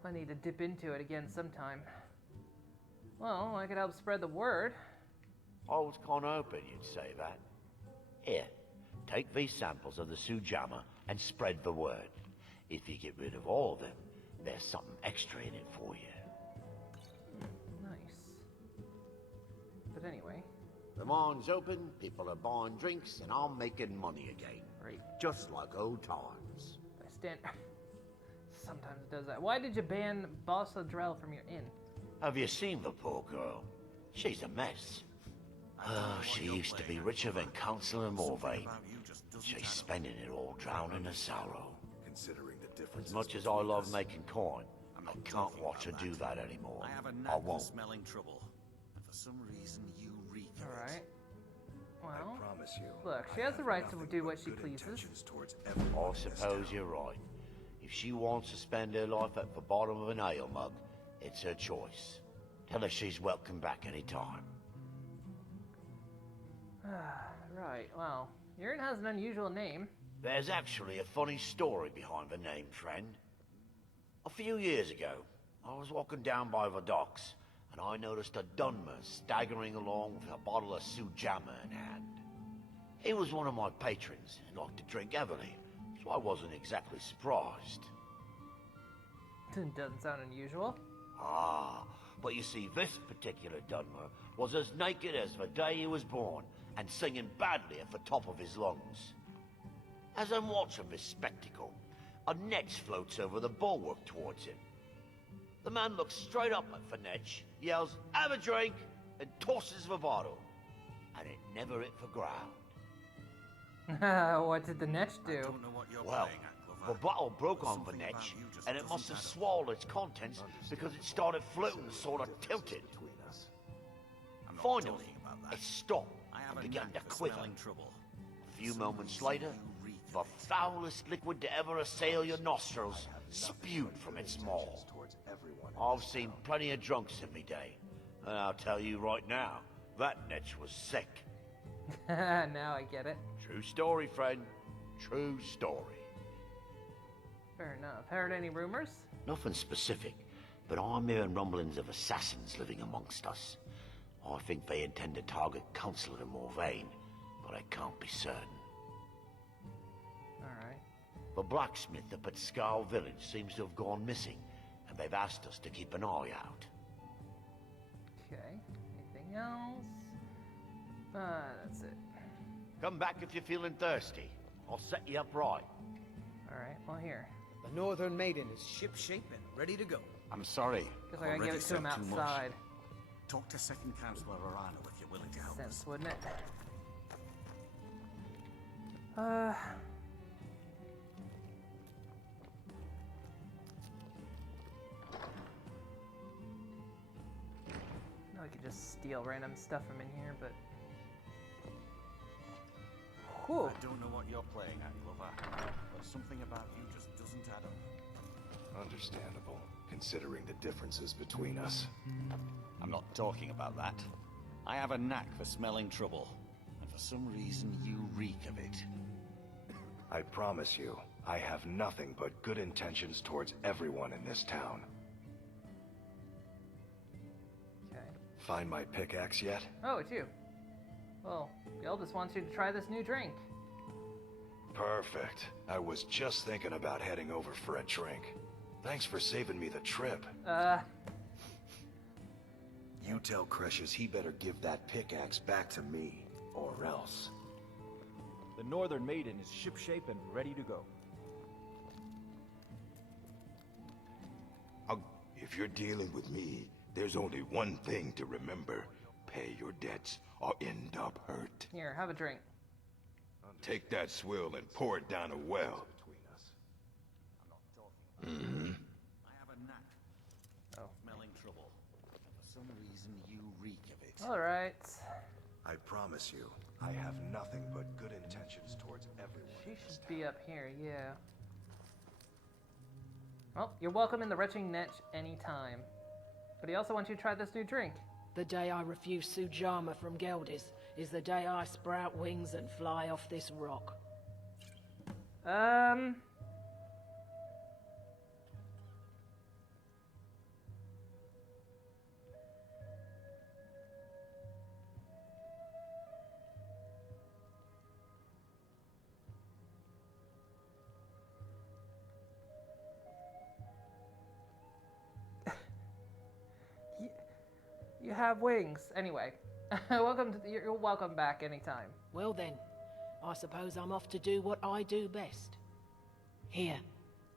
I need to dip into it again sometime. Well, I could help spread the word. I was kind of hoping you'd say that. Here, take these samples of the Sujama and spread the word. If you get rid of all of them, there's something extra in it for you. Nice. But anyway. The mine's open, people are buying drinks, and I'm making money again. Right. Just like old times. I stand... Sometimes it does that. Why did you ban Boss Ladrell from your inn? Have you seen the poor girl? She's a mess. Oh, she used to be richer than Councillor Morvain. She's spending it all drowning her sorrow. Considering the difference. As much as I love making coin, I can't watch her do that anymore. I have a I knack for won't. smelling trouble. And for some reason, you reek of it. Alright. Well, I promise you. look, she has the right to do what she pleases. I suppose you're right. If she wants to spend her life at the bottom of an ale mug, it's her choice. Tell her she's welcome back any time. Right, well, your inn has an unusual name. There's actually a funny story behind the name, friend. A few years ago, I was walking down by the docks, and I noticed a Dunmer staggering along with a bottle of Sujamma in hand. He was one of my patrons and liked to drink heavily, so I wasn't exactly surprised. Doesn't sound unusual. Ah, but you see, this particular Dunmer was as naked as the day he was born, and singing badly at the top of his lungs. As I'm watching this spectacle, a netch floats over the bulwark towards him. The man looks straight up at the netch, yells, "Have a drink," and tosses the bottle. And it never hit the ground. What did the netch do? Well, the bottle broke on the netch, and it must have swallowed its contents because it started floating sort of tilted. Finally, it stopped and began to quiver. A few moments later, the foulest liquid to ever assail your nostrils spewed from its maw. I've seen plenty of drunks in me day, and I'll tell you right now, that netch was sick. Now I get it. True story, friend. True story. Fair enough. Heard any rumors? Nothing specific, but I'm hearing rumblings of assassins living amongst us. I think they intend to target Councillor Morvain, but I can't be certain. Alright. The blacksmith up at Skull Village seems to have gone missing, and they've asked us to keep an eye out. Okay. Anything else? That's it. Come back if you're feeling thirsty. I'll set you up right. Alright, well here. The Northern Maiden is shipshape and ready to go. I'm sorry. Guess I gotta give it to him outside. Talk to Second Councillor Arano if you're willing to help Sense, us. wouldn't it? No, I could just steal random stuff from in here, but... Whew. I don't know what you're playing at, Glover, but something about you just doesn't add up. Understandable, considering the differences between us. I'm not talking about that. I have a knack for smelling trouble, and for some reason you reek of it. I promise you, I have nothing but good intentions towards everyone in this town. Okay. Find my pickaxe yet? Oh, it's you. Well, the eldest wants you to try this new drink. Perfect. I was just thinking about heading over for a drink. Thanks for saving me the trip. You tell Cresius he better give that pickaxe back to me, or else. The Northern Maiden is shipshape and ready to go. If you're dealing with me, there's only one thing to remember. Pay your debts or end up hurt. Here, have a drink. Take that swill and pour it down a well. Mm-hmm. I have a knack for smelling trouble, and for some reason you reek of it. Alright. I promise you, I have nothing but good intentions towards everyone. She should be up here, yeah. Well, you're welcome in the retching netch anytime. But he also wants you to try this new drink. The day I refuse Sujamma from Geldis is the day I sprout wings and fly off this rock. You have wings. Anyway, You're welcome back anytime. Well then, I suppose I'm off to do what I do best. Here,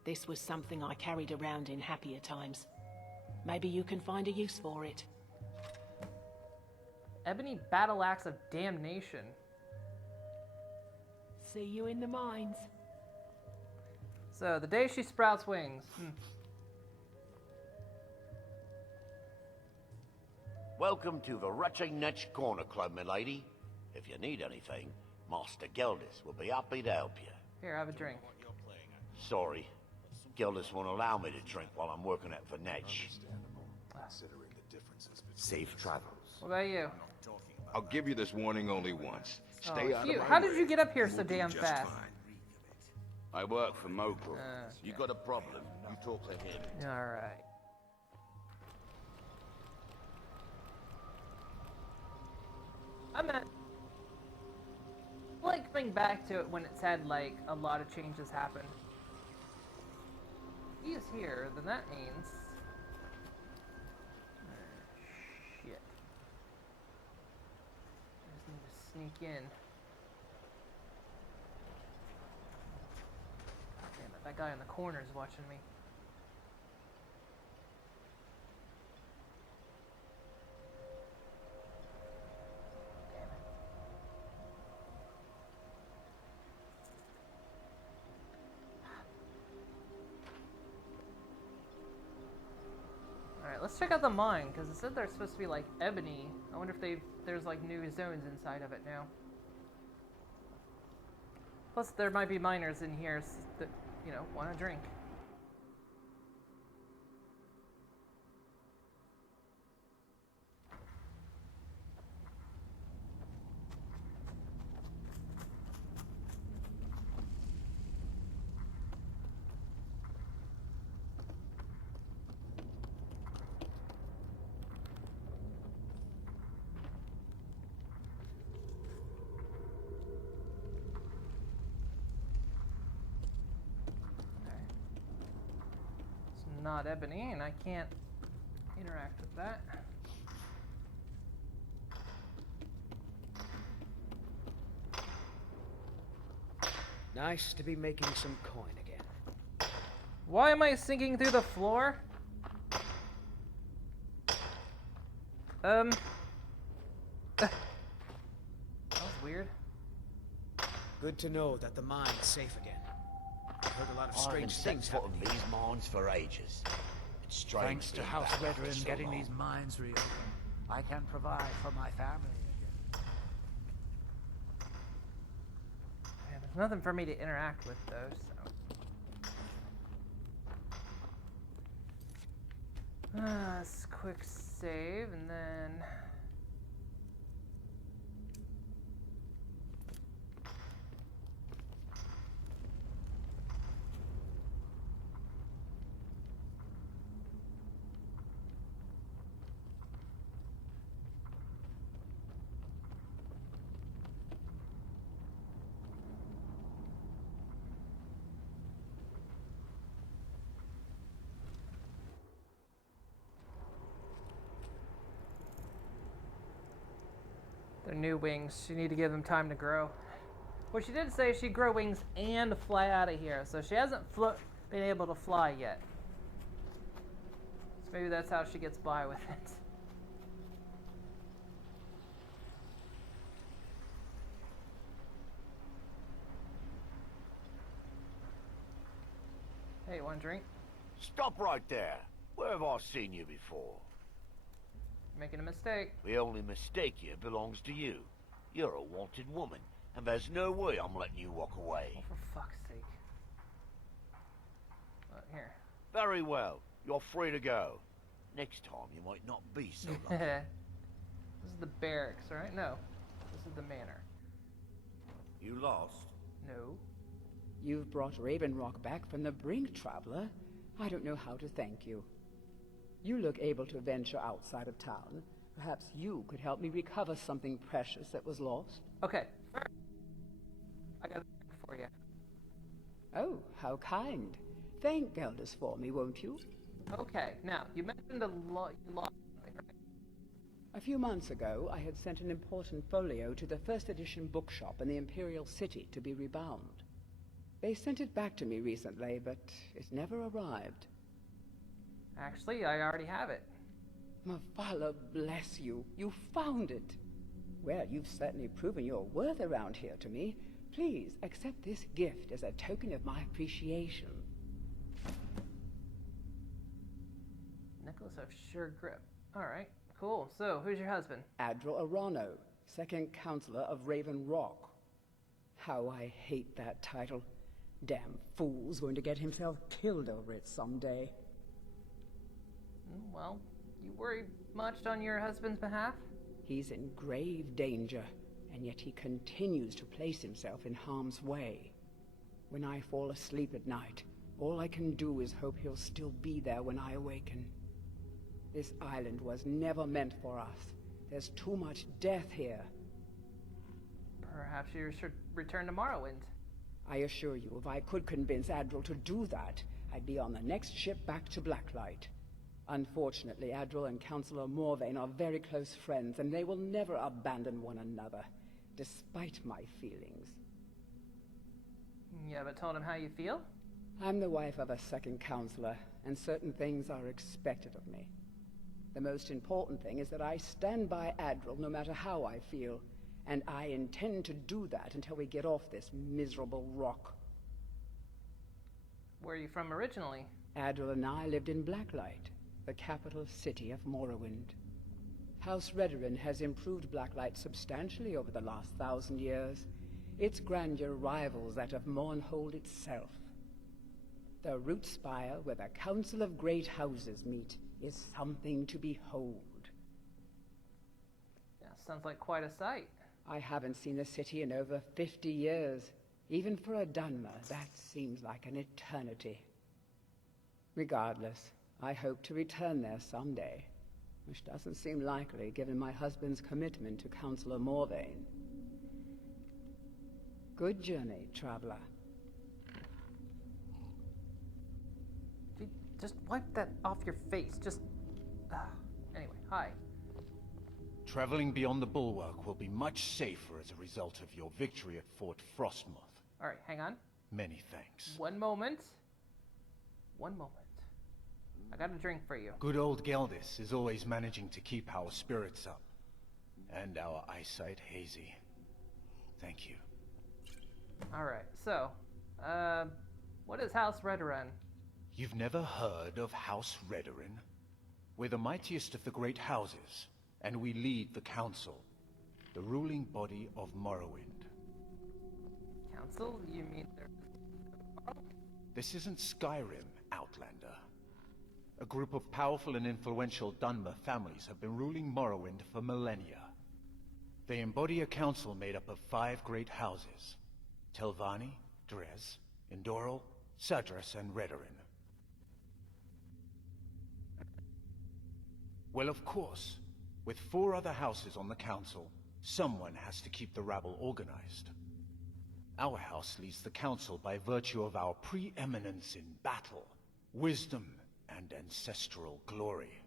this was something I carried around in happier times. Maybe you can find a use for it. Ebony Battle Axe of Damnation. See you in the mines. So, the day she sprouts wings. Welcome to the Rutching Netch Corner Club, milady. If you need anything, Master Gildis will be happy to help you. Here, have a drink. Sorry, Gildis won't allow me to drink while I'm working at the Netch. Safe travels. What about you? I'll give you this warning only once. Stay out of my How did way. you get up here so You'll do damn just fast? fine. I work for Mokul. You got a problem, you talk to him. Alright. I like coming back to it when it's had like a lot of changes happen. If he's here, then that means shit. I just need to sneak in. God damn it, that guy in the corner is watching me. Alright, let's check out the mine, because it said there's supposed to be like ebony. I wonder if there's like new zones inside of it now. Plus there might be miners in here that, you know, want to drink. Not ebony, and I can't interact with that. Nice to be making some coin again. Why am I sinking through the floor? That was weird. Good to know that the mine's safe again. I've heard a lot of I've been strange setting things foot happen in here. these mines for ages. It's strange. Thanks to being House back after Veteran so getting long. these mines reopened, I can provide for my family again. Yeah, there's nothing for me to interact with though, so. Let's quick save and then. They're new wings. You need to give them time to grow. Well, she did say she'd grow wings and fly out of here, so she hasn't been able to fly yet. So maybe that's how she gets by with it. Hey, one drink? Stop right there. Where have I seen you before? Making a mistake. The only mistake here belongs to you. You're a wanted woman, and there's no way I'm letting you walk away. Oh, for fuck's sake. Here. Very well. You're free to go. Next time you might not be so lucky. This is the barracks, right? No. This is the manor. You lost? No. You've brought Raven Rock back from the brink, traveler. I don't know how to thank you. You look able to venture outside of town. Perhaps you could help me recover something precious that was lost. Okay. I got a drink for you. Oh, how kind. Thank Geldis for me, won't you? Okay, now, you mentioned you lost something, right? A few months ago, I had sent an important folio to the first edition bookshop in the Imperial City to be rebound. They sent it back to me recently, but it never arrived. Actually, I already have it. Mavala bless you. You found it. Well, you've certainly proven your worth around here to me. Please accept this gift as a token of my appreciation. Necklace of sure grip. Alright, cool. So, who's your husband? Admiral Arano, second counselor of Raven Rock. How I hate that title. Damn fool's going to get himself killed over it someday. Well, you worry much on your husband's behalf? He's in grave danger, and yet he continues to place himself in harm's way. When I fall asleep at night, all I can do is hope he'll still be there when I awaken. This island was never meant for us. There's too much death here. Perhaps you should return to Morrowind. I assure you, if I could convince Adril to do that, I'd be on the next ship back to Blacklight. Unfortunately, Adril and Councillor Morvain are very close friends, and they will never abandon one another, despite my feelings. You haven't told him how you feel? I'm the wife of a second counselor, and certain things are expected of me. The most important thing is that I stand by Adril no matter how I feel, and I intend to do that until we get off this miserable rock. Where are you from originally? Adril and I lived in Blacklight, the capital city of Morrowind. House Redoran has improved Blacklight substantially over the last 1,000 years. Its grandeur rivals that of Mournhold itself. The root spire where the Council of Great Houses meet is something to behold. Yeah, sounds like quite a sight. I haven't seen the city in over 50 years. Even for a Dunmer, that seems like an eternity. Regardless, I hope to return there someday, which doesn't seem likely given my husband's commitment to Councillor Morvain. Good journey, traveler. Just wipe that off your face. Just... Anyway, hi. Traveling beyond the bulwark will be much safer as a result of your victory at Fort Frostmoth. Alright, hang on. Many thanks. One moment. One moment. I got a drink for you. Good old Geldis is always managing to keep our spirits up. And our eyesight hazy. Thank you. Alright, so... what is House Redoran? You've never heard of House Redoran? We're the mightiest of the great houses, and we lead the Council, the ruling body of Morrowind. Council? You mean This isn't Skyrim, Outlander. A group of powerful and influential Dunmer families have been ruling Morrowind for millennia. They embody a council made up of 5 great houses: Telvanni, Dres, Indoril, Sadras, and Redoran. Well, of course, with 4 other houses on the council, someone has to keep the rabble organized. Our house leads the council by virtue of our preeminence in battle, wisdom, and ancestral glory.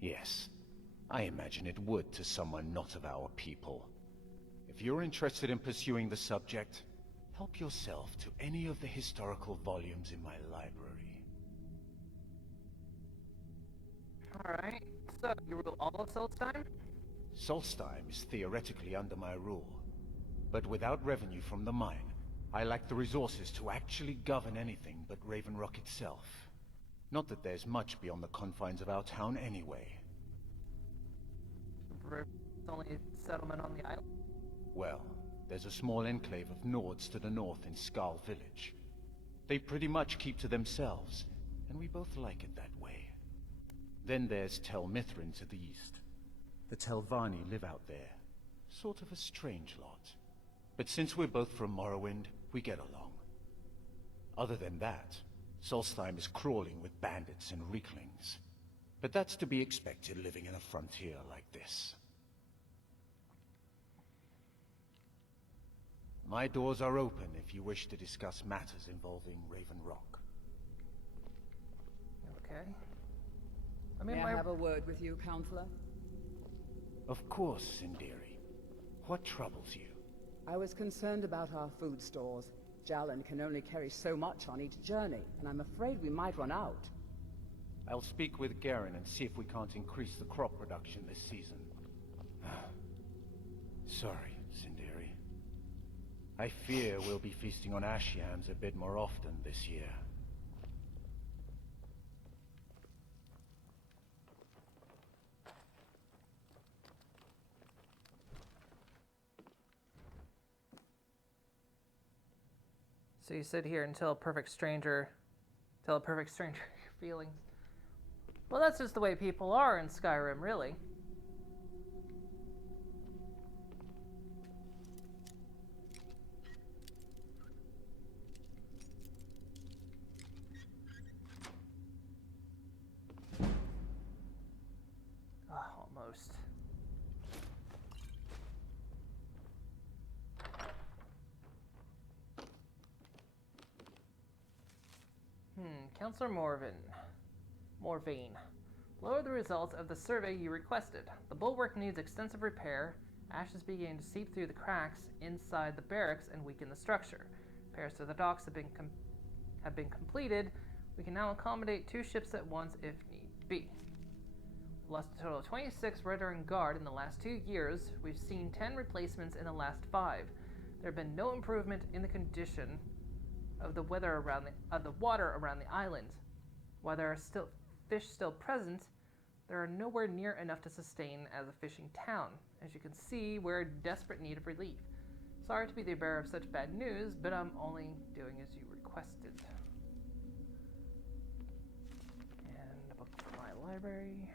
Yes, I imagine it would to someone not of our people. If you're interested in pursuing the subject, help yourself to any of the historical volumes in my library. Alright, so you rule all of Solstheim? Solstheim is theoretically under my rule, but without revenue from the mine, I lack the resources to actually govern anything but Raven Rock itself. Not that there's much beyond the confines of our town anyway. It's only a settlement on the island? Well, there's a small enclave of Nords to the north in Skarl Village. They pretty much keep to themselves, and we both like it that way. Then there's Tel Mithrin to the east. The Telvanni live out there. Sort of a strange lot. But since we're both from Morrowind, we get along. Other than that, Solstheim is crawling with bandits and reeklings. But that's to be expected living in a frontier like this. My doors are open if you wish to discuss matters involving Raven Rock. Okay. I mean, May I have a word with you, Counselor? Of course, Sindiri. What troubles you? I was concerned about our food stores. Jalan can only carry so much on each journey, and I'm afraid we might run out. I'll speak with Garen and see if we can't increase the crop production this season. Sorry, Sindiri. I fear we'll be feasting on ash yams a bit more often this year. So you sit here and tell a perfect stranger your feelings. Well, that's just the way people are in Skyrim, really. Almost. Counselor Morvain. Below are the results of the survey you requested. The bulwark needs extensive repair. Ash is beginning to seep through the cracks inside the barracks and weaken the structure. Repairs to the docks have been completed. We can now accommodate 2 ships at once if need be. We lost a total of 26 Redaran Guard in the last 2 years. We've seen 10 replacements in the last 5. There have been no improvement in the condition of the water around the island. While there are fish still present, there are nowhere near enough to sustain as a fishing town. As you can see, we're in desperate need of relief. Sorry to be the bearer of such bad news, but I'm only doing as you requested. And a book from my library.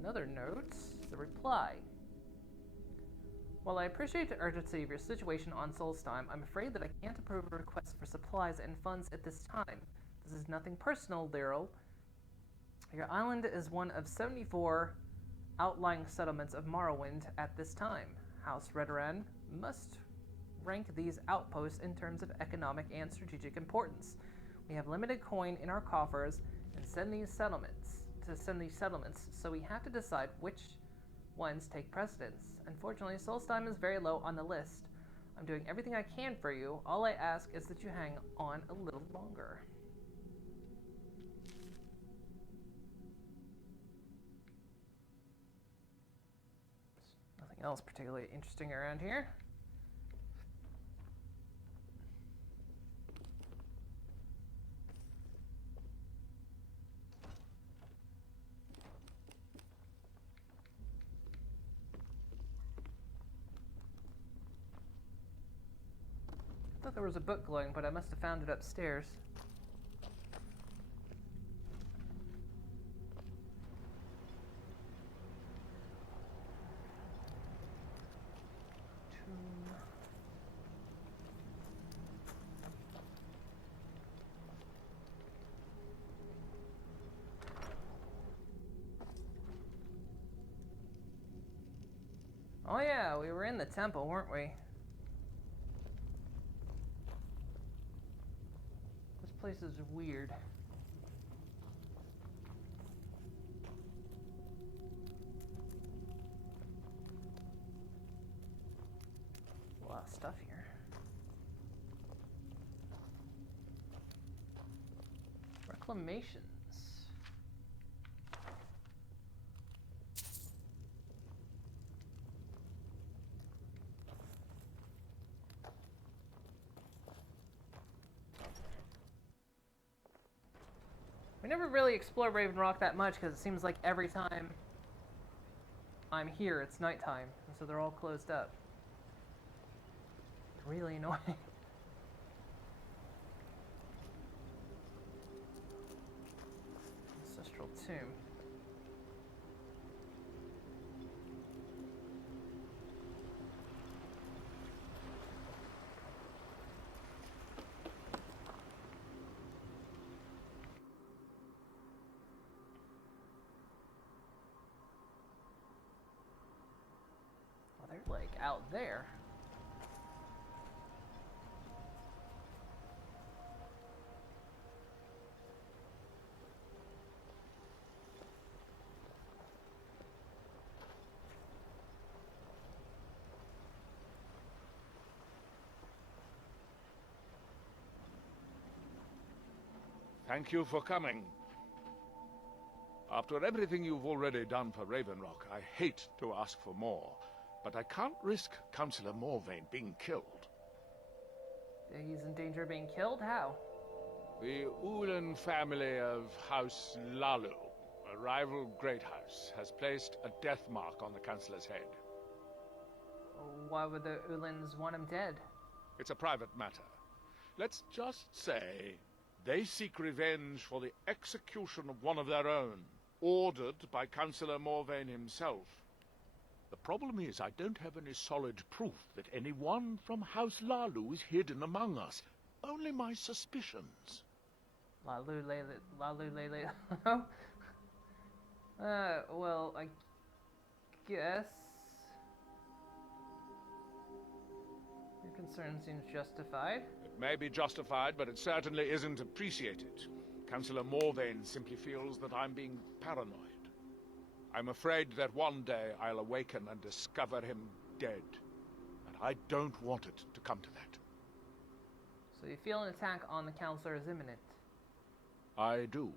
Another note, the reply. While I appreciate the urgency of your situation on Solstheim, I'm afraid that I can't approve a request for supplies and funds at this time. This is nothing personal, Lyral. Your island is one of 74 outlying settlements of Morrowind at this time. House Redaran must rank these outposts in terms of economic and strategic importance. We have limited coin in our coffers and send these settlements, so we have to decide which ones take precedence. Unfortunately, Solstheim is very low on the list. I'm doing everything I can for you. All I ask is that you hang on a little longer. Nothing else particularly interesting around here. I thought there was a book glowing, but I must have found it upstairs. Oh yeah, we were in the temple, weren't we? This place is weird. A lot of stuff here. Reclamations. We never really explore Raven Rock that much because it seems like every time I'm here, it's nighttime, and so they're all closed up. It's really annoying. Ancestral tomb. They're like out there. Thank you for coming. After everything you've already done for Ravenrock, I hate to ask for more, but I can't risk Councillor Morvain being killed. He's in danger of being killed? How? The Ulan family of House Lalu, a rival great house, has placed a death mark on the Councillor's head. Why would the Ulans want him dead? It's a private matter. Let's just say they seek revenge for the execution of one of their own, ordered by Councillor Morvain himself. The problem is I don't have any solid proof that anyone from House Lalu is hidden among us. Only my suspicions. Lalu Lele. Well, I guess your concern seems justified. It may be justified, but it certainly isn't appreciated. Councillor Morvain simply feels that I'm being paranoid. I'm afraid that one day I'll awaken and discover him dead. And I don't want it to come to that. So you feel an attack on the Counselor is imminent? I do.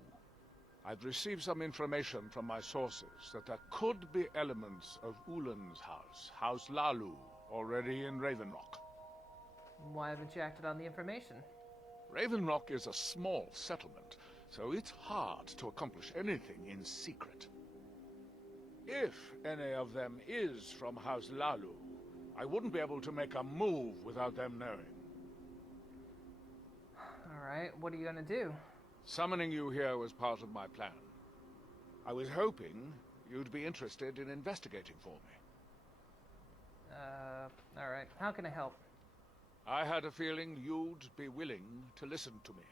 I've received some information from my sources that there could be elements of Ulan's house, House Lalu, already in Ravenrock. Why haven't you acted on the information? Ravenrock is a small settlement, so it's hard to accomplish anything in secret. If any of them is from House Lalu, I wouldn't be able to make a move without them knowing. Alright, what are you gonna do? Summoning you here was part of my plan. I was hoping you'd be interested in investigating for me. Alright. How can I help? I had a feeling you'd be willing to listen to me.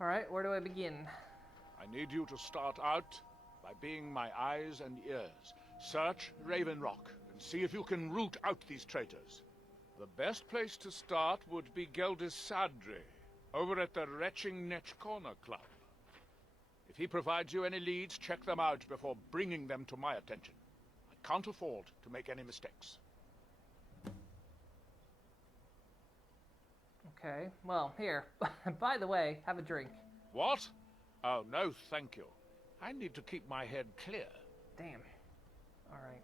Alright, where do I begin? I need you to start out by being my eyes and ears. Search Ravenrock and see if you can root out these traitors. The best place to start would be Geldis Sadri, over at the Retching Netch Corner Club. If he provides you any leads, check them out before bringing them to my attention. I can't afford to make any mistakes. Okay, well, here. By the way, have a drink. What? Oh, no, thank you. I need to keep my head clear. Damn. Alright.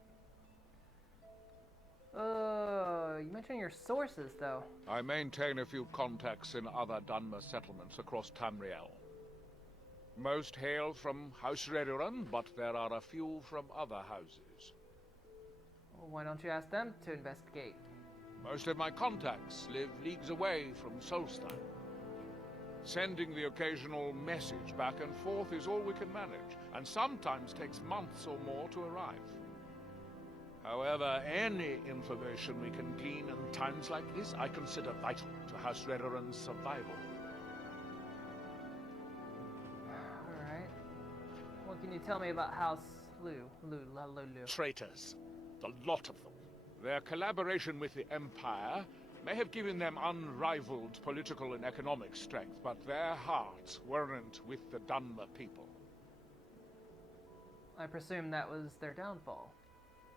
You mentioned your sources, though. I maintain a few contacts in other Dunmer settlements across Tamriel. Most hail from House Redoran, but there are a few from other houses. Well, why don't you ask them to investigate? Most of my contacts live leagues away from Solstein. Sending the occasional message back and forth is all we can manage, and sometimes takes months or more to arrive. However, any information we can glean in times like this, I consider vital to House Redoran's survival. Alright. What can you tell me about House Lu? Traitors. A lot of them. Their collaboration with the Empire may have given them unrivaled political and economic strength, but their hearts weren't with the Dunmer people. I presume that was their downfall.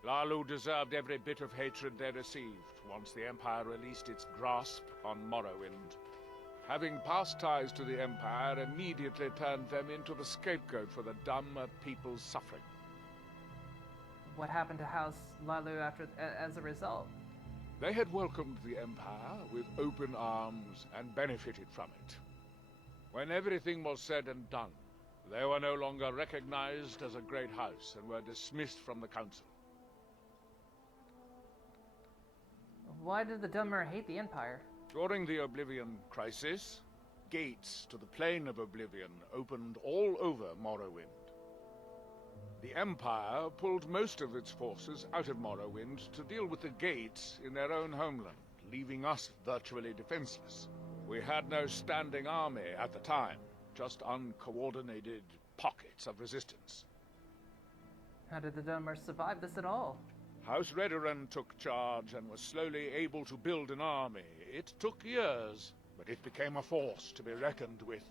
Lalu deserved every bit of hatred they received once the Empire released its grasp on Morrowind. Having past ties to the Empire immediately turned them into the scapegoat for the Dunmer people's suffering. What happened to House Lalu as a result? They had welcomed the Empire with open arms and benefited from it. When everything was said and done, they were no longer recognized as a great house and were dismissed from the council. Why did the Dunmer hate the Empire? During the Oblivion Crisis, gates to the Plane of Oblivion opened all over Morrowind. The Empire pulled most of its forces out of Morrowind to deal with the gates in their own homeland, leaving us virtually defenseless. We had no standing army at the time, just uncoordinated pockets of resistance. How did the Dunmer survive this at all? House Redoran took charge and was slowly able to build an army. It took years, but it became a force to be reckoned with.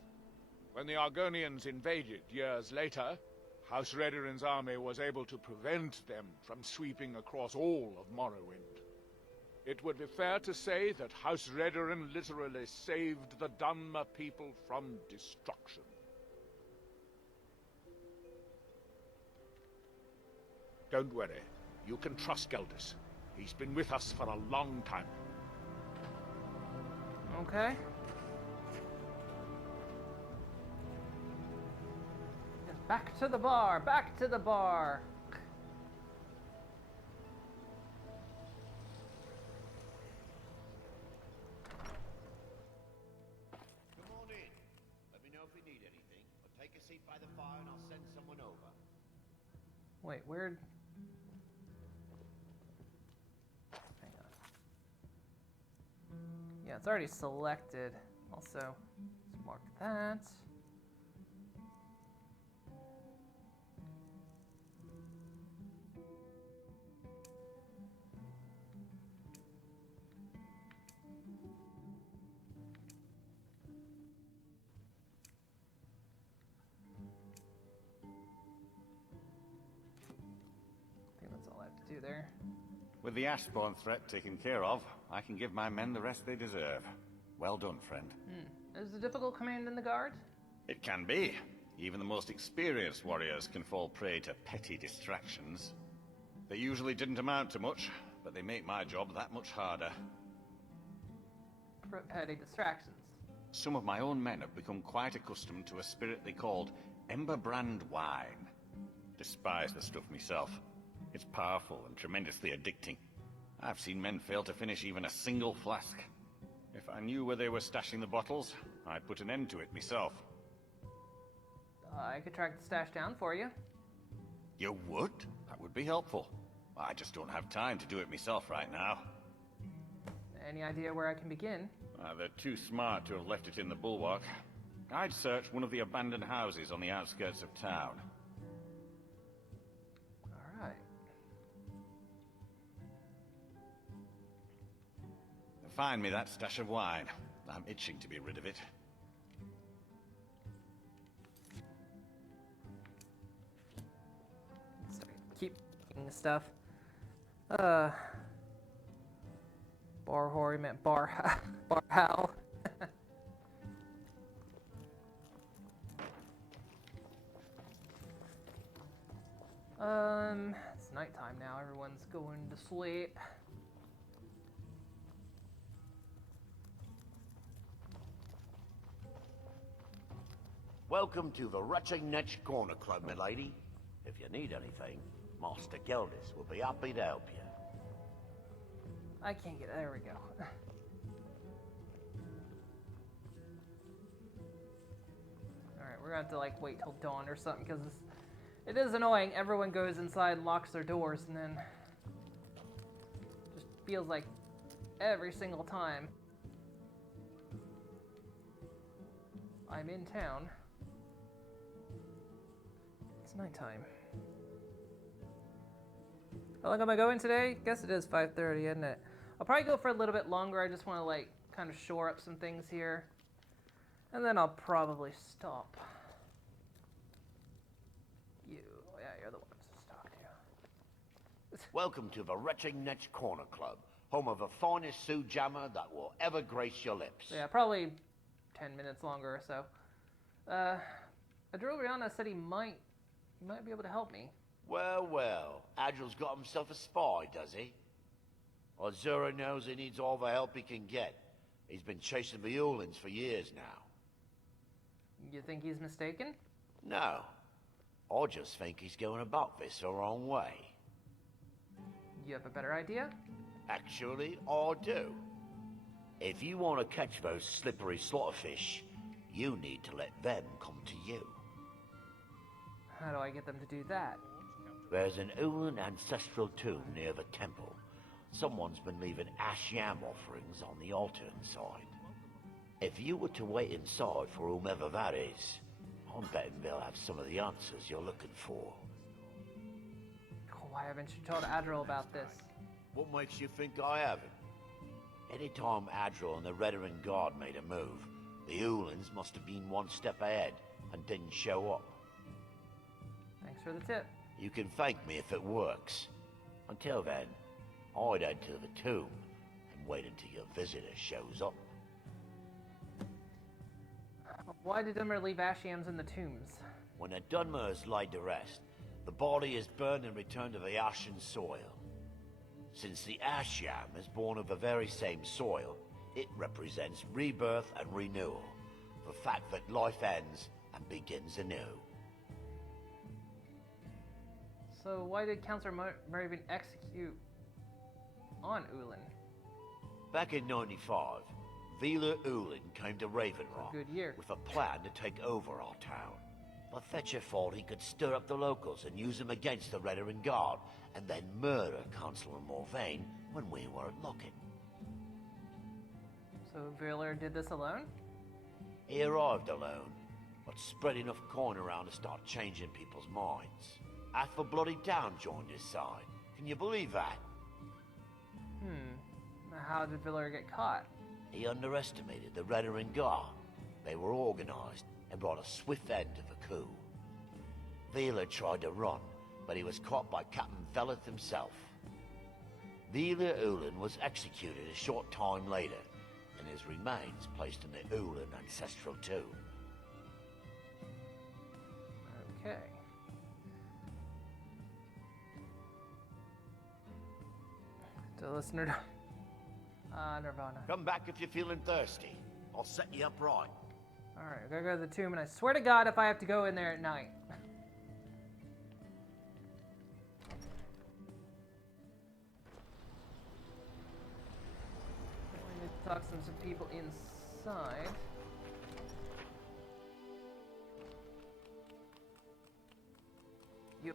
When the Argonians invaded years later, House Redoran's army was able to prevent them from sweeping across all of Morrowind. It would be fair to say that House Redoran literally saved the Dunmer people from destruction. Don't worry. You can trust Geldis. He's been with us for a long time. Okay. Back to the bar! Back to the bar! Come on in. Let me know if you need anything. Or take a seat by the fire and I'll send someone over. Wait, where'd... Hang on. Yeah, it's already selected. Also, let's mark that. There. With the Ashbourne threat taken care of, I can give my men the rest they deserve. Well done, friend. Is it a difficult command in the guard? It can be. Even the most experienced warriors can fall prey to petty distractions. They usually didn't amount to much, but they make my job that much harder. Petty distractions. Some of my own men have become quite accustomed to a spirit they called Emberbrand wine. Despise the stuff myself. It's powerful and tremendously addicting. I've seen men fail to finish even a single flask. If I knew where they were stashing the bottles, I'd put an end to it myself. I could track the stash down for you. You would? That would be helpful. I just don't have time to do it myself right now. Any idea where I can begin? They're too smart to have left it in the bulwark. I'd search one of the abandoned houses on the outskirts of town. Alright. Find me that stash of wine. I'm itching to be rid of it. Keep stuff. Bar whore, meant bar bar howl. It's nighttime now. Everyone's going to sleep. Welcome to the Retching Netch Corner Club, milady. If you need anything, Master Geldis will be happy to help you. I can't get it. There we go. Alright, we're gonna have to like wait till dawn or something because it is annoying. Everyone goes inside and locks their doors and then just feels like every single time I'm in town, it's nighttime. How long am I going today? Guess it is 5:30, isn't it? I'll probably go for a little bit longer. I just want to like kind of shore up some things here. And then I'll probably stop. Yeah, you're the one to stop you. Welcome to the Retching Netch Corner Club, home of the finest Sioux jammer that will ever grace your lips. So yeah, probably 10 minutes longer or so. Adrilriana said he might be able to help me. Well, well, Adril's got himself a spy, does he? Azura knows he needs all the help he can get. He's been chasing the Ulins for years now. You think he's mistaken? No. I just think he's going about this the wrong way. You have a better idea? Actually, I do. If you want to catch those slippery slaughterfish, you need to let them come to you. How do I get them to do that? There's an Ulin ancestral tomb near the temple. Someone's been leaving ash yam offerings on the altar inside. If you were to wait inside for whomever that is, I'm betting they'll have some of the answers you're looking for. Why haven't you told Adril about this? What makes you think I haven't? Anytime Adril and the Redoran Guard made a move, the Ulins must have been one step ahead and didn't show up. Thanks for the tip. You can thank me if it works. Until then, I'd head to the tomb wait until your visitor shows up. Why did Dunmer leave Ashiams in the tombs? When a Dunmer is laid to rest, the body is burned and returned to the ashen soil. Since the Ashiam is born of the very same soil, it represents rebirth and renewal, the fact that life ends and begins anew. So why did Councillor Mervyn execute on Ulan? Back in 95, Vila Ulan came to Ravenrock Good year. with a plan to take over our town. But Fetcher thought he could stir up the locals and use them against the Redoran Guard, and then murder Councillor Morvain when we weren't looking. So Viller did this alone? He arrived alone, but spread enough coin around to start changing people's minds. Half the bloody town joined his side. Can you believe that? How did Viller get caught? He underestimated the Redoran Guard. They were organized and brought a swift end to the coup. Vila tried to run, but he was caught by Captain Veleth himself. Vila Ulan was executed a short time later, and his remains placed in the Ulan ancestral tomb. Okay. To listener. Nirvana. Come back if you're feeling thirsty. I'll set you up right. Alright, I gotta go to the tomb, and I swear to God if I have to go in there at night. We need to talk to some people inside. You.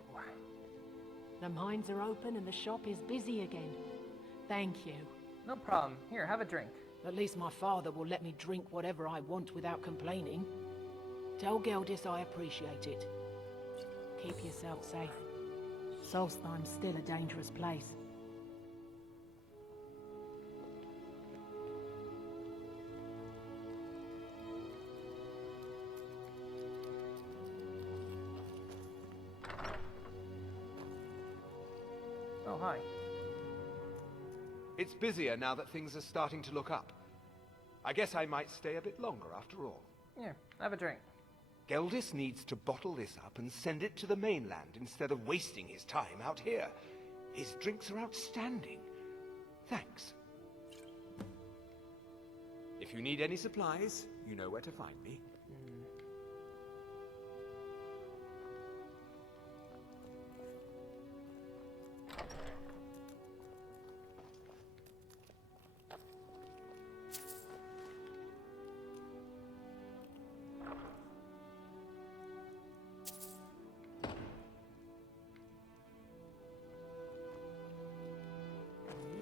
The mines are open and the shop is busy again. Thank you. No problem. Here, have a drink. At least my father will let me drink whatever I want without complaining. Tell Geldis I appreciate it. Keep yourself safe. Solstheim's still a dangerous place. Oh, hi. It's busier now that things are starting to look up. I guess I might stay a bit longer after all. Here, have a drink. Geldis needs to bottle this up and send it to the mainland instead of wasting his time out here. His drinks are outstanding. Thanks. If you need any supplies, you know where to find me.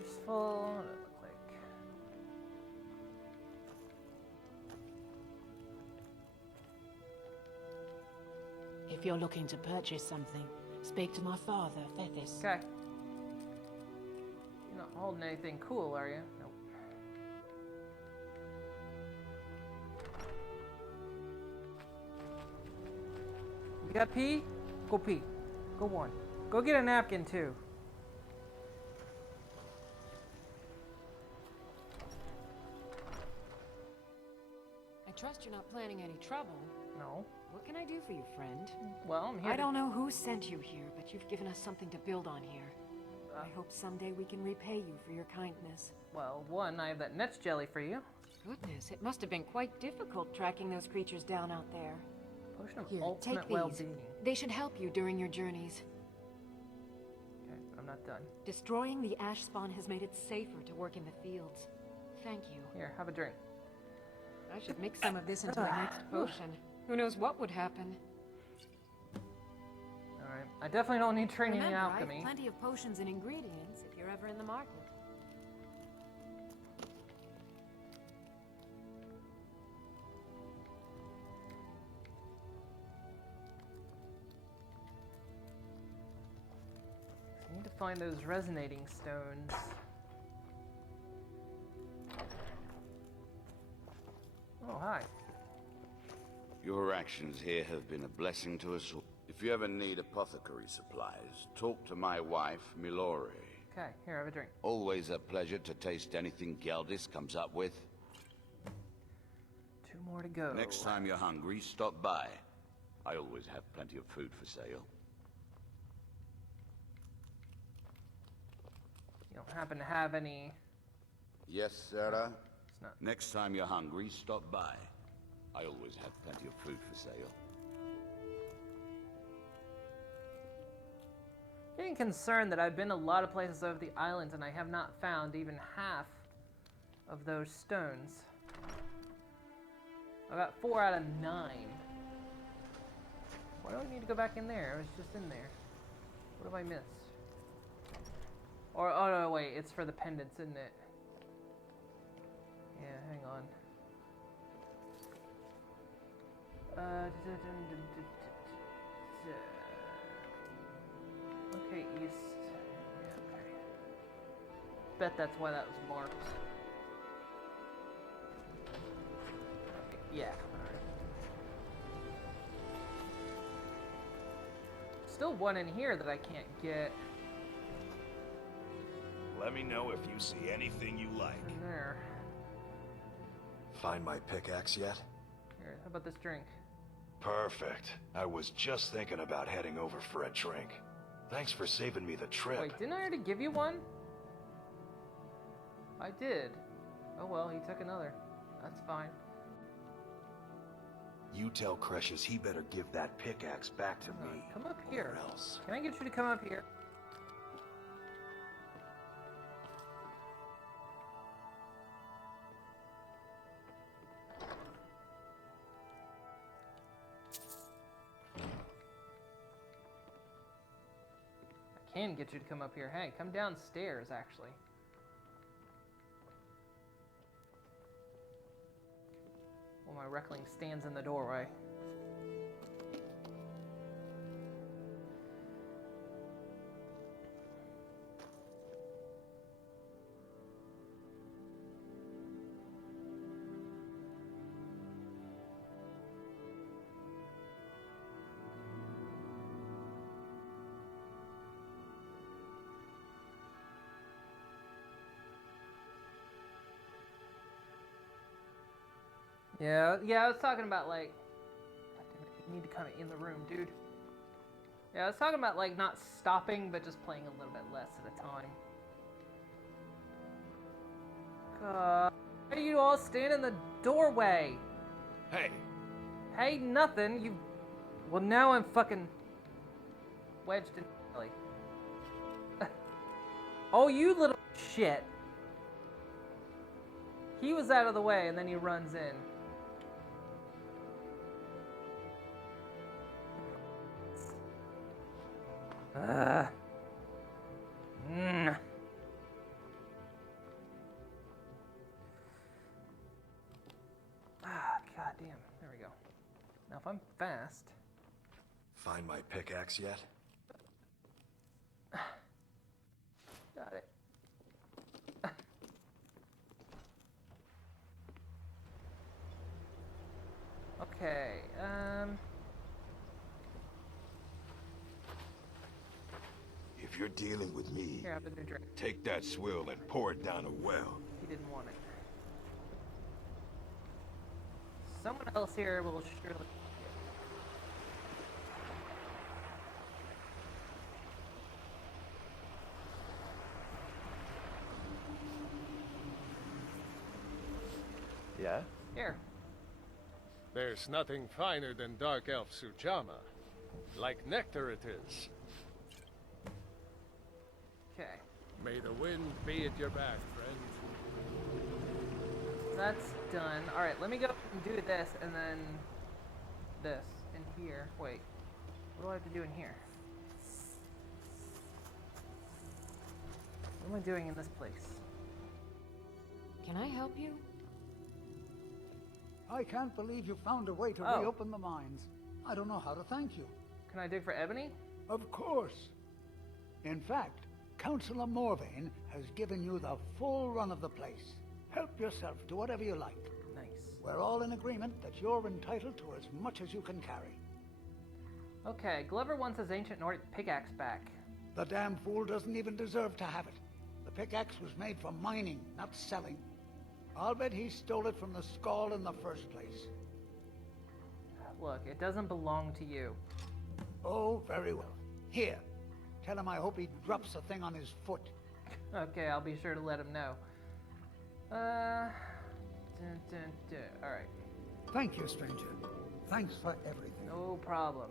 Useful. What does it look like? If you're looking to purchase something, speak to my father, Fethis. Okay. You're not holding anything cool, are you? Nope. You got pee? Go pee. Go one. Go get a napkin too. I trust you're not planning any trouble. No. What can I do for you, friend? Well, I'm here. I don't know who sent you here, but you've given us something to build on here. I hope someday we can repay you for your kindness. Well, one, I have that Netz jelly for you. Goodness, it must have been quite difficult tracking those creatures down out there. Potion of Here, ultimate take these. well-being. They should help you during your journeys. Okay, but I'm not done. Destroying the ash spawn has made it safer to work in the fields. Thank you. Here, have a drink. I should mix some of this into my next potion. Who knows what would happen? Alright. I definitely don't need training Remember, in I have alchemy. plenty of potions and ingredients if you're ever in the market. I need to find those resonating stones. Oh, hi. Your actions here have been a blessing to us all. If you ever need apothecary supplies, talk to my wife, Milori. Okay, here, have a drink. Always a pleasure to taste anything Geldis comes up with. 2 more to go. Next time you're hungry, stop by. I always have plenty of food for sale. You don't happen to have any... Yes, Sarah? It's not... Next time you're hungry, stop by. I always have plenty of food for sale. Getting concerned that I've been a lot of places over the islands and I have not found even half of those stones. I got 4 out of 9. Why do I need to go back in there? I was just in there. What have I missed? Or, oh no, wait, it's for the pendants, isn't it? Yeah, hang on. Okay, east. Yeah, okay. Bet that's why that was marked. Okay, yeah, alright. Still one in here that I can't get. Let me know if you see anything you like. In there. Find my pickaxe yet? Here, how about this drink? Perfect. I was just thinking about heading over for a drink. Thanks for saving me the trip. Wait, didn't I already give you one? I did. Oh well, he took another. That's fine. You tell Cresius he better give that pickaxe back to me. Come up here. Or else. Can I get you to come up here? I can get you to come up here. Hey, come downstairs, actually. Well, my Reckling stands in the doorway. Yeah, I was talking about, like... God damn it, you need to come in the room, dude. Yeah, I was talking about, like, not stopping, but just playing a little bit less at a time. Why do you all stand in the doorway? Hey. Hey, nothing. You... Well, now I'm fucking... wedged in... Really. Oh, you little shit. He was out of the way, and then he runs in. Ah, goddamn. There we go. Now, if I'm fast... Find my pickaxe yet? Got it. Okay, If you're dealing with me, here, have a new drink. take that swill and pour it down a well. He didn't want it. Someone else here will surely... Yeah? Here. There's nothing finer than Dark Elf Sujama. Like nectar it is. Okay. May the wind be at your back, friend. That's done. Alright, let me go and do this, and then this in here. Wait. What do I have to do in here? What am I doing in this place? Can I help you? I can't believe you found a way to reopen the mines. I don't know how to thank you. Can I dig for ebony? Of course. In fact, Councillor Morvain has given you the full run of the place. Help yourself to whatever you like. Nice. We're all in agreement that you're entitled to as much as you can carry. Okay, Glover wants his ancient Nordic pickaxe back. The damn fool doesn't even deserve to have it. pickaxe was made for mining, not selling. I'll bet he stole it from the skull in the first place. Look, it doesn't belong to you. Oh, very well. Here, tell him I hope he drops the thing on his foot. Okay, I'll be sure to let him know. Alright. Thank you, stranger. Thanks for everything. No problem.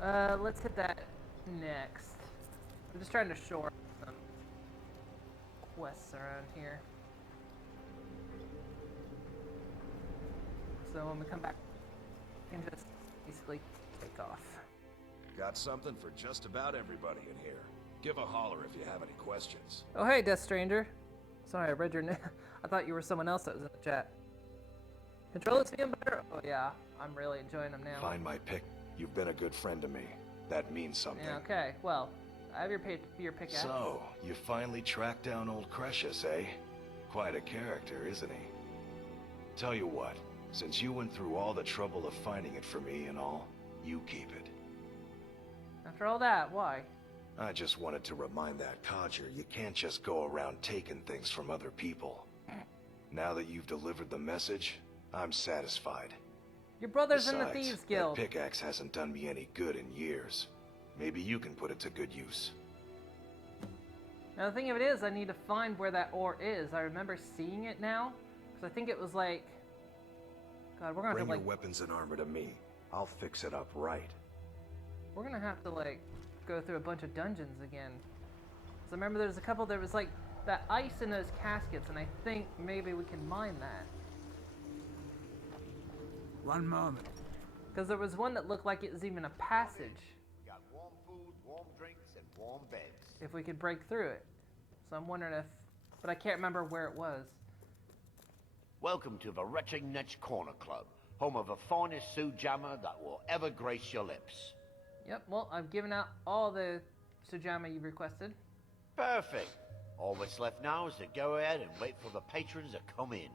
Let's hit that next. I'm just trying to shore up some quests around here. So when we come back, we can just basically take off. Got something for just about everybody in here. Give a holler if you have any questions. Oh hey, Death Stranger. Sorry, I read your name. I thought you were someone else that was in the chat. Controllers feeling better? Oh yeah, I'm really enjoying them now. Find my pick. You've been a good friend to me. That means something. Yeah, okay. Well, I have your pickaxe. So, you finally tracked down old Crucius, eh? Quite a character, isn't he? Tell you what, since you went through all the trouble of finding it for me and all, you keep it. After all that, why? I just wanted to remind that codger you can't just go around taking things from other people. Now that you've delivered the message, I'm satisfied. Your brother's in the Besides, Thieves Guild. that pickaxe hasn't done me any good in years. Maybe you can put it to good use. Now the thing of it is, I need to find where that ore is. I remember seeing it now, because I think it was like... God, we're gonna Bring have to your like... weapons and armor to me. I'll fix it up right. We're gonna have to like go through a bunch of dungeons again. Because I remember there's a couple, there was like that ice in those caskets, and I think maybe we can mine that. One moment. Because there was one that looked like it was even a passage. We got warm food, warm drinks, and warm beds. If we could break through it. So I'm wondering if... But I can't remember where it was. Welcome to the Retching Netch Corner Club, home of the finest Sujamma that will ever grace your lips. Yep, well, I've given out all the Sujamma you requested. Perfect. All that's left now is to go ahead and wait for the patrons to come in.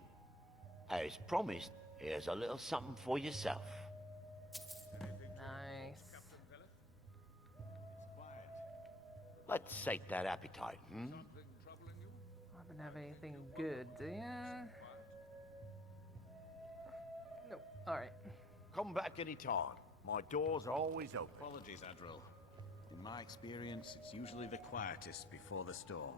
As promised, here's a little something for yourself. Nice. Let's sate that appetite, hmm? I don't have anything good, do ya? Nope. Alright. Come back anytime. My doors are always open. Apologies, Adril. In my experience, it's usually the quietest before the storm.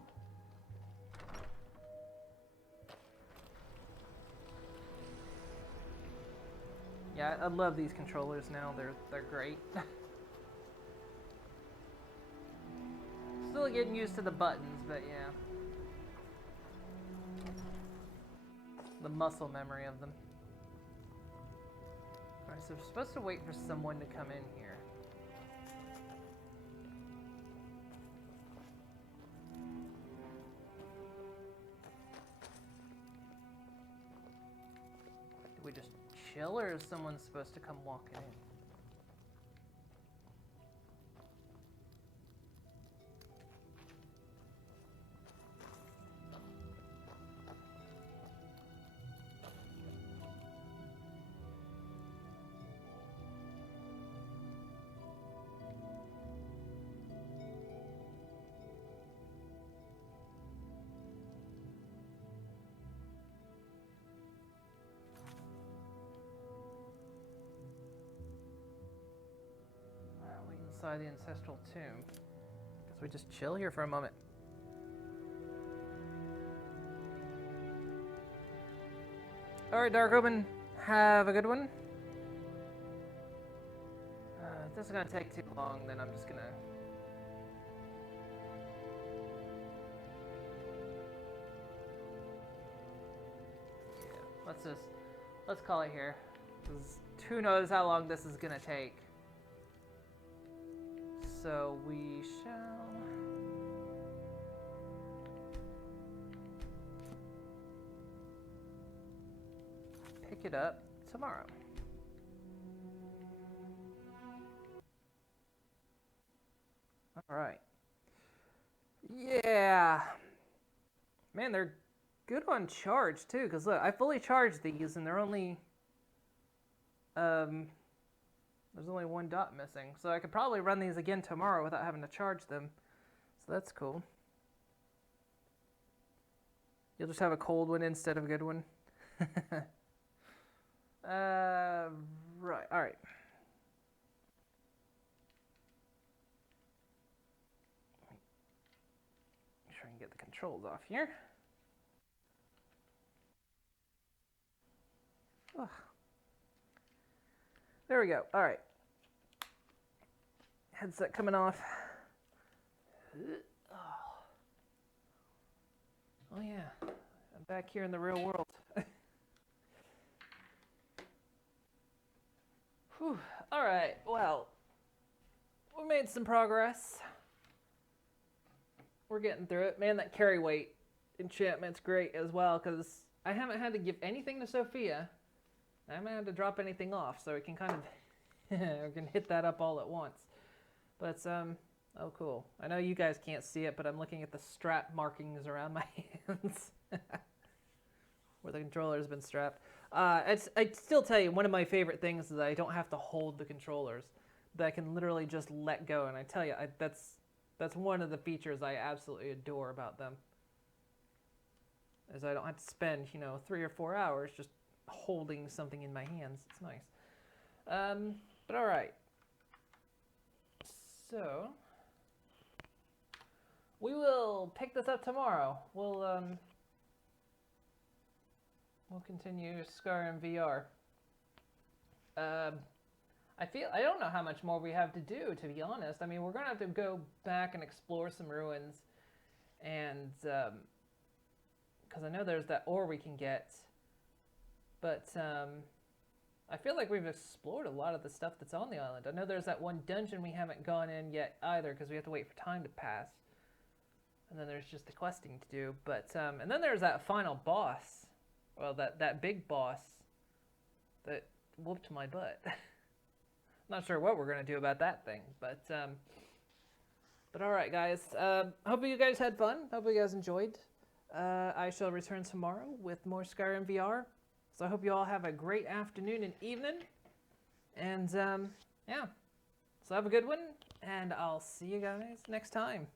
Yeah, I love these controllers now. They're great. Still getting used to the buttons, but yeah. The muscle memory of them. Alright, so we're supposed to wait for someone to come in here. Do we just chill, or is someone supposed to come walking in? Inside the ancestral tomb. Guess we just chill here for a moment. Alright, Dark Omen, have a good one. If this is gonna take too long, then I'm just gonna... Yeah, let's call it here. 'Cause who knows how long this is gonna take. So we shall... pick it up tomorrow. Alright. Yeah. Man, they're good on charge too, because look, I fully charged these and they're only There's only one dot missing. So I could probably run these again tomorrow without having to charge them. So that's cool. You'll just have a cold one instead of a good one. Right, alright. Make sure I can get the controls off here. Ugh. There we go. All right. Headset coming off. Oh yeah, I'm back here in the real world. Whew. All right. Well, we made some progress. We're getting through it. Man, that carry weight enchantment's great as well because I haven't had to give anything to Sophia. I haven't had to drop anything off, so we can kind of we can hit that up all at once. But oh cool. I know you guys can't see it, but I'm looking at the strap markings around my hands where the controller's been strapped. I still tell you, one of my favorite things is that I don't have to hold the controllers. That I can literally just let go, and I tell you, that's one of the features I absolutely adore about them. Is I don't have to spend 3 or 4 hours just holding something in my hands. It's nice. But all right. So we will pick this up tomorrow. We'll continue Skyrim VR. I don't know how much more we have to do, to be honest. I mean, we're gonna have to go back and explore some ruins, and because I know there's that ore we can get, but I feel like we've explored a lot of the stuff that's on the island. I know there's that one dungeon we haven't gone in yet either, because we have to wait for time to pass. And then there's just the questing to do. But and then there's that final boss. Well, that big boss that whooped my butt. Not sure what we're gonna do about that thing, but all right, guys. Hope you guys had fun. Hope you guys enjoyed. I shall return tomorrow with more Skyrim VR. So I hope you all have a great afternoon and evening. And yeah, so have a good one, and I'll see you guys next time.